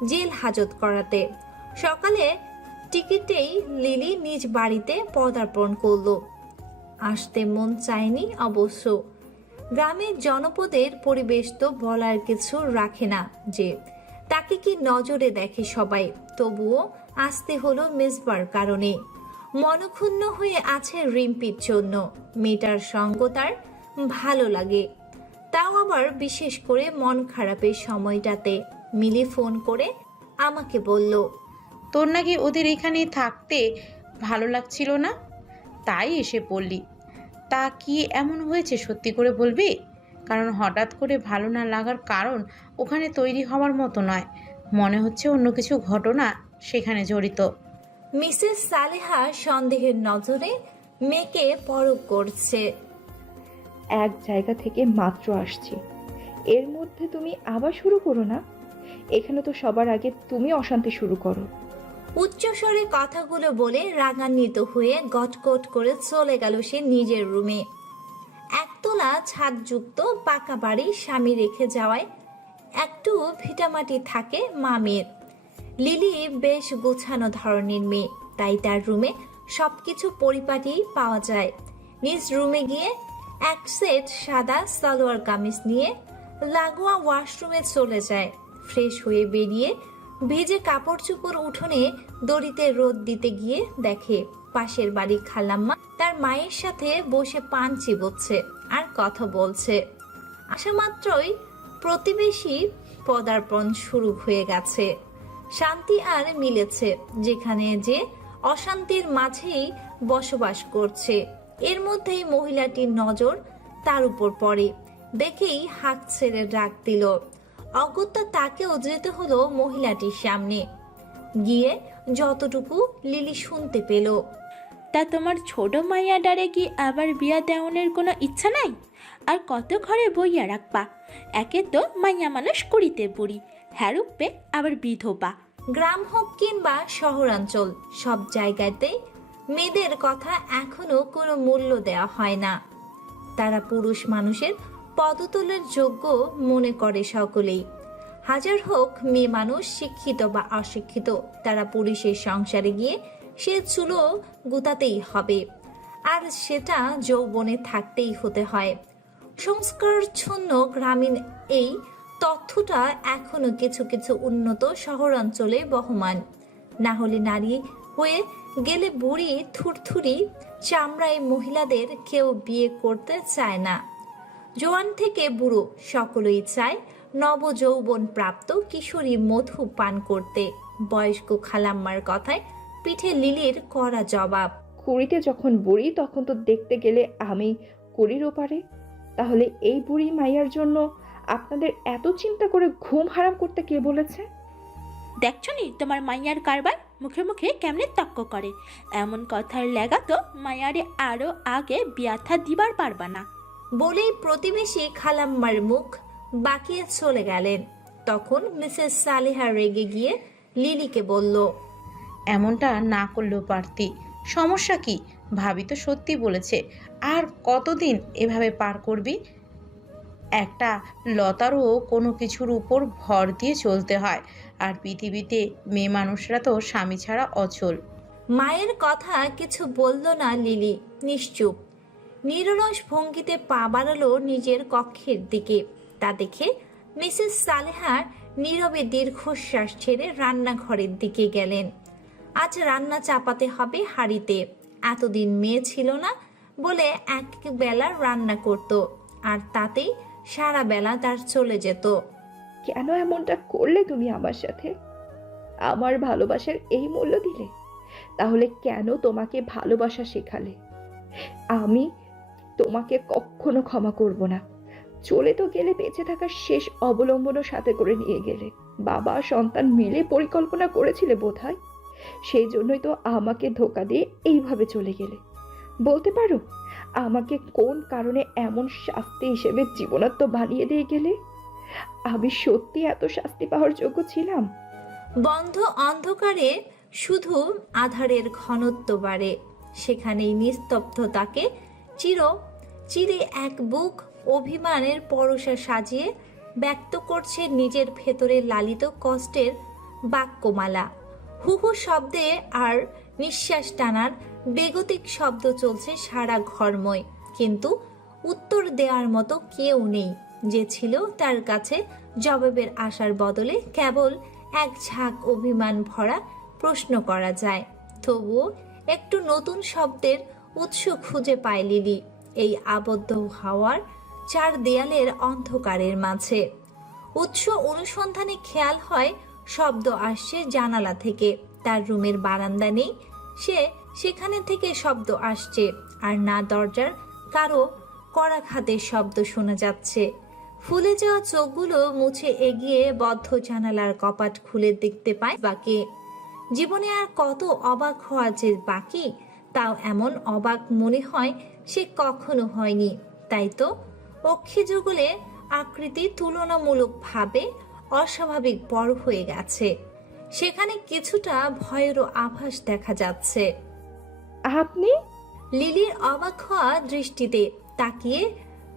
জেল হাজত করাতে। সকালে টিকিটেই লিলি নিজ বাড়িতে পদার্পণ করলো। আসতে মন চায়নি অবশ্য। গ্রামের জনপদের পরিবেশ তো বলার কিছু রাখে না যে তাকে কি নজরে দেখে সবাই, তবুও আসতে হলো মেজবার কারণে। মনক্ষুণ্ণ হয়ে আছে রিম্পির জন্য। মেয়েটার সঙ্গ তার ভালো লাগে, তাও আবার বিশেষ করে মন খারাপের সময়টাতে। মিলি ফোন করে আমাকে বলল, তোর নাকি ওদের এখানে থাকতে ভালো লাগছিল না, তাই এসে পড়লি। তা কি এমন হয়েছে সত্যি করে বলবি? কারণ হঠাৎ করে ভালো না লাগার কারণ ওখানে তৈরি হওয়ার মতো নয়, মনে হচ্ছে অন্য কিছু ঘটনা সেখানে জড়িত। মিসেস সালেহা সন্দেহের নজরে মেয়েকে পরখ করছে। এক জায়গা থেকে মাত্র আসছি, এর মধ্যে তুমি আবার শুরু করো না। এখানে তো সবার আগে তুমি অশান্তি শুরু করো। উচ্চস্বরে কথাগুলো বলে রাগান্বিত হয়ে গটগট করে চলে গেল সে নিজের রুমে। একতলা ছাদযুক্ত পাকা বাড়ি, স্বামী রেখে যাওয়ায় একটু ভিটামাটি থাকে মামের। লিলি বেশ গোছানো ধরনের মেয়ে, তাই তার রুমে সবকিছু পরিপাটি পাওয়া যায়। নিজ রুমে গিয়ে এক সেট সাদা সালোয়ার কামিজ নিয়ে লাগোয়া ওয়াশরুমে চলে যায়। ফ্রেশ হয়ে বেরিয়ে ভিজে কাপড় চোপড় উঠোনে দড়িতে রোদ দিতে গিয়ে দেখে পাশের বাড়ির খালাম্মা তার মায়ের সাথে বসে পান চিবোচ্ছে আর কথা বলছে। আসা মাত্রই প্রতিবেশী পদার্পণ শুরু হয়ে গেছে। শান্তি আর মিলেছে, যেখানে যে অশান্তির মাঝেই বসবাস করছে। এর মধ্যেই মহিলাটির নজর তার উপর পড়ে, দেখেই হাত ছেড়ে ডাক দিল। অগত্যা তাকেও যেতে হলো মহিলাটির সামনে। গিয়ে যতটুকু লিলি শুনতে পেল, তা তোমার ছোট মাইয়া ডারে কি আবার বিয়া দেওয়ানোর কোনো ইচ্ছা নাই? আর কত ঘরে বইয়া রাখবা? একে তো মাইয়া মানুষ করিতে বুড়ি, হ্যারুপে আবার বিধবা। গ্রাম হোক কিংবা শহরাঞ্চল, সব জায়গাতেই মেয়েদের কথা এখনো কোনো মূল্য দেওয়া হয় না। তারা পুরুষ মানুষের পদতলের যোগ্য মনে করে সকলেই। হাজার হোক মেয়ে মানুষ শিক্ষিত বা অশিক্ষিত, তারা পুরুষের সংসারে গিয়ে সে চুলো গুতাতেই হবে, আর সেটা যৌবনে থাকতেই হতে হয়। সংস্কারচ্ছন্ন গ্রামীণ এই তথ্যটা এখনো কিছু কিছু উন্নত শহরাঞ্চলে বহমান। না হলে নারী হয়ে গেলে বুড়ি থুরথুরি চামড়ায় মহিলাদের কেউ বিয়ে করতে চায় না। জোয়ান থেকে বুড়ো সকলেই চায় নবযৌবন প্রাপ্ত কিশোরী মধু পান করতে। বয়স্ক খালাম্মার কথায় পিঠে লিলির কড়া জবাব। কুড়িতে যখন বুড়ি তখন তো দেখতে গেলে আমি কুড়ির ওপারে। তাহলে এই বুড়ি মাইয়ার জন্য আপনাদের এত চিন্তা করে ঘুম হারাম করতে কে বলেছে? দেখছো নি তোমার মাইয়ার কারবার, মুখে মুখে কেমনে তক্ক করে। এমন কথার লেগা তো মাইয়ারে আরো আগে বিয়াথা দিবার পারবা না। বলেই প্রতিবেশী খালাম্মার মুখ বাঁকিয়ে চলে গেলেন। তখন মিসেস সালেহা রেগে গিয়ে লিলিকে বলল, এমনটা না করলেও পারতি, সমস্যা কি? ভাবি তো সত্যি বলেছে, আর কতদিন এভাবে পার করবি? একটা লতারও কোনো কিছুর উপর ভর দিয়ে চলতে হয়, আর পৃথিবীতে মেয়ে মানুষরা তো স্বামী ছাড়া অচল। মায়ের কথা কিছু বলল না লিলি, নিশ্চুপ নিরলস ভঙ্গিতে পা বাড়ালো নিজের কক্ষের দিকে। তা দেখে মিসেস সালেহার নীরবে দীর্ঘশ্বাস ছেড়ে রান্নাঘরের দিকে গেলেন। আজ রান্না চাপাতে হবে হাঁড়িতে। এতদিন মেয়ে ছিল না বলে এক বেলা রান্না করত, আর তাতেই সারা বেলা তার চলে যেত। কেন এমনটা করলে তুমি আমার সাথে? আমার ভালোবাসার এই মূল্য দিলে? তাহলে কেন তোমাকে ভালোবাসা শেখালে? আমি তোমাকে কখনো ক্ষমা করব না। চলে তো গেলে বেঁচে থাকার শেষ অবলম্বনও সাথে করে নিয়ে গেলে। বাবা সন্তান মিলে পরিকল্পনা করেছিলে বোধহয়, সেই জন্যই তো আমাকে ধোঁকা দিয়ে এইভাবে চলে গেলে। বলতে পারো আমাকে কোন কারণে এমন শাস্তি হিসেবে জীবনাত্ম বানিয়ে দিয়ে গেলে? আমি সত্যি এত শাস্তি পাওয়ার যোগ্য ছিলাম? বন্ধ অন্ধকারে শুধু আধারের ঘনত্ব বাড়ে, সেখানেই নিস্তব্ধতাকে চিরে এক বুক অভিমানের পরশা সাজিয়ে ব্যক্ত করছে নিজের ভেতরে লালিত কষ্টের বাক্যমালা। হুহু শব্দে আর নিঃশ্বাস টানার বেগতিক শব্দ চলছে সারা ঘরময়, কিন্তু উত্তর দেওয়ার মতো কেউ নেই। যে ছিল তার কাছে জবাবের আশার বদলে কেবল এক ঝাঁক অভিমান ভরা প্রশ্ন করা যায়। তবুও একটু নতুন শব্দের উৎস খুঁজে পায় লিলি এই আবদ্ধ হওয়ার চার দেয়ালের অন্ধকারের মাঝে। উৎস অনুসন্ধানে খেয়াল হয় শব্দ আসছে জানালা থেকে। তার রুমের বারান্দা নেই, সেখানে থেকে শব্দ আসছে, আর না দরজার কারো করাঘাতের শব্দ শোনা যাচ্ছে। ফুলে যাওয়া চোখগুলো মুছে এগিয়ে বদ্ধ জানালার কপাট খুলে দেখতে পায় বাকি। জীবনে আর কত অবাক হওয়া যে বাকি, তাও এমন অবাক মনে হয় সে কখনো হয়নি। তাই তো অক্ষি যুগলে আকৃতি তুলনামূলকভাবে অস্বাভাবিক বড় হয়ে গেছে। সেখানে কিছুটা ভয়েরও আভাস দেখা যাচ্ছে। আপনি? লিলির অবাক হওয়া দৃষ্টিতে তাকিয়ে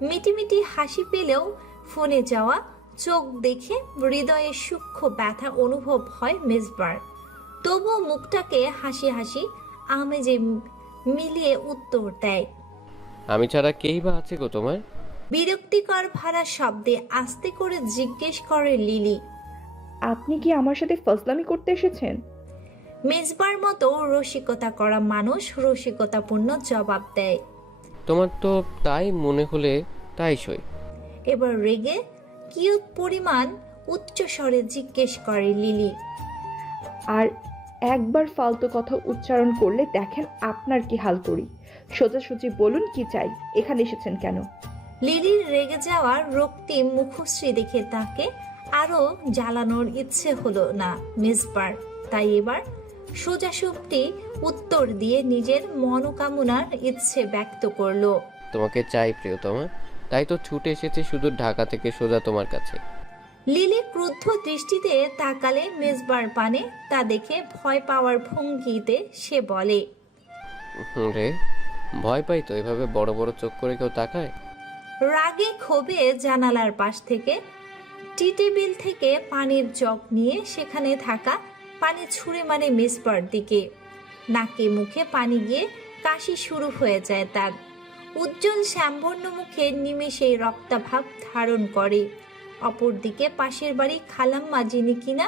মিটিমিটি হাসি পেলেও ফোনে যাওয়া চোখ দেখে হৃদয়ে সূক্ষ্ম ব্যথা অনুভব হয় মেজবার। তবুও মুখটাকে হাসি হাসি আমেজে মিলিয়ে উত্তর দেয়, আমি ছাড়া কেই বা আছে গো তোমার? বিরক্তিকর ভাড়া শব্দে আস্তে করে জিজ্ঞেস করে লিলি। আপনি কি আমার সাথে ফজলামি করতে এসেছেন? মেজবার মতো রসিকতা করা মানুষ রসিকতাপূর্ণ জবাব দেয়। তোমার তো তাই মনে হলে তাই সই। এবার রেগে কিয়ৎ পরিমাণ উচ্চ স্বরে জিজ্ঞেস করে লিলি। আর একবার ফালতু কথা উচ্চারণ করলে দেখেন আপনার কি হাল করি। সোজাসুজি বলুন কি চাই, এখানে এসেছেন কেন? লিলির রেগে যাওয়ার রক্তিম মুখশ্রী দেখে তাকে আরো জ্বালানোর ইচ্ছে হলো না মেজবার। তাই এবার সোজাসুটি উত্তর দিয়ে নিজের মনোকামনার ইচ্ছে ব্যক্ত করলো। তোমাকে চাই প্রিয়তমা, তাই তো ছুটে এসেছি শুধু ঢাকা থেকে সোজা তোমার কাছে। লিলি ক্রুদ্ধ দৃষ্টিতে তাকালে মেজবার পানে, তা দেখে ভয় পাওয়ার ভঙ্গিতে সে বলে, রে ভয় পাই তো, এভাবে বড় বড় চোখ করে কেউ তাকায়? রাগে ক্ষোভে জানালার পাশ থেকে টি টেবিল থেকে পানির জগ নিয়ে সেখানে থাকা পানি ছুঁড়ে মানে মেজবার দিকে। নাকে মুখে পানি গিয়ে কাশি শুরু হয়ে যায় তার। উজ্জ্বল শ্যামবর্ণ মুখে নিমেষেই রক্তাভাব ধারণ করে। অপরদিকে পাশের বাড়ি খালাম্মা, যিনি কিনা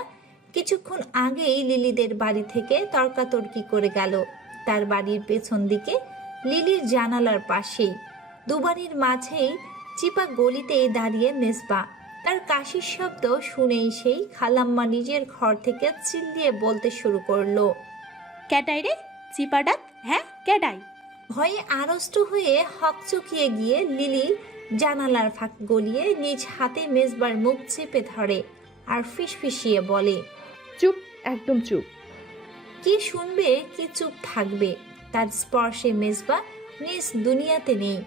কিছুক্ষণ আগেই লিলিদের বাড়ি থেকে তর্কাতর্কি করে গেল, তার বাড়ির পেছন দিকে লিলির জানালার পাশেই দুবাড়ির মাঝেই চিপা গলিতেই দাঁড়িয়ে মেজবা। তার কাশির শব্দ শুনেই সেই খালাম্মা নিজের ঘর থেকে চিল্লিয়ে বলতে শুরু করলো, ক্যাটাই রে, চিপা ডাক, হ্যাঁ ক্যাটাই? ভয়ে আড়ষ্ট হয়ে হকচকিয়ে গিয়ে লিলি জানালার ফাঁক গলিয়ে নিজ হাতে মেজবার মুখ চেপে ধরে আর ফিসফিসিয়ে বলে, চুপ, একদম চুপ। কি শুনবে কি চুপ থাকবে? তার স্পর্শে মেজবা নিজ দুনিয়াতে নেই।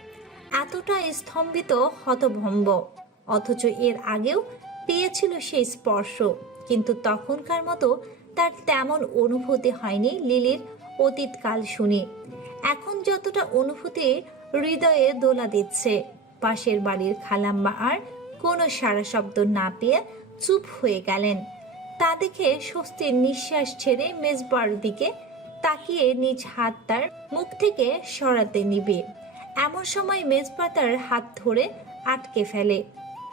এতটা স্তম্ভিত হতভম্ব, অথচ এর আগেও পেয়েছিল সেই স্পর্শ, কিন্তু তখনকার মতো তার তেমন অনুভূতি হয়নি লিলির অতীতকাল শুনে। এখন যতটা অনুভূতি হৃদয়ে দোলা দিচ্ছে। পাশের বাড়ির খালাম্মা আর কোনো সারা শব্দ না পেয়ে চুপ হয়ে গেলেন। তা দেখে স্বস্তির নিঃশ্বাস ছেড়ে মেজবার দিকে তাকিয়ে নিজ হাত তার মুখ থেকে সরাতে নিবে, এমন সময় মেজবা তার হাত ধরে আটকে ফেলে।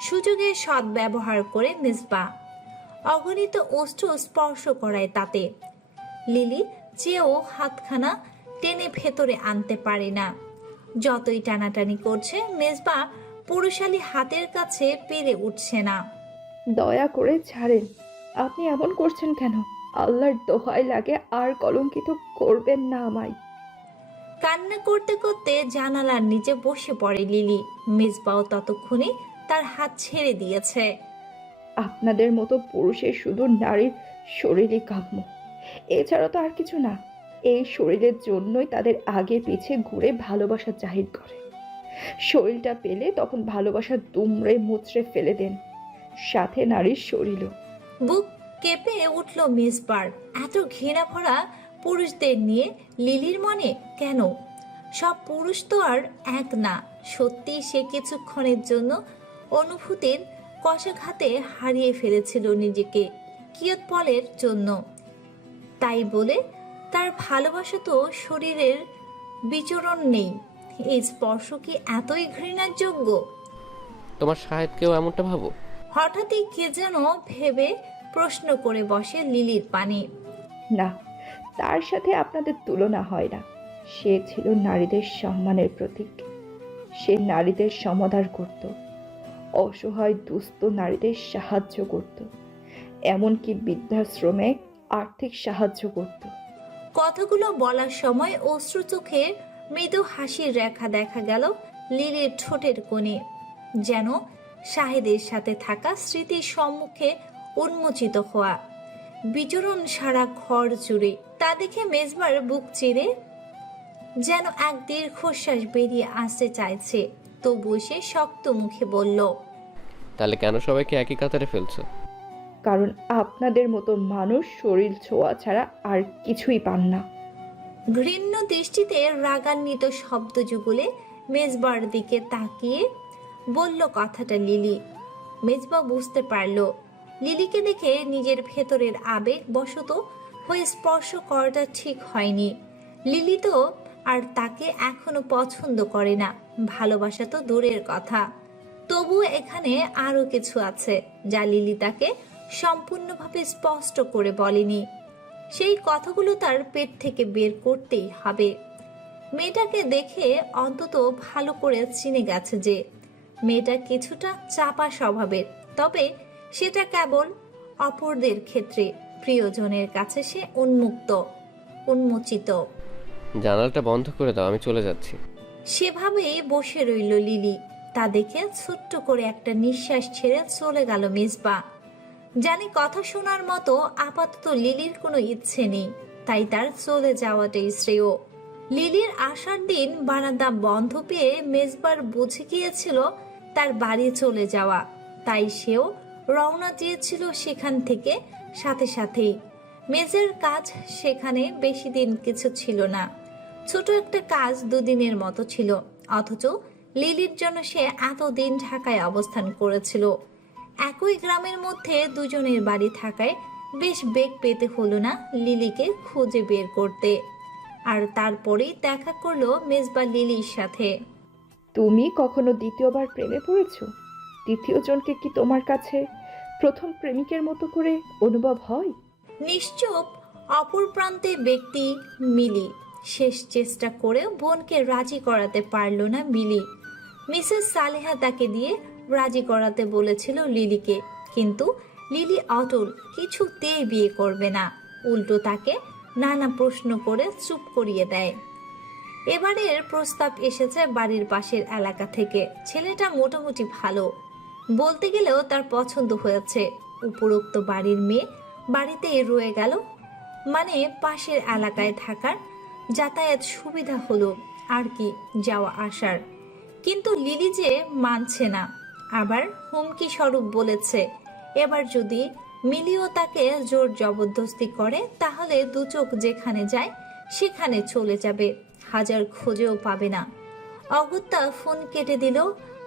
সুযোগের সদ্ব্যবহার করে মেজবা অগণিত অস্ত্র স্পর্শ করায় তাতে। লিলি চেয়েও হাতখানা টেনে ভেতরে আনতে পারে না। যতই টানাটানি করছে মেজবা পুরুষালী হাতের কাছে পেরে উঠছে না। দয়া করে ছাড়েন, আপনি এমন করছেন কেন? আল্লাহর দোহাই লাগে আর কলঙ্কিত করবেন না আমায়। কান্না করতে করতে জানালার নিচে বসে পড়ে লিলি। মেজবাও ততক্ষণে তার হাত ছেড়ে দিয়েছে। আপনাদের মতো পুরুষের শুধু নারীর শরীরই কাম্য, এছাড়া তো আর কিছু না। এই শরীরের জন্যই তাদের আগে পিছে ঘুরে ভালোবাসা জাহির করে। শরীরটা পেলে তখন ভালোবাসা দুমড়ে মুচড়ে ফেলে দেন, সাথে নারীর শরীরও। বুক কেঁপে উঠল মেজবার। এত ঘৃণা ভরা পুরুষদের নিয়ে লিলির মনে কেন? সব পুরুষ তো আর এক না। সত্যি সে কিছুক্ষণের জন্য অনুভূতির কষাঘাতে হারিয়ে ফেলেছিল নিজেকে কিয়ৎপলের জন্য। তাই বলে তার ভালোবাসা তো শরীরের বিচরণ নেই। এই স্পর্শ কি এতই ঘৃণার যোগ্য? তোমার শাহেদকেও এমনটা ভাবো? হঠাৎই কে যেন ভেবে প্রশ্ন করে বসে লিলির পানে। না, তার সাথে আপনাদের তুলনা হয় না। সে ছিল নারীদের সম্মানের প্রতীক। সে নারীদের সমাদর করত, অসহায় দুস্থ নারীদের সাহায্য করত, এমনকি বৃদ্ধাশ্রমে আর্থিক সাহায্য করত। কথাগুলো বলার সময় অশ্রু চোখে মৃদু হাসির রেখা দেখা গেল লিলির ঠোঁটের কোণে, যেন শাহেদের সাথে থাকা স্মৃতির সম্মুখে উন্মোচিত হওয়া বিচরণ সারা ঘর জুড়ে। তা দেখে মেজবার বুক চিরে যেন এক দীর্ঘশ্বাস বেরিয়ে আসতে চাইছে। তবুও সে শক্ত মুখে বলল, তাহলে কেন সবাইকে একই কাতারে ফেলছো? কারণ আপনাদের মতো মানুষ শরীর ছোঁয়া ছাড়া আর কিছুই পান না। ঘৃণ্য দৃষ্টিতে রাগান্বিত শব্দ যুগলে মেজবার দিকে তাকিয়ে বলল কথাটা লিলি। মেজবা বুঝতে পারল লিলিকে দেখে নিজের ভেতরের আবেগ বশত হয়ে স্পর্শ করাটা ঠিক হয়নি। লিলি তো আর তাকে এখনো পছন্দ করে না, ভালোবাসা তো দূরের কথা। তবুও এখানে আরো কিছু আছে যা লিলি তাকে সম্পূর্ণভাবে স্পষ্ট করে বলেনি। সেই কথাগুলো তার পেট থেকে বের করতেই হবে। মেয়েটাকে দেখে অন্তত ভালো করে চিনে গেছে যে মেয়েটা কিছুটা চাপা স্বভাবের, তবে সেটা কেবল অপরদের ক্ষেত্রে। প্রিয়জনের কাছে সে উন্মোচিত। জানালাটা বন্ধ করে দাও, আমি চলে যাচ্ছি। সেভাবেই বসে রইল লিলি। তা দেখে ছোট্ট করে একটা নিঃশ্বাস ছেড়ে চলে গেল মেজবা। জানি কথা শোনার মতো আপাতত লিলির কোনো ইচ্ছে নেই, তাই তার চলে যাওয়াটাই শ্রেয়। লিলির আসার দিন বারান্দা বন্ধ পেয়ে মেজবার বুঝে গিয়েছিল তার বাড়ি চলে যাওয়া, তাই সেও রওনা দিয়েছিল সেখান থেকে সাথে সাথেই। মেজের কাজ সেখানে বেশি দিন কিছু ছিল না, ছোট একটা কাজ দুদিনের মতো ছিল, অথচ লিলির জন্য সে এতদিন ঢাকায় অবস্থান করেছিল। একই গ্রামের মধ্যে দুজনের বাড়ি থাকায় বেশ বেগ পেতে হলো না লিলিকে খুঁজে বের করতে। আর তারপরেই দেখা করলো মেজবা লিলির সাথে। তুমি কখনো দ্বিতীয়বার প্রেমে পড়েছো? দ্বিতীয় জনকে কি তোমার কাছে প্রথম প্রেমিকের মতো করে অনুভব হয়? নিশ্চুপ অপর প্রান্তে ব্যক্তি মিলি। শেষ চেষ্টা করেও বোনকে রাজি করাতে পারল না মিলি। মিসেস সালেহা তাকে দিয়ে রাজি করাতে বলেছিল লিলিকে, কিন্তু লিলি অটল, কিছুতেই বিয়ে করবে না। উল্টো তাকে নানা প্রশ্ন করে চুপ করিয়ে দেয়। এবারের প্রস্তাব এসেছে বাড়ির পাশের এলাকা থেকে। ছেলেটা মোটামুটি ভালো, বলতে গেলেও তার পছন্দ হয়েছে। উপরোক্ত বাড়ির মেয়ে বাড়িতেই রয়ে গেল, মানে পাশের এলাকায় থাকার যাতায়াত সুবিধা হলো আর কি, যাওয়া আসার। কিন্তু লিলি যে মানছে না, আবার হুমকি স্বরূপ বলেছে এবার যদি মিলিও তাকে জোর জবরদস্তি করে তাহলে দু চোখ যেখানে যায় সেখানে চলে যাবে, হাজার খোঁজেও পাবে না। অগত্যা ফোন কেটে দিল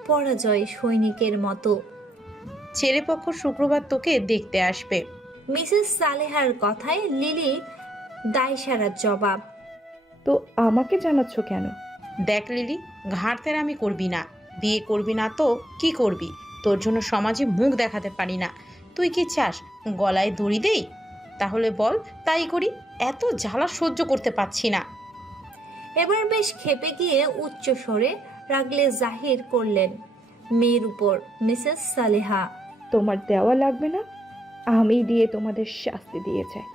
পরাজয় সৈনিকের মতো। ছেলেপক্ষ শুক্রবার তোকে দেখতে আসবে। মিসেস সালেহার কথায় লিলি দায়সারার জবাব। তো আমাকে জানাচ্ছ কেন? দেখ লিলি, ঘাড়তেরামি করবি না। বিয়ে করবি না তো কি করবি? তোর জন্য সমাজে মুখ দেখাতে পারি না। তুই কি চাস গলায় দড়ি দেই? তাহলে বল, তাই করি। এত জ্বালা সহ্য করতে পারছি না। এবার বেশ ক্ষেপে গিয়ে উচ্চ স্বরে রাগলে জাহির করলেন মেয়ের উপর মিসেস সালেহা। তোমার দেওয়া লাগবে না, আমি দিয়ে তোমাদের শাস্তি দিয়ে যাই।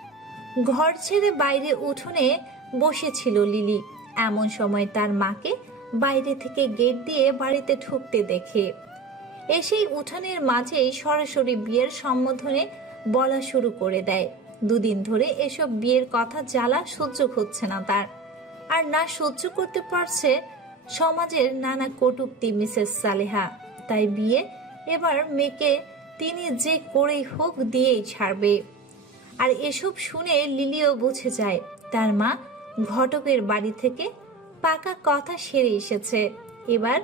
ঘর ছেড়ে বাইরে উঠোনে বসেছিল লিলি। এমন সময় তার মাকে বাইরে থেকে গেট দিয়ে বাড়িতে ঢুকতে দেখে এসেই উঠানের মাঝেই সরাসরি বিয়ের সম্বোধনে বলা শুরু করে দেয়। দুদিন ধরে এসব বিয়ের কথা জ্বালা সহ্য হচ্ছে না তার, আর না সহ্য করতে পারছে সমাজের নানা কটূক্তি মিসেস সালেহা। তাই বিয়ে এবার মেয়েকে তিনি যে করেই হোক দিয়েই ছাড়বে। আর এসব শুনে লিলিও বুঝে যায় তার মা ঘটকের বাড়ি থেকে পাকা কথা সেরে এসেছে। এবার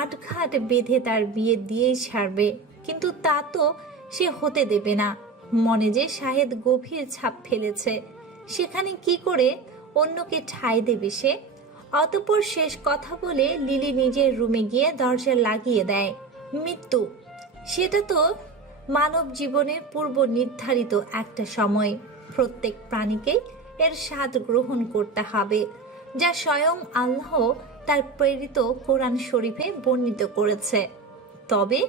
আটঘাট বেঁধে তার বিয়ে দিয়েই ছাড়বে। কিন্তু তা তো সে হতে দেবে না। মনে যে শাহেদ গভীর ছাপ ফেলেছে, সেখানে কি করে অন্যকে ঠাঁই দেবে সে? অতঃপর শেষ কথা বলে লিলি নিজের রুমে গিয়ে দরজা লাগিয়ে দেয়। মৃত্যু, সেটা তো মানব জীবনের পূর্ব নির্ধারিত একটা সময়। প্রত্যেক প্রাণীকেই এর স্বাদ গ্রহণ করতে হবে, যা স্বয়ং আল্লাহ তার প্রেরিত কোরআন শরীফে বর্ণিত করেছে। তবে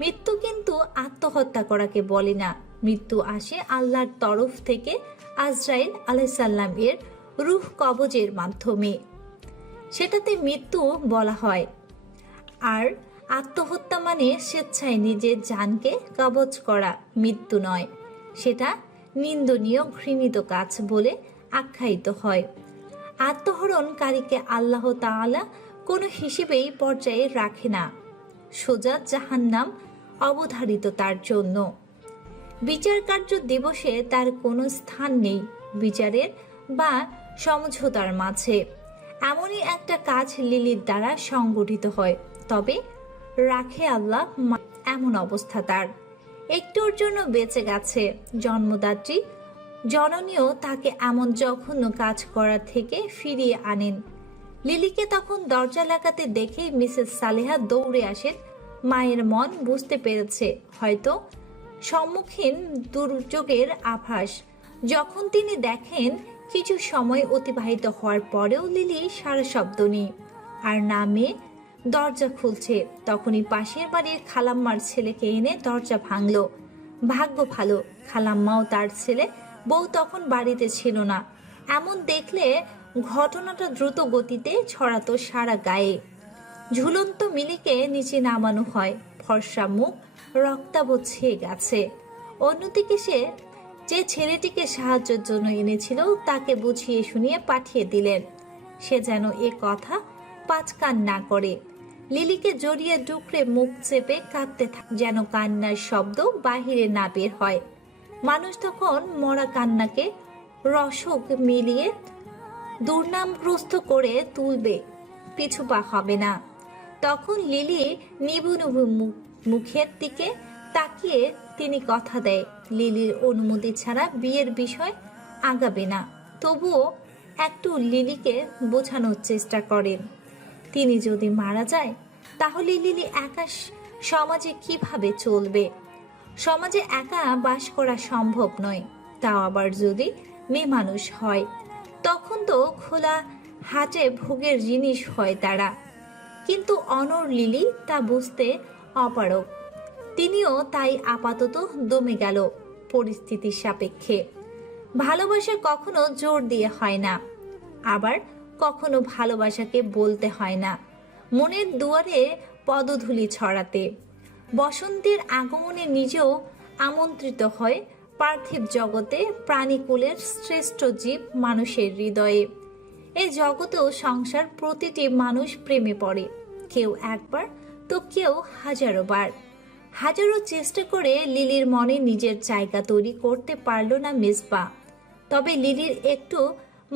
মৃত্যু কিন্তু আত্মহত্যা করাকে বলে না। মৃত্যু আসে আল্লাহর তরফ থেকে আজরাইল আলাইসাল্লাম এর রূহ কবজের মাধ্যমে, সেটাতে মৃত্যু বলা হয়। আর আত্মহত্যা মানে স্বেচ্ছায় নিজের জানকে কবজ করা, মৃত্যু নয়। সেটা নিন্দনীয় ঘৃণিত কাজ বলে আখ্যায়িত হয়। আত্মহরণকারীকে আল্লাহ তাআলা কোনো হিসেবেই পর্যায়ে রাখে না। সোজা জাহান্নাম অবধারিত তার জন্য। বিচার কার্য দিবসে তার কোনো স্থান নেই বিচারের বা সমঝোতার মাঝে। এমনই একটা কাজ লিলির দ্বারা সংগঠিত হয়। তবে রাখে আল্লাহ এমন অবস্থা তার। একটুর জন্য বেঁচে গেছে। জন্মদাত্রী জননীও তাকে এমন জঘন্য কাজ করা থেকে ফিরিয়ে আনেন। লিলিকে তখন দরজা লাগাতে দেখে মিসেস সালেহা দৌড়ে আসেন। মায়ের মন বুঝতে পেরেছে হয়তো সম্মুখীন দুর্যোগের আভাস। যখন তিনি দেখেন কিছু সময় অতিবাহিত হওয়ার পরেও লিলি সারা শব্দ নেই আর নামে দরজা খুলছে, তখনই পাশের বাড়ির খালাম্মার ছেলেকে এনে দরজা ভাঙল। ভাগ্য ভালো খালাম্মাও তার ছেলে বউ তখন বাড়িতে ছিল না। এমন দেখলে ঘটনাটা দ্রুত গতিতে ছড়াতো সারা গায়ে। ঝুলন্ত মিলিকে নিচে নামানো হয়। ফর্সা মুখ রক্তাভ ছেয়ে গেছে। অন্যদিকে সে যে ছেলেটিকে সাহায্যের জন্য এনেছিল তাকে বুঝিয়ে শুনিয়ে পাঠিয়ে দিলেন। সে যেন এ কথা পাঁচকান না করে। লিলিকে জড়িয়ে ডুকরে মুখ চেপে কাঁদতে থাকে, যেন কান্নার শব্দ বাহিরে না বের হয়। মানুষ তখন মরা কান্নাকে রসক মিলিয়ে দুর্নামগ্রস্ত করে তুলবে, পিছু পা হবে না। তখন লিলি নিবু নিবু মুখের দিকে তাকিয়ে তিনি কথা দেয় লিলির অনুমতি ছাড়া বিয়ের বিষয় আগাবে না। তবুও একটু লিলিকে বোঝানোর চেষ্টা করেন তিনি যদি মারা যায় তাহলে লিলি একা সমাজে কিভাবে চলবে? সমাজে একা বাস করা সম্ভব নয়। তাও আবার যদি মেয়ে মানুষ হয়, তখন তো খোলা হাটে ভোগের জিনিস হয় তারা। কিন্তু অনর লিলি তা বুঝতে অপারগ। তিনিও তাই আপাতত দমে গেল পরিস্থিতির সাপেক্ষে। ভালোবাসা কখনো জোর দিয়ে হয় না, আবার কখনো ভালোবাসাকে বলতে হয় না মনের দুয়ারে পদধূলি ছড়াতে। বসন্তের আগমনে নিজেও আমন্ত্রিত হয় পার্থিব জগতে প্রাণীকুলের শ্রেষ্ঠ জীব মানুষের হৃদয়ে। এই জগতেও সংসার প্রতিটি মানুষ প্রেমে পড়ে, কেউ একবার তো কেউ হাজারো বার। হাজারো চেষ্টা করে লিলির মনে নিজের জায়গা তৈরি করতে পারল না মেজবা। তবে লিলির একটু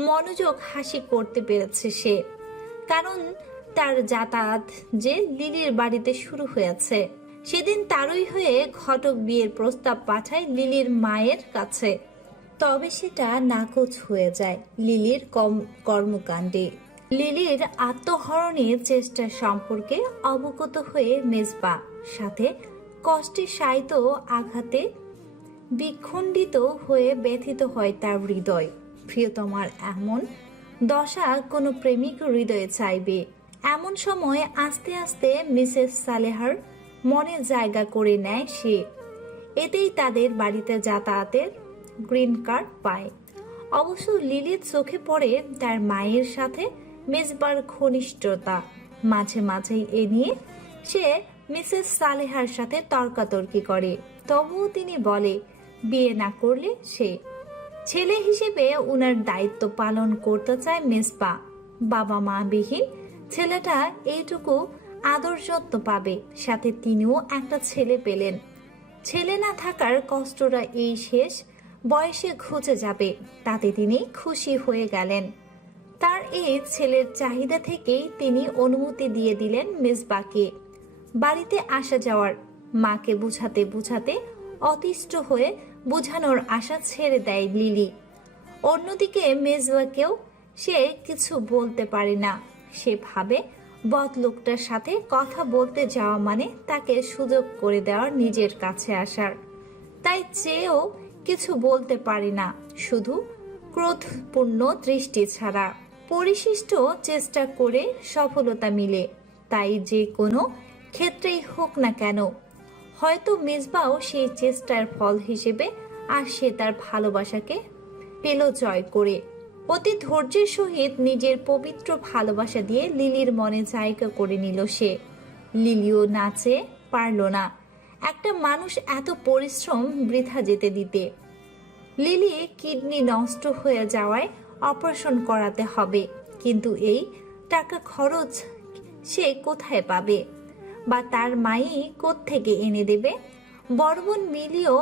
মনোযোগ হাসি করতে পেরেছে সে, কারণ তার যাতায়াত যে লিলির বাড়িতে শুরু হয়েছে। সেদিন তারই হয়ে ঘটক বিয়ের প্রস্তাব পাঠায় লিলির মায়ের কাছে। তবে সেটা নাকচ হয়ে যায় লিলির কর্মকাণ্ডে। লিলির আত্মহরণের চেষ্টা সম্পর্কে অবগত হয়ে মেজবা সাথে কষ্টে সাহিত্য আঘাতে বিখণ্ডিত হয়ে ব্যথিত হয় তার হৃদয়। প্রিয়তমার এমন দশা কোনো প্রেমিক হৃদয়ে চাইবে। এমন সময় আস্তে আস্তে মিসেস সালেহার মনে জায়গা করে নেয় সে। এতেই তাদের বাড়িতে যাতায়াতের গ্রিন কার্ড পায়। অবশ্য লিলির চোখে পড়ে তার মায়ের সাথে মেজবার ঘনিষ্ঠতা। মাঝে মাঝেই এ নিয়ে সে মিসেস সালেহার সাথে তর্কাতর্কি করে। তবুও তিনি বলে বিয়ে না করলে সে ছেলে হিসেবে উনার দায়িত্ব পালন করতে চায় মেজবা। বাবা মা বিহীন ছেলেটা এইটুকু আদর যত্ন পাবে, সাথে তিনিও একটা ছেলে পেলেন। ছেলে না থাকার কষ্টটা এই শেষ বয়সে ঘুচে যাবে, তাতে তিনি খুশি হয়ে গেলেন। তার এই ছেলের চাহিদা থেকেই তিনি অনুমতি দিয়ে দিলেন মেজবাকে বাড়িতে আসা যাওয়ার। মাকে বুঝাতে বুঝাতে অতিষ্ঠ হয়ে বোঝানোর আশা ছেড়ে দেয় লিলি। অন্যদিকে মেজবাকেও সে কিছু বলতে পারে না। সে ভাবে বদলোকটার সাথে কথা বলতে যাওয়া মানে তাকে সুযোগ করে দেওয়ার নিজের কাছে আসার। তাই চেয়েও কিছু বলতে পারে না, শুধু ক্রোধপূর্ণ দৃষ্টি ছাড়া। পরিশিষ্ট চেষ্টা করে সফলতা মিলে, তাই যে কোনো ক্ষেত্রেই হোক না কেন। হয়তো মেজবাও সেই চেষ্টার ফল হিসেবে আর সে তার ভালোবাসাকে পেল জয় করে। অতি ধৈর্যের সহিত নিজের পবিত্র ভালোবাসা দিয়ে লিলির মনে জায়গা করে নিল সে। লিলিও নাচে পারল না একটা মানুষ এত পরিশ্রম বৃথা যেতে দিতে। লিলি কিডনি নষ্ট হয়ে যাওয়ায় অপারেশন করাতে হবে, কিন্তু এই টাকা খরচ সে কোথায় পাবে, বা তার মাই কোত্থেকে এনে দেবে? বড় বোন মিলিও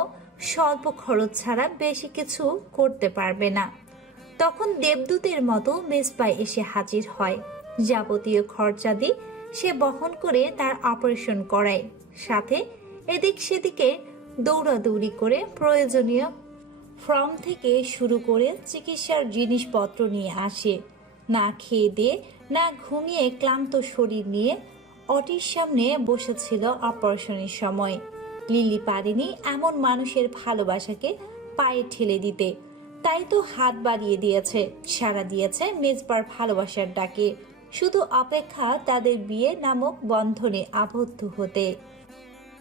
স্বল্প খরচ ছাড়া বেশি কিছু করতে পারবে না। তখন দেবদূতের মতো মেজবাই এসে হাজির হয়। যাবতীয় খরচাদি সে বহন করে তার অপারেশন করায়, সাথে এদিক সেদিকে দৌড়াদৌড়ি করে প্রয়োজনীয় ফর্ম থেকে শুরু করে চিকিৎসার জিনিসপত্র নিয়ে আসে। না খেয়ে দিয়ে না ঘুমিয়ে ক্লান্ত শরীর নিয়ে অটির সামনে বসেছিল অপারেশনের সময়। লিলি পারেনি এমন মানুষের ভালোবাসাকে পায়ে ঠেলে দিতে, তাই তো হাত বাড়িয়ে দিয়েছে, সাড়া দিয়েছে মেজবার ভালোবাসার ডাকে। শুধু অপেক্ষা তাদের বিয়ে নামক বন্ধনে আবদ্ধ হতে।